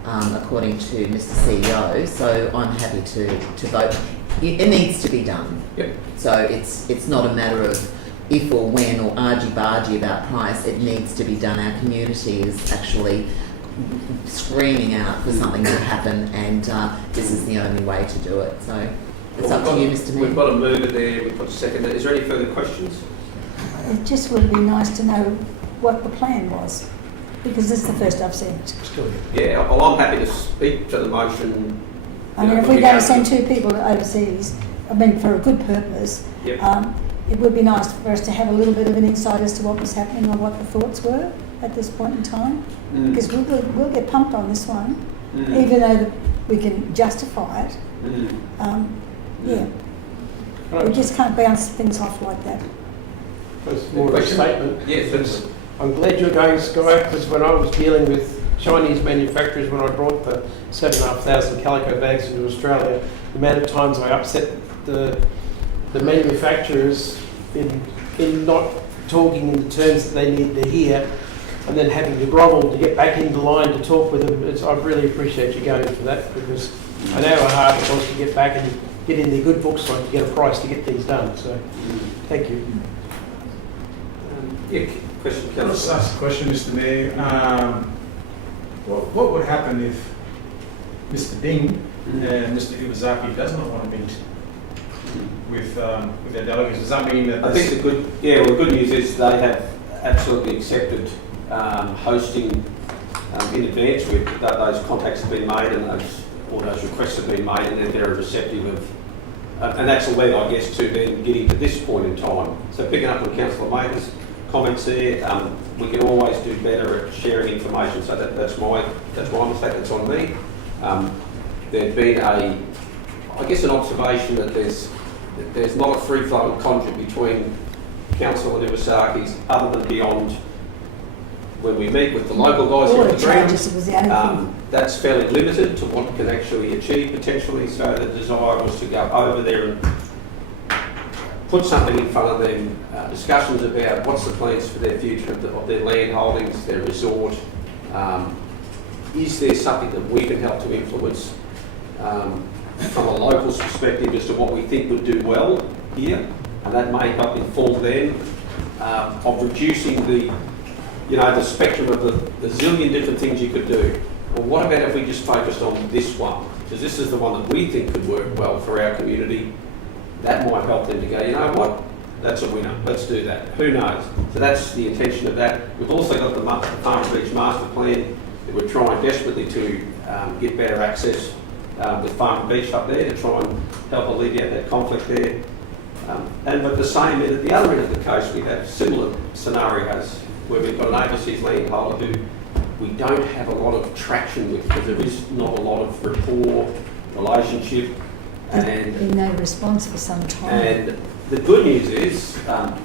according to Mr CEO, so I'm happy to vote. It needs to be done. Yep. So it's not a matter of if or when or argy-bargy about price, it needs to be done. Our community is actually screaming out for something to happen, and this is the only way to do it. So it's up to you, Mr Mayor. We've got a mover there, we've got a seconder. Is there any further questions? It just would be nice to know what the plan was, because this is the first I've seen it. Yeah, well, I'm happy to speak to the motion. I mean, if we're going to send 2 people overseas, I mean, for a good purpose, Yep. It would be nice for us to have a little bit of an insight as to what was happening or what the thoughts were at this point in time, because we'll get pumped on this one, even though we can justify it. Yeah. We just can't bounce things off like that. It's more of a statement. Yes, I'm glad you're going, Sky, because when I was dealing with Chinese manufacturers, when I brought the 7,500 calico bags into Australia, the amount of times I upset the manufacturers in not talking in the terms that they need to hear, and then having to grovel to get back into line to talk with them. I really appreciate you going for that, because I know how hard it was to get back and get in their good books so I could get a price to get things done. So, thank you. Yeah, question, Can I just ask a question, Mr Mayor? What would happen if Mr Bing and Mr Iwasaki does not want to meet with their delegates? Does that mean that... I think the good news is they have absolutely accepted hosting in advance. With those contacts have been made and those requests have been made, and they're very receptive of, and that's led, I guess, to then getting to this point in time. So picking up on Councillor Maker's comments there, we can always do better at sharing information. So that's my mistake. That's on me. There'd been I guess an observation that there's not a free-flowing conduit between Council and Iwasaki's other than beyond when we meet with the local guys here at the ground. That's fairly limited to what we can actually achieve potentially. So the desire was to go over there and put something in front of them, discussions about what's the plans for their future of their land holdings, their resort. Is there something that we can help to influence from a local's perspective as to what we think would do well here, and that may help inform them of reducing the spectrum of the zillion different things you could do. Well, what about if we just focused on this one? Because this is the one that we think could work well for our community. That might help them to go, you know what, that's a winner, let's do that. Who knows? So that's the intention of that. We've also got the Farm Beach Master Plan that we're trying desperately to get better access with Farm Beach up there to try and help alleviate that conflict there. And at the other end of the coast, we have similar scenarios where we've got an overseas landholder who we don't have a lot of traction with because there is not a lot of rapport, relationship. There's been no response for some time. And the good news is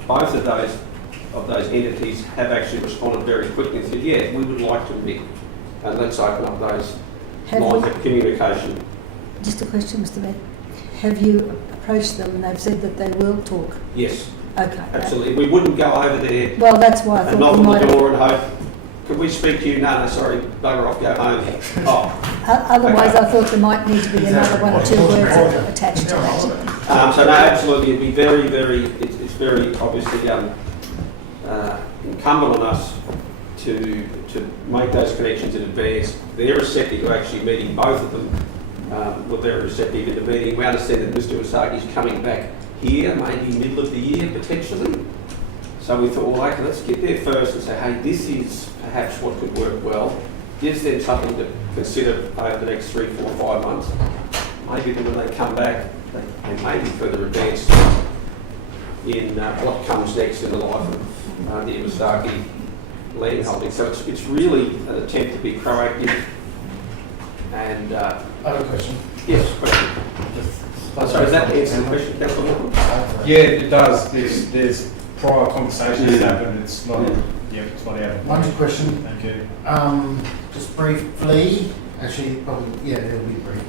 both of those entities have actually responded very quickly and said, yeah, we would like to meet and let's open up those lines of communication. Just a question, Mr Mayor. Have you approached them and they've said that they will talk? Yes. Okay. Absolutely. We wouldn't go over there well, that's why I and thought knock on the door and hope, could we speak to you? No, sorry, bugger off, go home. Oh. Otherwise, okay. I thought there might need to be another 1 or 2 words attached to that. So no, absolutely, it'd be it's very obviously incumbent on us to make those connections in advance. They're receptive to actually meeting, both of them were very receptive in the meeting. We understand that Mr. Iwasaki is coming back here, maybe middle of the year potentially. So we thought, well, okay, let's get there first and say, hey, this is perhaps what could work well. Gives them something to consider over the next 3, 4, 5 months. Maybe then when they come back, they may be further advanced in what comes next in the life of the Iwasaki land holdings. So it's really an attempt to be proactive. And I have a question. yes, question. Sorry, does that answer the question, Councillor Walker? Yeah, it does. There's prior conversations happened. It's not. Yeah, it's not out. One question. Thank you. Just briefly, actually, probably, yeah, it'll be brief.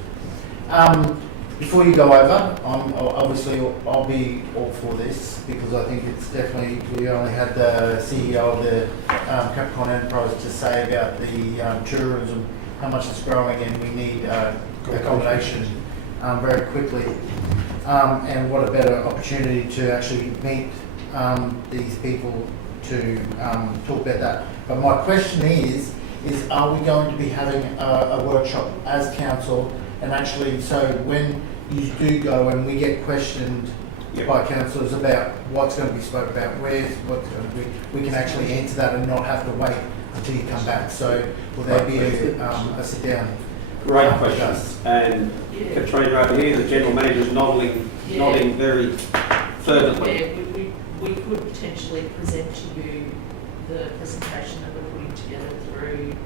Before you go over, I'll be all for this because I think it's definitely, we only had the CEO of the Capricorn Enterprise to say about the tourism, how much it's growing, and we need accommodation very quickly. And what a better opportunity to actually meet these people to talk about that. But my question is are we going to be having a workshop as council, and actually, so when you do go and we get questioned by councillors about what's going to be spoken about, what's going to be, we can actually answer that and not have to wait until you come back. So will there be a sit down? Great questions. And Katrina over here, the General Manager, is nodding very fervently. Yeah, we could potentially present to you the presentation that we're putting together through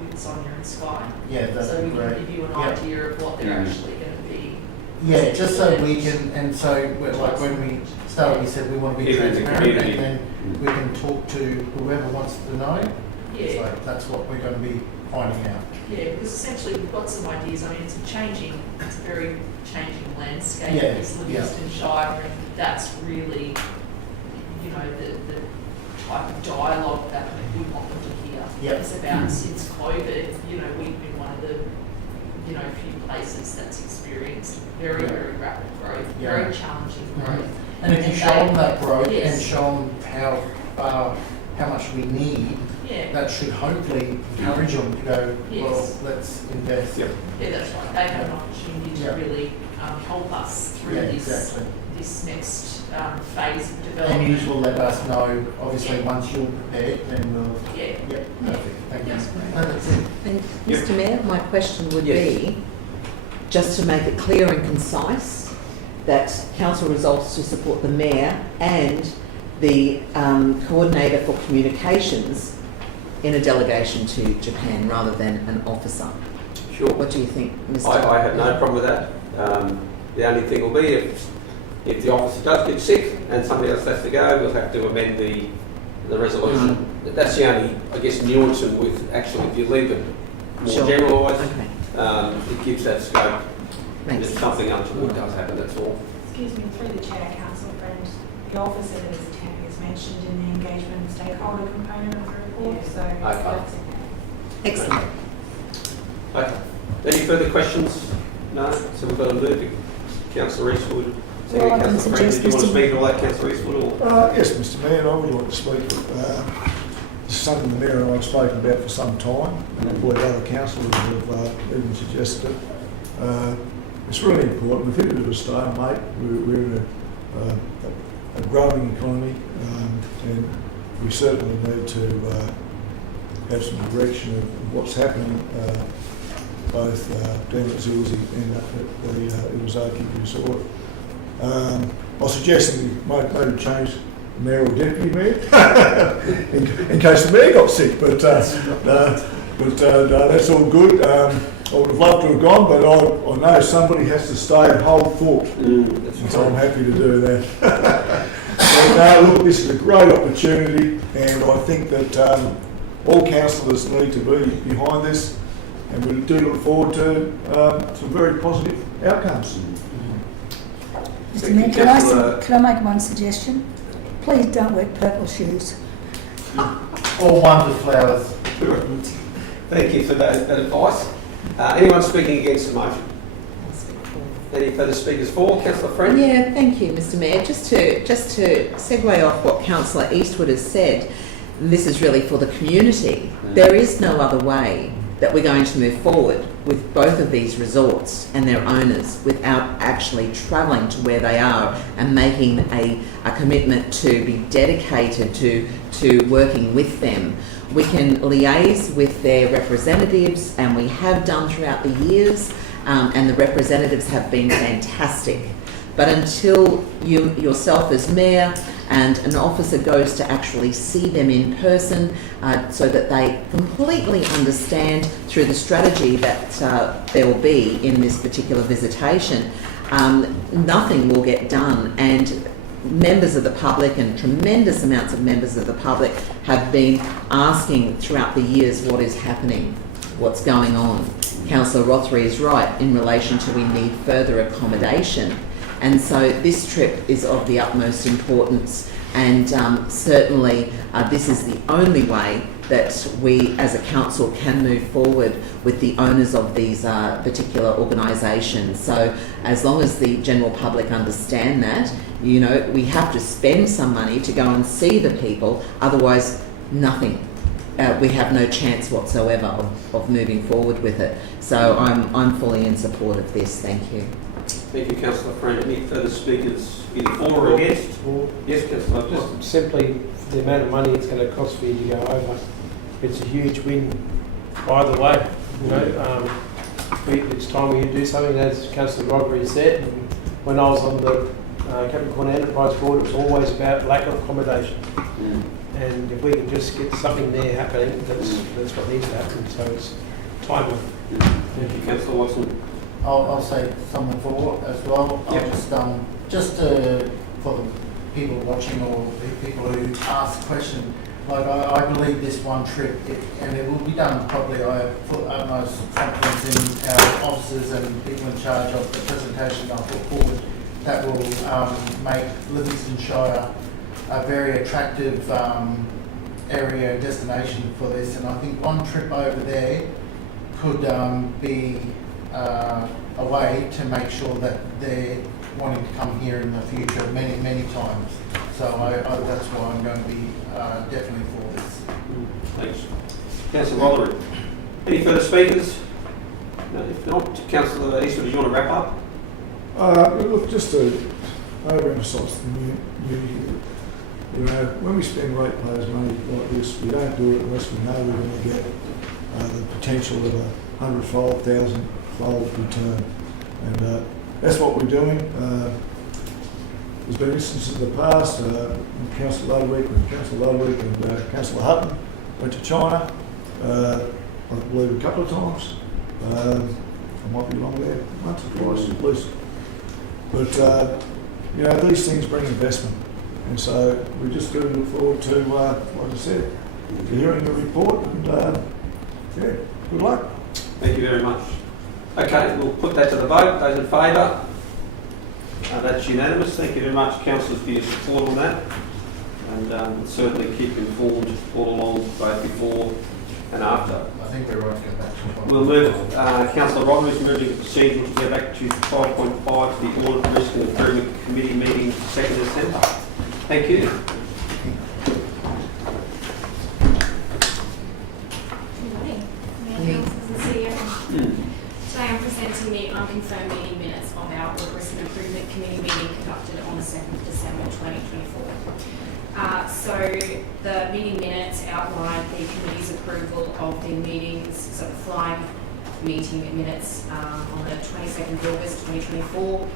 with Sonia and Sky. Yeah, that's so we great. can give you an idea of what they're actually going to be. Yeah, just so we can, and so like when we started, we said we want to be transparent, and then we can talk to whoever wants to know. Yeah. So that's what we're going to be finding out. Yeah, because essentially we've got some ideas. I mean, it's a very changing landscape. Yeah, It's Livingstone Shire, and that's really, you know, the type of dialogue that we want them to hear. Yeah. It's about since COVID, you know, we've been one of the, you know, few places that's experienced very, very rapid growth, very challenging growth. And if you show them that growth Yes. and show them how much we need, that should hopefully encourage them to go, well, let's invest. Yep. Yeah, that's right. They have an opportunity to really help us through this next phase of development. And you will let us know, obviously, once you're prepared, then we'll... Yeah, perfect. Thank you. No, that's it. And Mr Mayor, my question would be, just to make it clear and concise, that council resolves to support the Mayor and the Coordinator for Communications in a delegation to Japan rather than an officer. Sure. What do you think, Mr? I have no problem with that. The only thing will be if the officer does get sick and somebody else has to go, we'll have to amend the resolution. That's the only, I guess, nuance with actually if you leave it more generalised, it gives that scope. If something untoward does happen, that's all. Excuse me, through the chair, council friend, the officer that is mentioned in the engagement and stakeholder component of the report, so that's okay. Excellent. Okay. Any further questions? No? So we've got to move to Councillor Eastwood. Well, I can Councillor Friend, suggest did you want to Mr. speak to all that, Councillor Eastwood? Or? Yes, Mr Mayor, I would like to speak. This is something the Mayor and I have spoken about for some time, and I believe other councillors have even suggested it. It's really important. We've hit a bit of a stalemate. We're in a growing economy, and we certainly need to have some direction of what's happening both down at Zilzi and up at the Iwasaki Resort. I suggest we maybe change the Mayor or Deputy Mayor in case the Mayor got sick, but no, that's all good. I would have loved to have gone, but I know somebody has to stay and hold fort, so I'm happy to do that. But look, this is a great opportunity, and I think that all councillors need to be behind this, and we do look forward to some very positive outcomes. Mr Mayor, can I make one suggestion? Please don't wear purple shoes. Or ones with flowers. Thank you for that advice. Anyone speaking against the motion? Any further speakers for? Councillor Friend? Yeah, thank you, Mr Mayor. Just to segue off what Councillor Eastwood has said, this is really for the community. There is no other way that we're going to move forward with both of these resorts and their owners without actually travelling to where they are and making a commitment to be dedicated to working with them. We can liaise with their representatives, and we have done throughout the years, and the representatives have been fantastic. But until you yourself as Mayor and an officer goes to actually see them in person so that they completely understand through the strategy that there will be in this particular visitation, nothing will get done. And members of the public, and tremendous amounts of members of the public, have been asking throughout the years what is happening, what's going on. Councillor Rothery is right in relation to we need further accommodation, and so this trip is of the utmost importance, and certainly this is the only way that we as a council can move forward with the owners of these particular organisations. So as long as the general public understand that, you know, we have to spend some money to go and see the people, otherwise nothing. We have no chance whatsoever of moving forward with it. So I'm fully in support of this. Thank you. Thank you, Councillor Friend. Any further speakers either for or against? Yes, Councillor. Just simply for the amount of money it's going to cost for you to go over. It's a huge win either way. You know, it's time we do something, as Councillor Rothery said. And when I was on the Capricorn Enterprise Board, it was always about lack of accommodation. And if we can just get something there happening, that's what needs to happen. So it's timely. Thank you, Councillor Watson. I'll say something for as well. Yep. I'll just for the people watching or the people who ask questions, like I believe this one trip, and it will be done properly. I have put utmost confidence in our officers and people in charge of the presentation I'll put forward. That will make Livingstone Shire a very attractive area and destination for this. And I think one trip over there could be a way to make sure that they're wanting to come here in the future many times. So that's why I'm going to be definitely for this. Thanks. Councillor Rothery. Any further speakers? No, if not, Councillor Eastwood, do you want to wrap up? Look, just to overemphasise the new you know, when we spend ratepayers' money like this, we don't do it unless we know we're going to get the potential of a 100-fold, 1,000-fold return. And that's what we're doing. There's been instances in the past, Councillor Ludwig and Councillor Hutton went to China, I believe a couple of times. I might be wrong there, once or twice at least. But, you know, these things bring investment. And so we just do look forward to, like I said, to hearing the report, and yeah, good luck. Thank you very much. Okay, we'll put that to the vote. Those in favour? That's unanimous. Thank you very much, councillors, for your support on that. And we'll certainly keep informed all along, both before and after. I think we're right to get back to We'll move, Councillor Rothery is moving the procedure to go back to 5.5 to the Audit, Risk and Improvement Committee meeting 2nd December. Thank you. Good morning. Mayor, Councillors and CEO. Today I'm presenting the unconfirmed meeting minutes of our Audit, Risk and Improvement Committee meeting conducted on the 2nd of December 2024. So the meeting minutes outline the committee's approval of the meetings, so the flying meeting minutes on the 22nd of August 2024,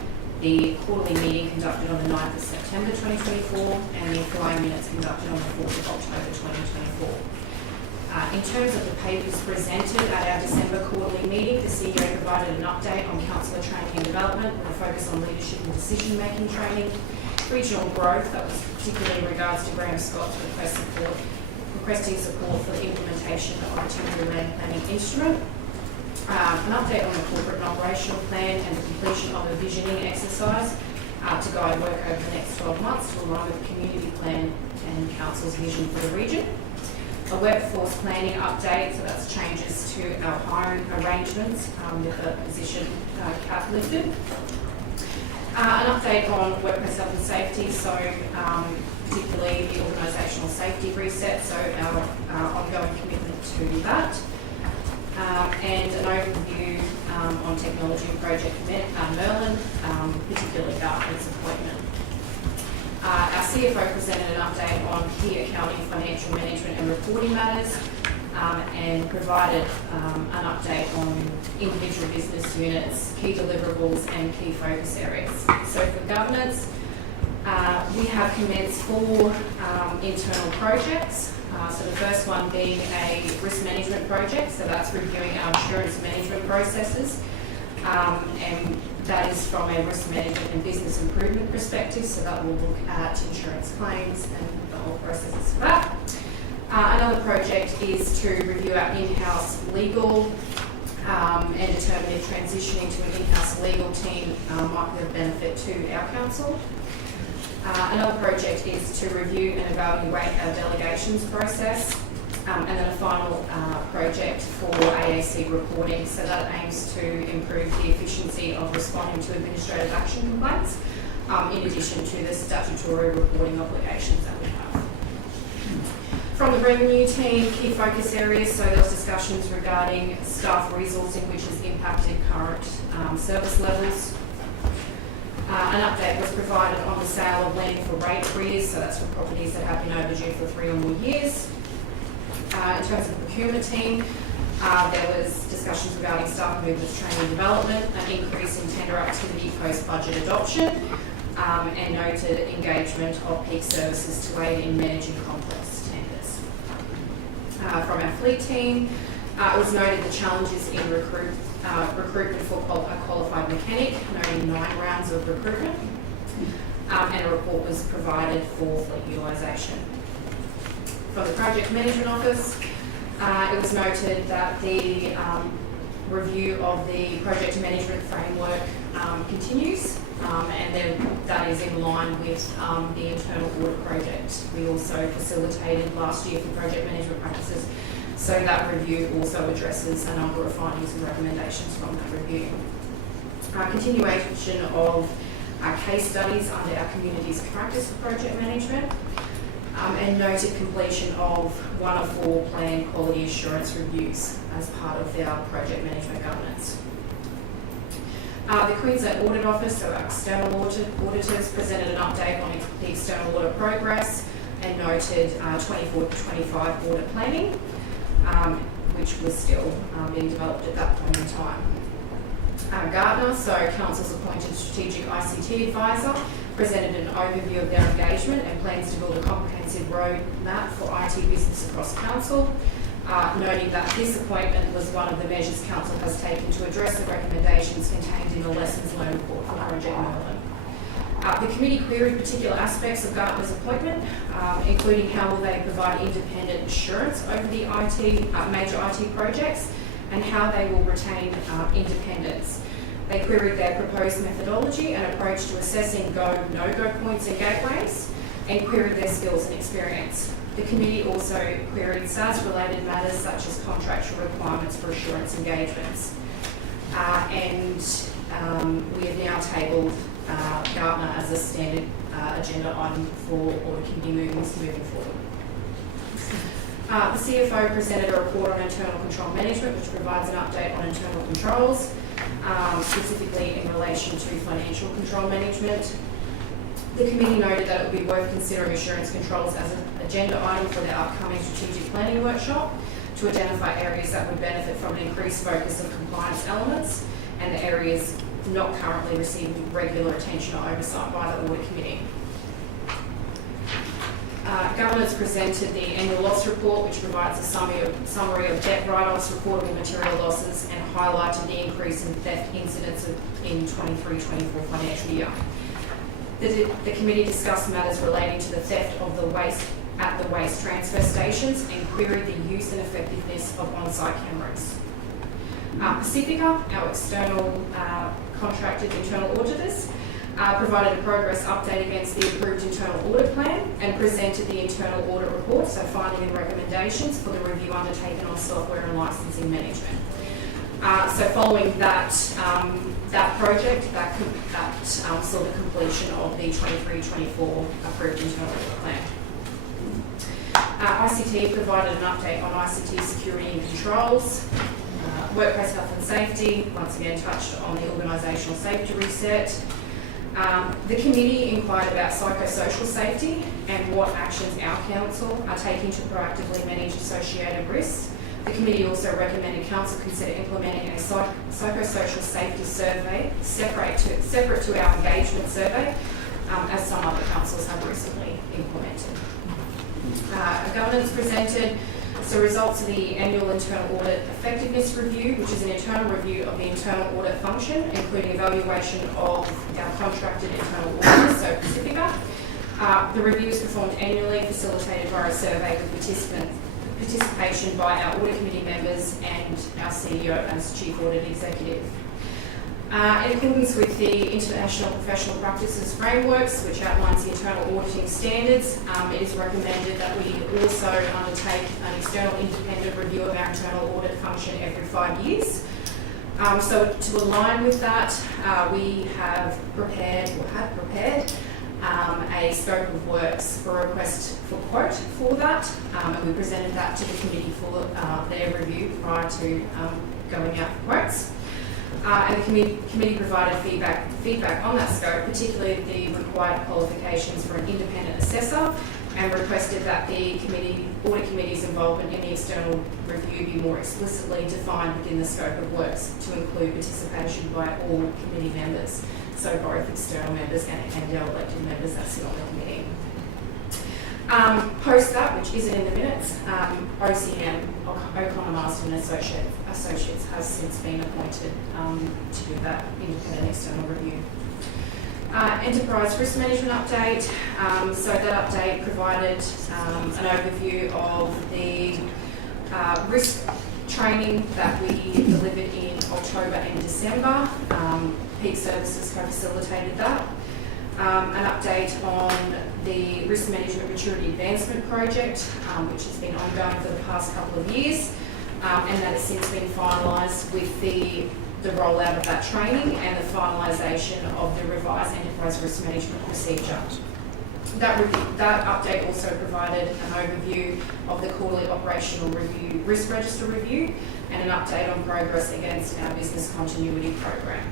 the quarterly meeting conducted on the 9th of September 2024, and the flying minutes conducted on the 4th of October 2024. In terms of the papers presented at our December quarterly meeting, the CEO provided an update on councillor training and development with a focus on leadership and decision-making training, regional growth, that was particularly in regards to Graham Scott's requesting support for the implementation of a temporary land planning instrument, an update on the corporate and operational plan and the completion of a visioning exercise to guide work over the next 12 months to align with the community plan and council's vision for the region. A workforce planning update, so that's changes to our hiring arrangements with the position cap lifted. An update on workplace health and safety, so particularly the organisational safety reset, so our ongoing commitment to that. And an overview on technology and Project Merlin, particularly Gartner's appointment. Our CFO presented an update on key accounting, financial management and reporting matters, and provided an update on individual business units, key deliverables and key focus areas. So for governance, We have commenced 4 internal projects. So the first one being a risk management project, so that's reviewing our insurance management processes, and that is from a risk management and business improvement perspective, so that will look at insurance claims and the whole processes for that. Another project is to review our in-house legal and determine if transitioning to an in-house legal team might be of benefit to our council. Another project is to review and evaluate our delegations process, and then a final project for AAC reporting, so that aims to improve the efficiency of responding to administrative action complaints, in addition to the statutory reporting obligations that we have. From the revenue team, key focus areas, so there's discussions regarding staff resourcing, which has impacted current service levels. An update was provided on the sale of land for rate arrears, so that's for properties that have been overdue for 3 or more years. In terms of the procurement team, there was discussions regarding staff movements, training and development, an increase in tender activity post-budget adoption, and noted engagement of peak services to aid in managing complex tenders. From our fleet team, it was noted the challenges in recruitment for a qualified mechanic, noting 9 rounds of recruitment, and a report was provided for fleet utilisation. From the project management office, it was noted that the review of the project management framework continues, and then that is in line with the internal audit project we also facilitated last year for project management practices. So that review also addresses a number of findings and recommendations from that review. Continuation of case studies under our community's practice for project management, and noted completion of 1 of 4 planned quality assurance reviews as part of our project management governance. The Queensland Audit Office, so our external auditors, presented an update on the external audit progress and noted 24-25 audit planning, which was still being developed at that point in time. Gardner, so Council's appointed strategic ICT advisor, presented an overview of their engagement and plans to build a comprehensive roadmap for IT business across Council, noting that this appointment was one of the measures Council has taken to address the recommendations contained in the Lessons Learned report for Project Merlin. The committee queried particular aspects of Gardner's appointment, including how will they provide independent assurance over the major IT projects and how they will retain independence. They queried their proposed methodology and approach to assessing go, no-go points and gateways, and queried their skills and experience. The committee also queried SaaS-related matters such as contractual requirements for assurance engagements. We have now tabled Gardner as a standard agenda item for audit committee moving forward. The CFO presented a report on internal control management, which provides an update on internal controls, specifically in relation to financial control management. The committee noted that it would be worth considering assurance controls as an agenda item for their upcoming strategic planning workshop to identify areas that would benefit from an increased focus of compliance elements and the areas not currently receiving regular attention or oversight by the audit committee. Governors presented the annual loss report, which provides a summary of debt write-offs, reportable material losses, and highlighted the increase in theft incidents in 23-24 financial year. The committee discussed matters relating to the theft of the waste at the waste transfer stations and queried the use and effectiveness of on-site cameras. Pacifica, our external contracted internal auditors, provided a progress update against the approved internal audit plan and presented the internal audit report, so finding and recommendations for the review undertaken on software and licensing management. So following that project, that saw the completion of the 23-24 approved internal audit plan. ICT provided an update on ICT security and controls. Workplace health and safety, once again touched on the organisational safety reset. The committee inquired about psychosocial safety and what actions our council are taking to proactively manage associated risks. The committee also recommended council consider implementing a psychosocial safety survey separate to our engagement survey, as some other councils implemented. Governance presented so results of the annual internal audit effectiveness review, which is an internal review of the internal audit function, including evaluation of our contracted internal auditors, so Pacifica. The review is performed annually, facilitated by a survey with participation by our audit committee members and our CEO as Chief Audit Executive. In accordance with the International Professional Practices Frameworks, which outlines the internal auditing standards, it is recommended that we also undertake an external independent review of our internal audit function every 5 years. So to align with that, we have prepared a scope of works for a request for quote for that, and we presented that to the committee for their review prior to going out for quotes. And the committee provided feedback on that scope, particularly the required qualifications for an independent assessor, and requested that the audit committee's involvement in the external review be more explicitly defined within the scope of works to include participation by all committee members, so both external members and our elected members that sit on the committee. Post that, which isn't in the minutes, OCM, O'Connor Marston and Associates has since been appointed to do that independent external review. Enterprise risk management update. So that update provided an overview of the risk training that we delivered in October and December. Peak Services co-facilitated that. An update on the Risk Management Maturity Advancement Project, which has been ongoing for the past couple of years, and that has since been finalised with the rollout of that training and the finalisation of the revised enterprise risk management procedure. That update also provided an overview of the quarterly operational review, risk register review, and an update on progress against our business continuity program.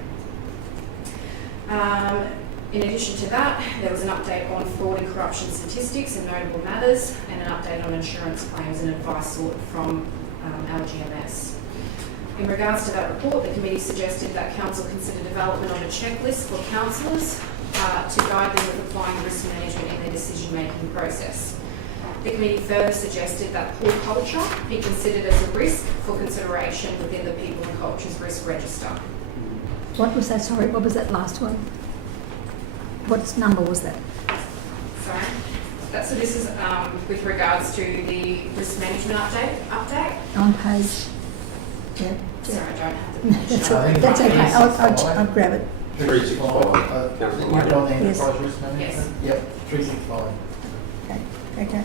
In addition to that, there was an update on fraud and corruption statistics and notable matters, and an update on insurance claims and advice sought from our GMS. In regards to that report, the committee suggested that council consider development of a checklist for councillors to guide them with applying risk management in their decision-making process. The committee further suggested that poor culture be considered as a risk for consideration within the People and Cultures Risk Register. What was that? Sorry, what was that last one? What number was that? Sorry. So this is with regards to the risk management update. On page. Yeah. Sorry, I don't have the page. That's okay. I'll grab it. 365. You're on the enterprise Yes. risk management? Yes. Yep, 365. Okay.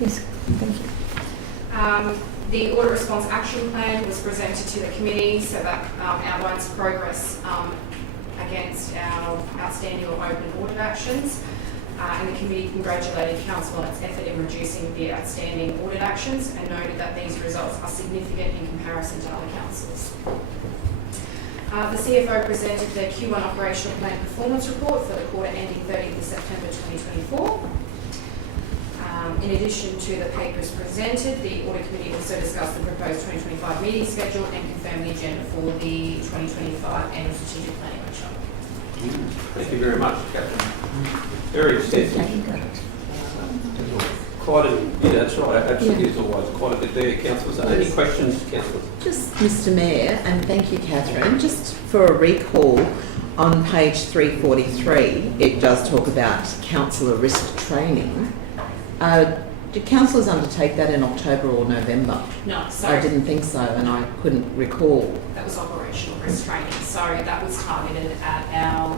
Yes, thank you. The audit response action plan was presented to the committee, so that outlines progress against our outstanding or open audit actions. And the committee congratulated council on its effort in reducing the outstanding audit actions and noted that these results are significant in comparison to other councils. The CFO presented the Q1 operational plan performance report for the quarter ending 30th of September 2024. In addition to the papers presented, the audit committee also discussed the proposed 2025 meeting schedule and confirmed the agenda for the 2025 annual strategic planning workshop. Thank you very much, Catherine. Very extensive. Quite a, yeah, that's right. Actually, is always quite a bit there, councillors. Any questions, councillors? Just, Mr Mayor, and thank you, Catherine, just for a recall, on page 343, it does talk about councillor risk training. Did councillors undertake that in October or November? No, so I didn't think so, and I couldn't recall. that was operational risk training. So that was targeted at our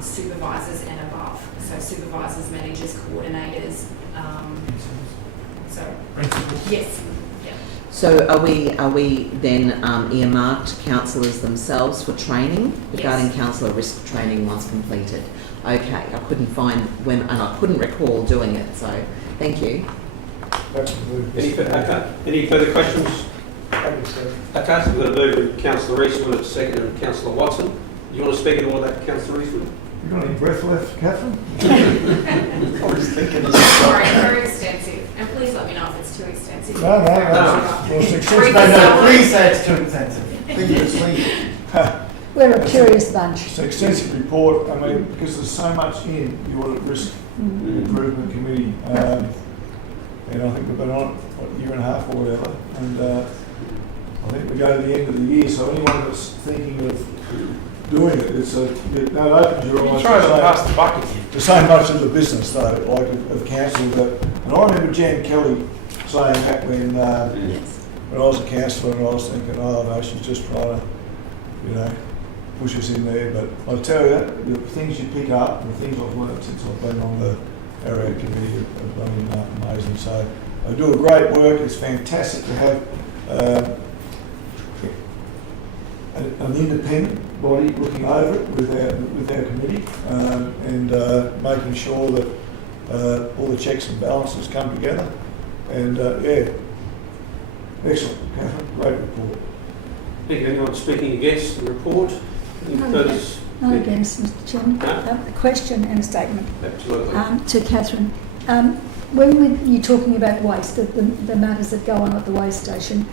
supervisors and above. So supervisors, managers, coordinators. So yes, yeah. So are we then earmarked councillors themselves for training regarding Yes. councillor risk training once completed? Okay, I couldn't find when, and I couldn't recall doing it, so thank you. Any further questions? Okay, so we're going to move with Councillor Eastwood at second and Councillor Watson. Do you want to speak at all that, Councillor Eastwood? You got any breath left, Catherine? I was thinking Sorry, very extensive. And please let me know if it's too extensive. No. Well, Read success. the No, summary. please say it's too expensive. Please. we're a curious bunch. It's an extensive report, I mean, because there's so much in the Audit Risk Improvement Committee. And I think we've been on it, what, a year and a half or whatever. And I think we go to the end of the year, so anyone that's thinking of doing it, that opens your eyes. Trying to pass the bucket. To so much of the business though, like of council, that, and I remember Jan Kelly saying that when I was a councillor, and I was thinking, oh no, she's just trying to, you know, push us in there. But I tell you, the things you pick up, the things I've learned since I've been on the area committee have been amazing. So they do a great work. It's fantastic to have an independent body looking over it with our committee and making sure that all the checks and balances come together. And yeah, excellent, Catherine, great report. Thank you. Anyone speaking against the report? Not against, Mr Chairman. A question and a statement. Absolutely. To Catherine. When you're talking about waste, the matters that go on at the waste station,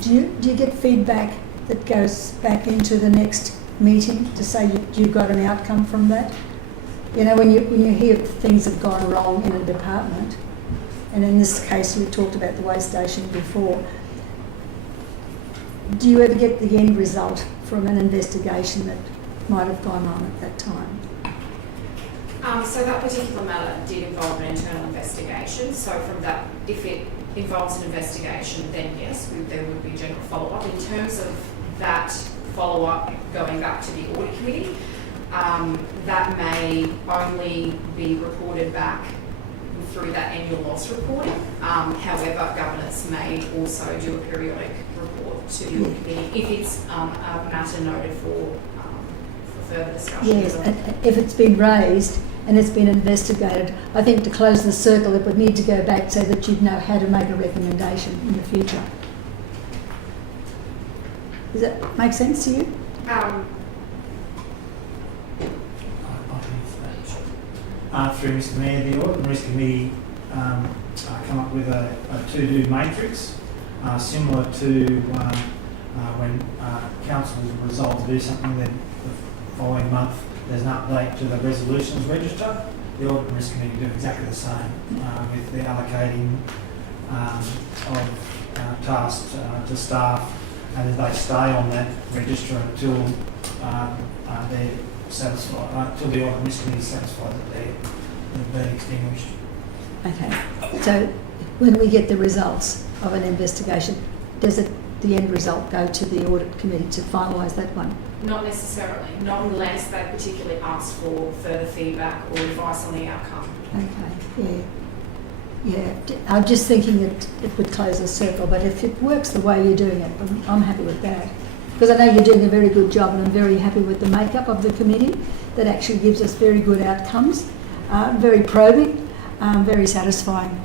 do you get feedback that goes back into the next meeting to say you got an outcome from that? You know, when you hear things have gone wrong in a department, and in this case we talked about the waste station before, do you ever get the end result from an investigation that might have gone on at that time? So that particular matter did involve an internal investigation. So from that, if it involves an investigation, then yes, there would be general follow-up. In terms of that follow-up going back to the audit committee, that may only be reported back through that annual loss reporting. However, governance may also do a periodic report to the audit committee if it's a matter noted for further discussion. Yes, if it's been raised and it's been investigated, I think to close the circle it would need to go back so that you'd know how to make a recommendation in the future. Does that make sense to you? Through Mr Mayor, the Audit and Risk Committee come up with a to-do matrix similar to when council resolve to do something, then the following month there's an update to the resolutions register. The Audit and Risk Committee do exactly the same with the allocating of tasks to staff, and they stay on that register until they're satisfied, until the Audit and Risk Committee is satisfied that they've been extinguished. Okay, so when we get the results of an investigation, does the end result go to the audit committee to finalise that one? Not necessarily, not unless they particularly ask for further feedback or advice on the outcome. Okay, yeah. I'm just thinking that it would close a circle, but if it works the way you're doing it, I'm happy with that. Because I know you're doing a very good job, and I'm very happy with the makeup of the committee that actually gives us very good outcomes, very probing, very satisfying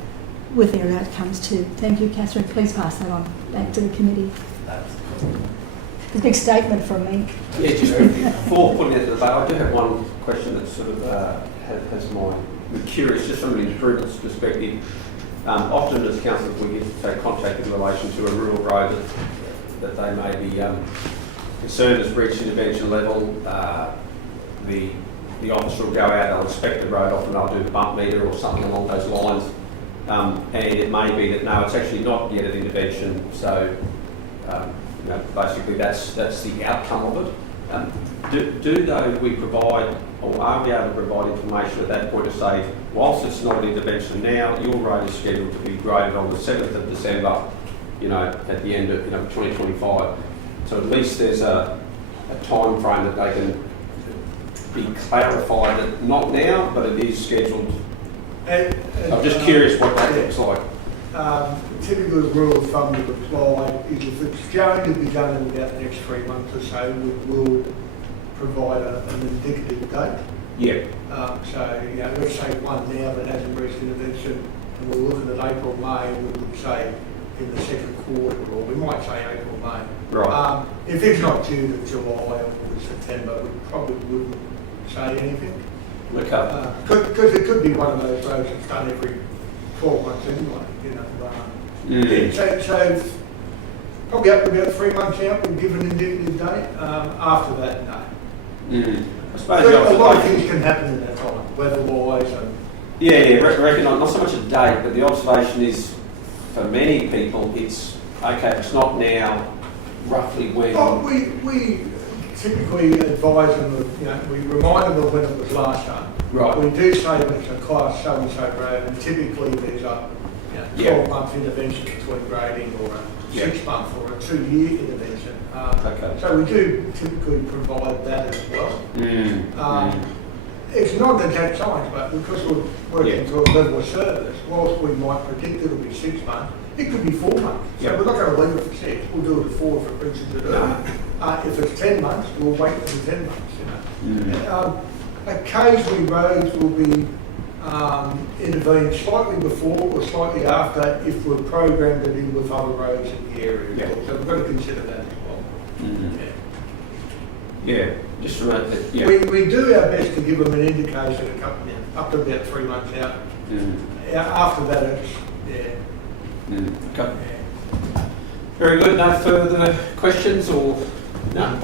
with their outcomes too. Thank you, Catherine. Please pass that on back to the committee. It's a big statement from me. Yeah, just before putting it to the debate, I do have one question that sort of has my curious, just from an improvements perspective. Often as councillors we get say, contacted in relation to a rural road that they may be concerned has reached intervention level. The officer will go out, they'll inspect the road, often they'll do the bump meter or something along those lines. And it may be that no, it's actually not yet an intervention, so you know, basically that's the outcome of it. Do though we provide, or are we able to provide information at that point to say, whilst it's not an intervention now, your road is scheduled to be graded on the 7th of December, you know, at the end of 2025. So at least there's a time frame that they can be clarified that not now, but it is scheduled. I'm just curious what that looks like. Typical rule of thumb to apply is if it's going to be done in about the next 3 months or so, we will provide an indicative date. Yeah. So, you know, let's say one now that hasn't reached intervention, and we're looking at April, May, and we would say in the second quarter, or we might say April, May. Right. If it's not due to July or September, we probably wouldn't say anything. Okay. Because it could be one of those roads that's done every 12 months anyway, you know. So probably up to about 3 months out, we'll give an indicative date. After that, no. I suppose the A lot of observation- things can happen in that time, weather-wise and... Yeah, reckon not so much a date, but the observation is, for many people, it's, okay, if it's not now, roughly when? Oh, we typically advise them, we remind them of when it was last done. Right. We do say when it's a class so-and-so grade, and typically there's a 12-month intervention between grading or a 6-month or a 2-year intervention. Okay. So we do typically provide that as well. It's not an exact science, but because we're working to a level of service, whilst we might predict it'll be 6 months, it could be 4 months. So we're not going to leave it for 6. We'll do it at 4 if it reaches it early. If it's 10 months, we'll wait for the 10 months. Occasionally roads will be intervened slightly before or slightly after if we're programmed it in with other roads in the area. So we've got to consider that as well. Yeah, just remember that. We do our best to give them an indication up to about 3 months out. After that, it's, Okay. Very good. No further questions or no?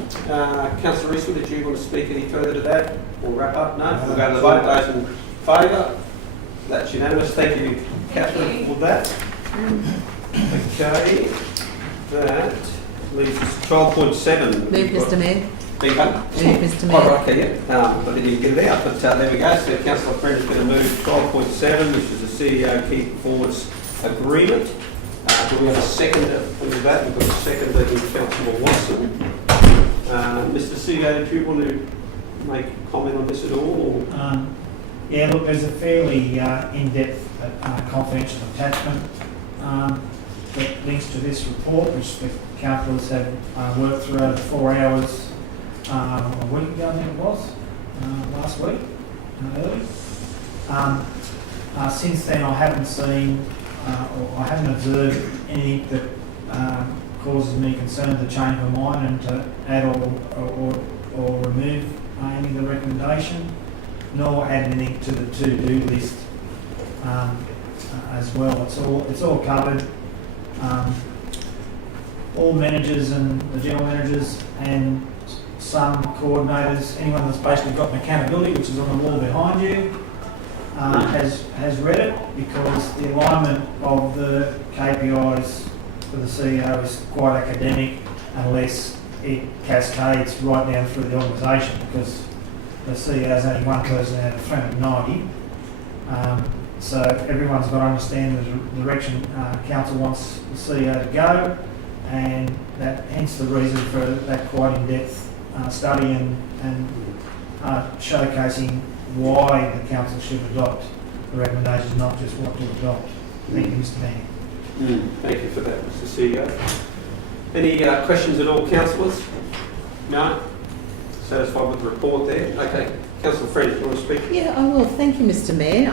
Councillor Eastwood, did you want to speak any further to that or wrap up? No? We'll go to the vote. Those in favour? That's unanimous. Thank you, Catherine, for that. Okay. That leaves us 12.7. Move, Mr Mayor. Big one. Move, Mr Mayor. Oh, right, okay, yeah. I didn't even get it out, but there we go. So Councillor Friend is going to move 12.7, which is the CEO Key Performance Agreement. Do we have a second for that? We've got a second from Councillor Watson. Mr CEO, do you want to make a comment on this at all? Or? Yeah, look, there's a fairly in-depth confidential attachment that links to this report, which the councillors have worked through over 4 hours a week ago, I think it was, last week, early. Since then, I haven't seen or I haven't observed anything that causes me concern to change my mind and to add or remove any of the recommendation, nor add anything to the to-do list as well. It's all covered. All managers and the general managers and some coordinators, anyone that's basically got an accountability, which is on the wall behind you, has read it, because the alignment of the KPIs for the CEO is quite academic unless it cascades right down through the organisation, because the CEO is only one person out of 390. So everyone's got to understand the direction council wants the CEO to go, and that hence the reason for that quite in-depth study and showcasing why the council should adopt the recommendations, not just what to adopt. Thank you, Mr Mayor. Thank you for that, Mr CEO. Any questions at all, councillors? No? Satisfied with the report there? Okay. Councillor Friend, do you want to speak? Yeah, I will. Thank you, Mr Mayor.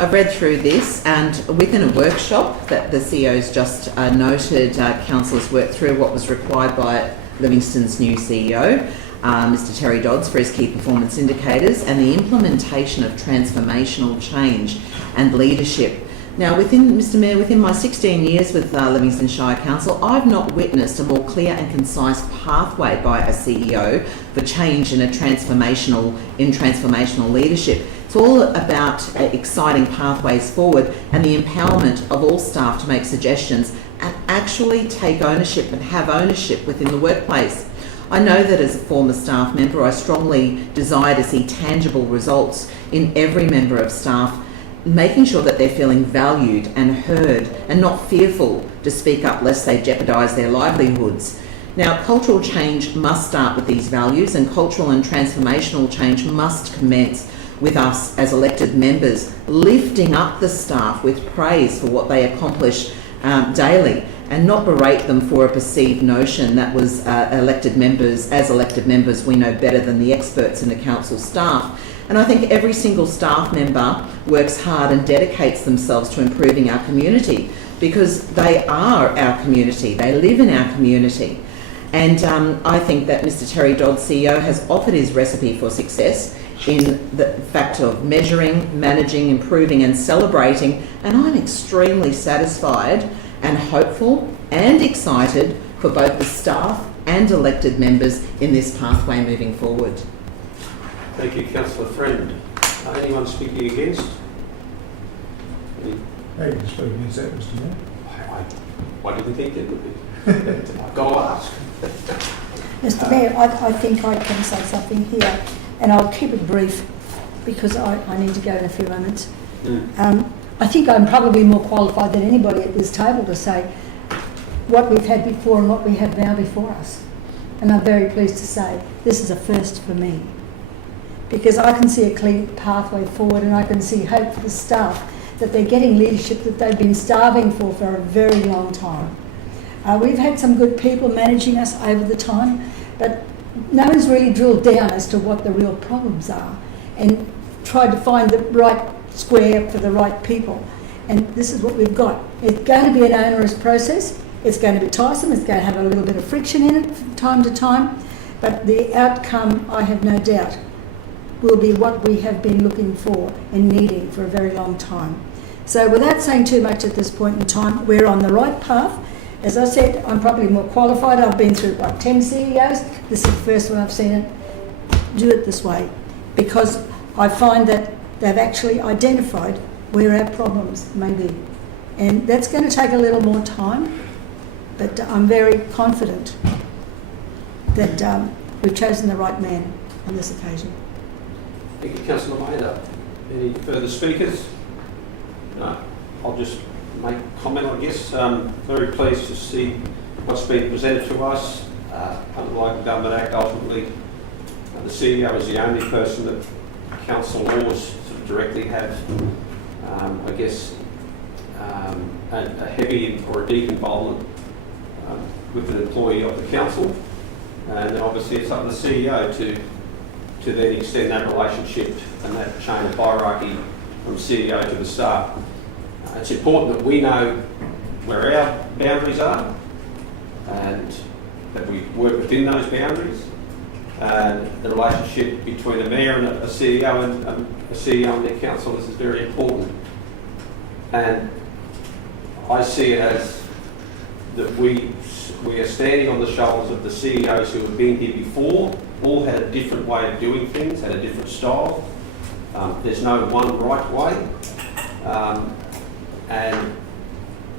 I've read through this, and within a workshop that the CEO's just noted, councillors worked through what was required by Livingstone's new CEO, Mr Terry Dodds, for his key performance indicators and the implementation of transformational change and leadership. Now, Mr Mayor, within my 16 years with Livingstone Shire Council, I've not witnessed a more clear and concise pathway by a CEO for change in transformational leadership. It's all about exciting pathways forward and the empowerment of all staff to make suggestions and actually take ownership and have ownership within the workplace. I know that as a former staff member, I strongly desire to see tangible results in every member of staff, making sure that they're feeling valued and heard and not fearful to speak up lest they jeopardise their livelihoods. Now, cultural change must start with these values, and cultural and transformational change must commence with us as elected members, lifting up the staff with praise for what they accomplish daily, and not berate them for a perceived notion that was as elected members we know better than the experts in the council staff. And I think every single staff member works hard and dedicates themselves to improving our community, because they are our community, they live in our community. And I think that Mr Terry Dodd, CEO, has offered his recipe for success in the fact of measuring, managing, improving and celebrating, and I'm extremely satisfied and hopeful and excited for both the staff and elected members in this pathway moving forward. Thank you, Councillor Friend. Anyone speaking against? How you can speak against that, Mr Mayor? I didn't think there would be. I've got to ask. Mr Mayor, I think I can say something here, and I'll keep it brief because I need to go in a few moments. I think I'm probably more qualified than anybody at this table to say what we've had before and what we have now before us. And I'm very pleased to say this is a first for me, because I can see a clear pathway forward, and I can see hope for the staff that they're getting leadership that they've been starving for a very long time. We've had some good people managing us over the time, but no one's really drilled down as to what the real problems are and tried to find the right square for the right people. And this is what we've got. It's going to be an onerous process. It's going to be tiresome. It's going to have a little bit of friction in it from time to time. But the outcome, I have no doubt, will be what we have been looking for and needing for a very long time. So without saying too much at this point in time, we're on the right path. As I said, I'm probably more qualified. I've been through, 10 CEOs. This is the first one I've seen it do it this way, because I find that they've actually identified where our problems may be. And that's going to take a little more time, but I'm very confident that we've chosen the right man on this occasion. Thank you, Councillor Maynard. Any further speakers? No. I'll just make a comment, I guess. Very pleased to see what's been presented to us. Under the Local Government Act, ultimately, the CEO is the only person that council laws sort of directly have, I guess, a heavy or a deep involvement with an employee of the council. And obviously it's up to the CEO to then extend that relationship and that chain of hierarchy from CEO to the staff. It's important that we know where our boundaries are and that we work within those boundaries. And the relationship between a mayor and a CEO and a CEO and their council is very important. And I see it as that we are standing on the shoulders of the CEOs who have been here before, all had a different way of doing things, had a different style. There's no one right way. And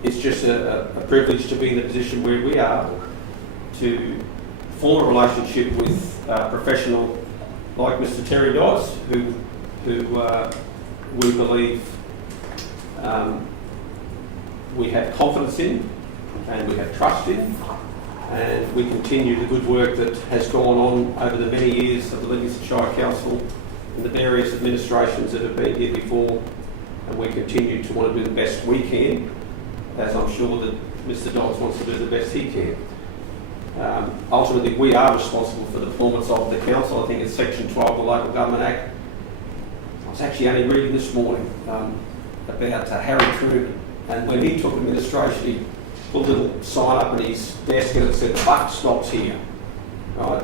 it's just a privilege to be in the position where we are, to form a relationship with a professional like Mr. Terry Dodds, who we believe we have confidence in and we have trust in, and we continue the good work that has gone on over the many years of the Livingstone Shire Council and the various administrations that have been here before, and we continue to want to do the best we can, as I'm sure that Mr. Dodds wants to do the best he can. Ultimately, we are responsible for the performance of the council. I think it's Section 12 of the Local Government Act. I was actually only reading this morning about Harry Truman, and when he took administration, he put a little sign up on his desk and it said, "The buck stops here." Right?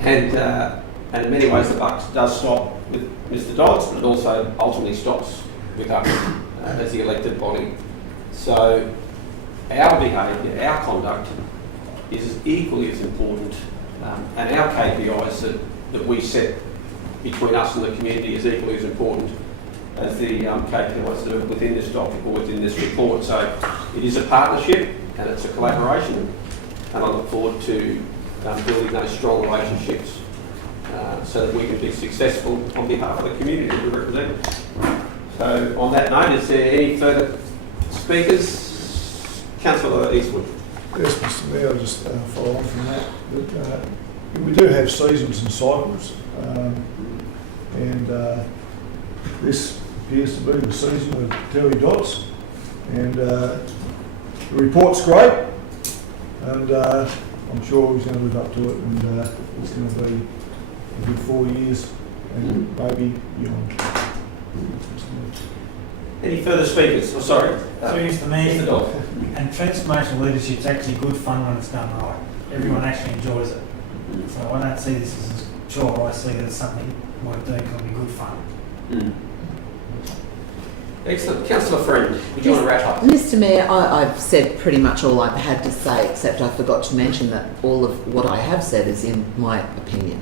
And in many ways, the buck does stop with Mr. Dodds, but it also ultimately stops with us as the elected body. So our behaviour, our conduct is equally as important, and our KPIs that we set between us and the community is equally as important as the KPIs that are within this document or within this report. So it is a partnership and it's a collaboration, and I look forward to building those strong relationships so that we can be successful on behalf of the community we represent. So on that note, is there any further speakers? Councillor Eastwood. Yes, Mr Mayor, I'll just follow on from that. But, we do have seasons and cycles, and this appears to be the season of Terry Dodds, and the report's great, and I'm sure he's going to live up to it, and it's going to be a good 4 years and maybe beyond. Any further speakers? Oh, sorry. Mr Mayor, Mr. Dodd. and transformational leadership is actually good fun when it's done right. Everyone actually enjoys it. So I don't see this as a chore. I see that it's something worth doing, can be good fun. Excellent. Councillor Friend, would you want to wrap up? Mr Mayor, I've said pretty much all I've had to say, except I forgot to mention that all of what I have said is in my opinion.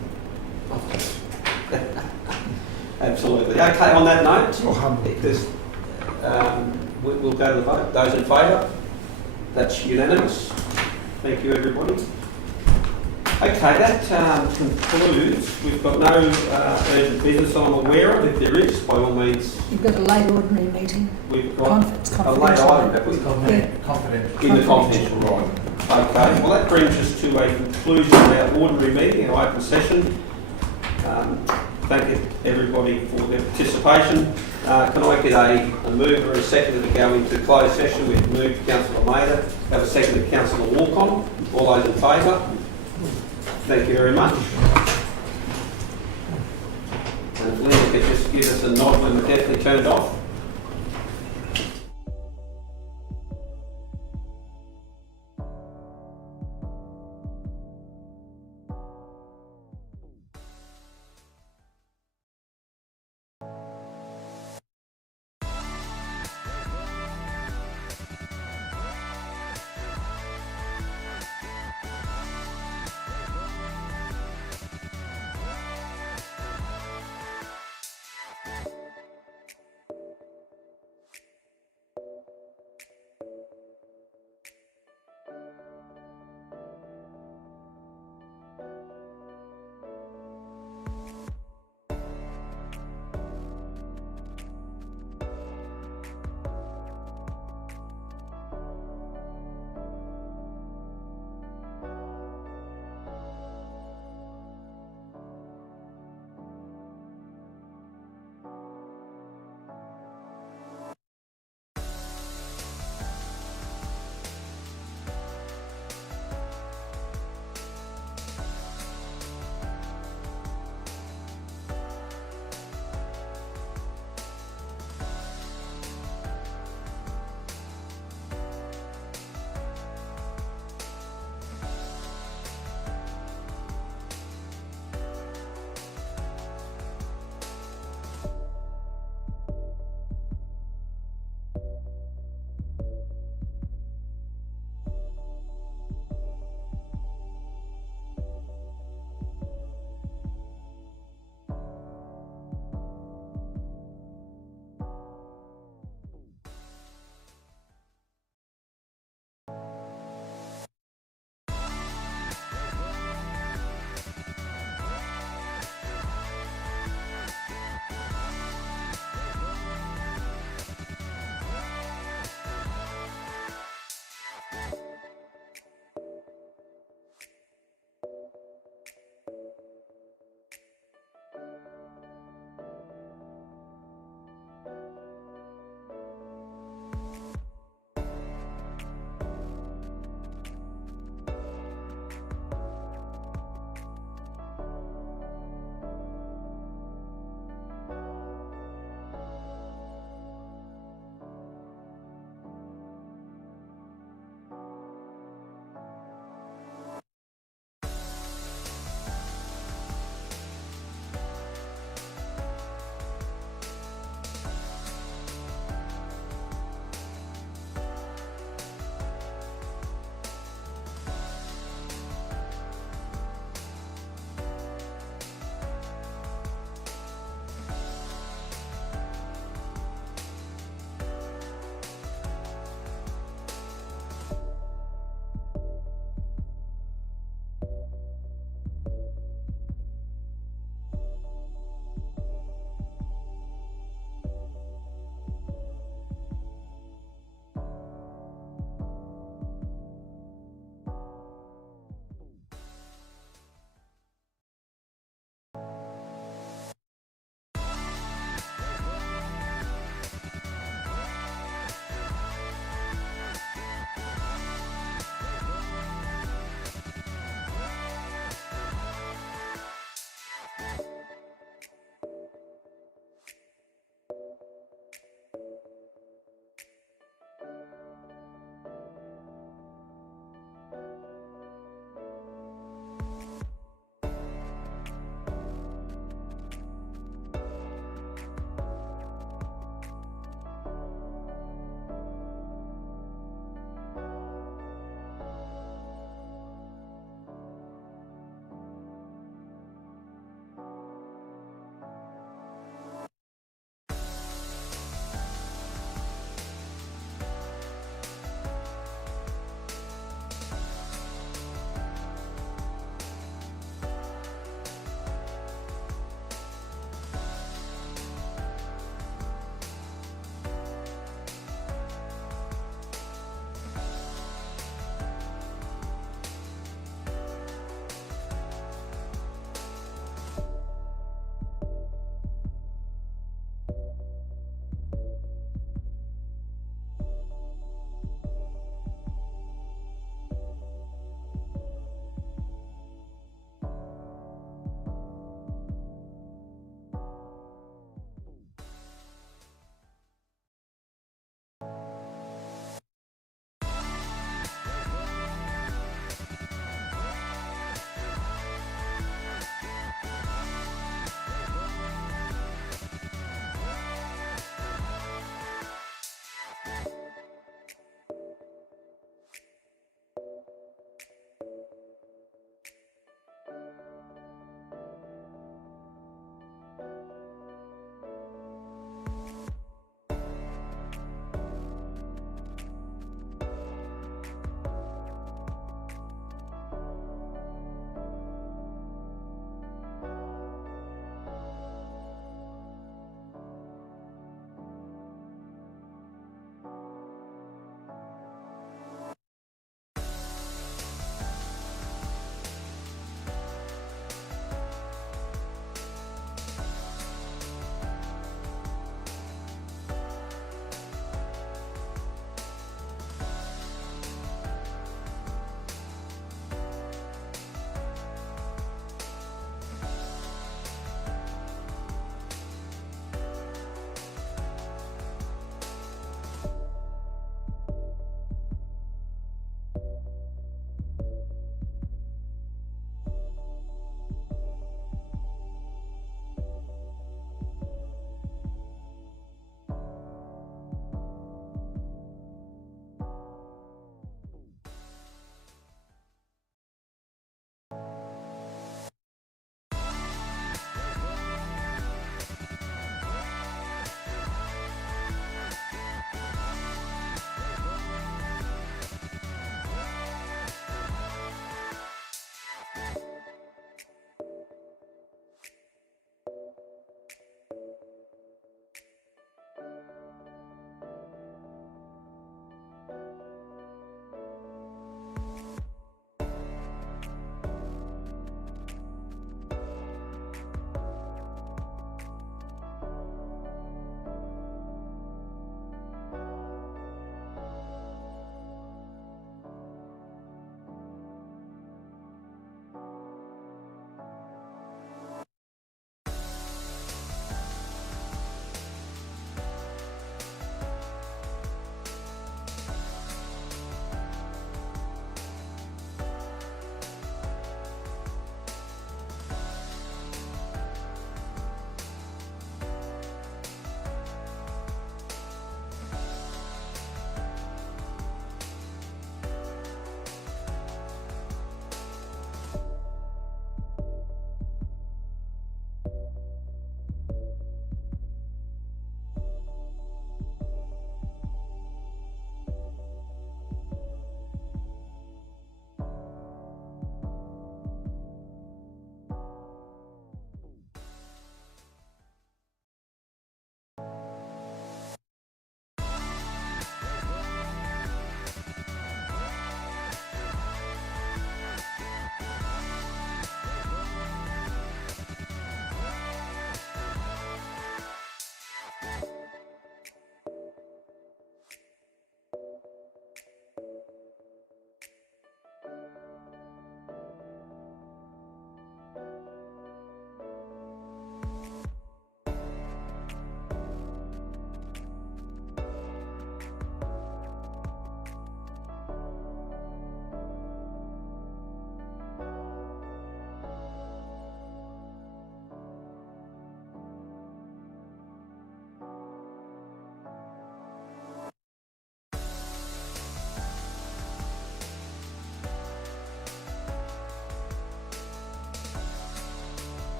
Absolutely. Okay, on that note, Oh, we'll go to the vote. Those in favour? That's unanimous. Thank you, everybody. Okay, that concludes. We've got no urgent business I'm aware of. If there is, by all means, You've got a late ordinary meeting. we've got It's a late item, have we? Confidential. In the confidential, right. Okay, well that brings us to a conclusion of our ordinary meeting, our open session. Thank everybody for their participation. Can I get a mover and a seconder to go into closed session? We've moved Councillor Mader, have a second to Councillor Walcon. All those in favour? Thank you very much. And if Lynn could just give us a nod when we're definitely turned off.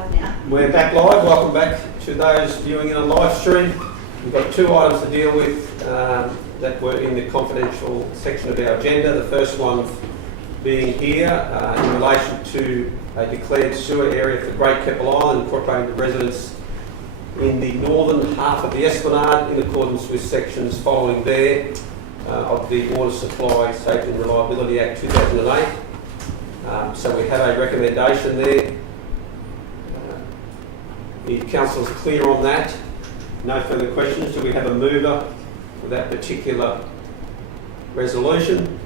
live now. We're back live. Welcome back to those viewing in a live stream. We've got two items to deal with that were in the confidential section of our agenda. The first one being here in relation to a declared sewer area for Great Keppel Island, incorporating the residents in the northern half of the Esplanade in accordance with sections following there of the Water Supply Safety and Reliability Act 2008. So we have a recommendation there. The council is clear on that. No further questions. Do we have a mover for that particular resolution?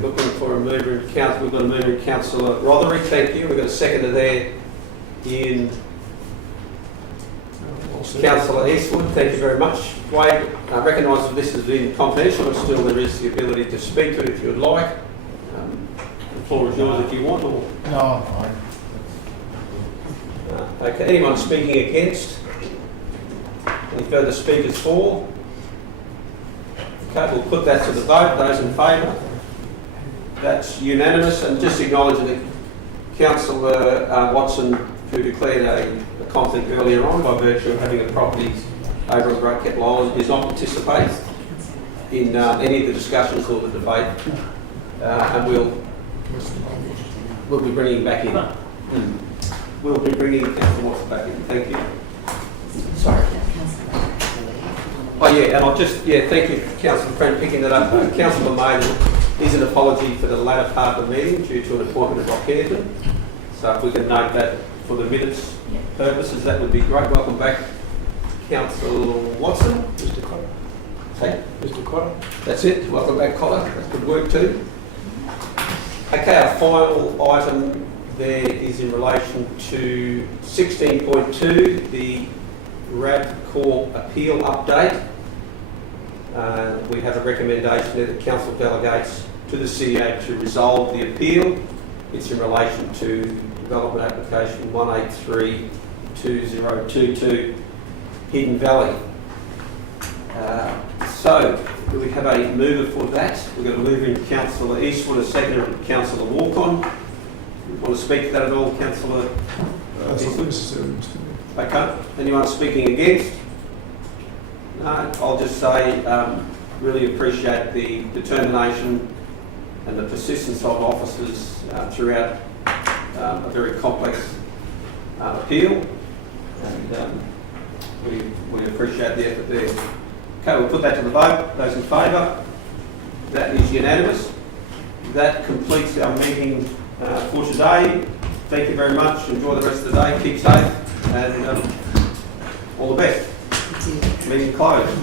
Looking for a mover in council. We've got a mover in Councillor Rothery. Thank you. We've got a seconder there in Councillor Eastwood. Thank you very much. Wade, I recognise that this has been confidential, but still there is the ability to speak to it if you would like. The floor is yours if you want. Or... No, I'm fine. Okay, anyone speaking against? Any further speakers for? Okay, we'll put that to the vote. Those in favour? That's unanimous. And just acknowledging that Councillor Watson, who declared a conflict earlier on by virtue of having a property over on Great Keppel Island, is not participating in any of the discussions or the debate. And we'll be bringing him back in. We'll be bringing Councillor Watson back in. Thank you. Sorry. Oh yeah, and I'll just, thank you, Councillor Friend, picking that up. Councillor made is an apology for the latter part of the meeting due to an appointment at Rockhampton. So if we can note that for the minutes purposes, that would be great. Welcome back, Councillor Watson. Mr. Cotter. Hey? Mr. Cotter. That's it. Welcome back, Cotter. That's good work too. Okay, our final item there is in relation to 16.2, the RAB Corp appeal update. We have a recommendation there that Council delegates to the CEO to resolve the appeal. It's in relation to development application 1832022 Hidden Valley. So, do we have a mover for that? We've got a mover in Councillor Eastwood, a seconder in Councillor Walcon. Want to speak to that at all, Councillor? That's not necessary, Mr. Mayor. Okay. Anyone speaking against? No. I'll just say, really appreciate the determination and the persistence of officers throughout a very complex appeal, and we appreciate the effort there. Okay, we'll put that to the vote. Those in favour? That is unanimous. That completes our meeting for today. Thank you very much. Enjoy the rest of the day. Keep safe and all the best. Meeting closed.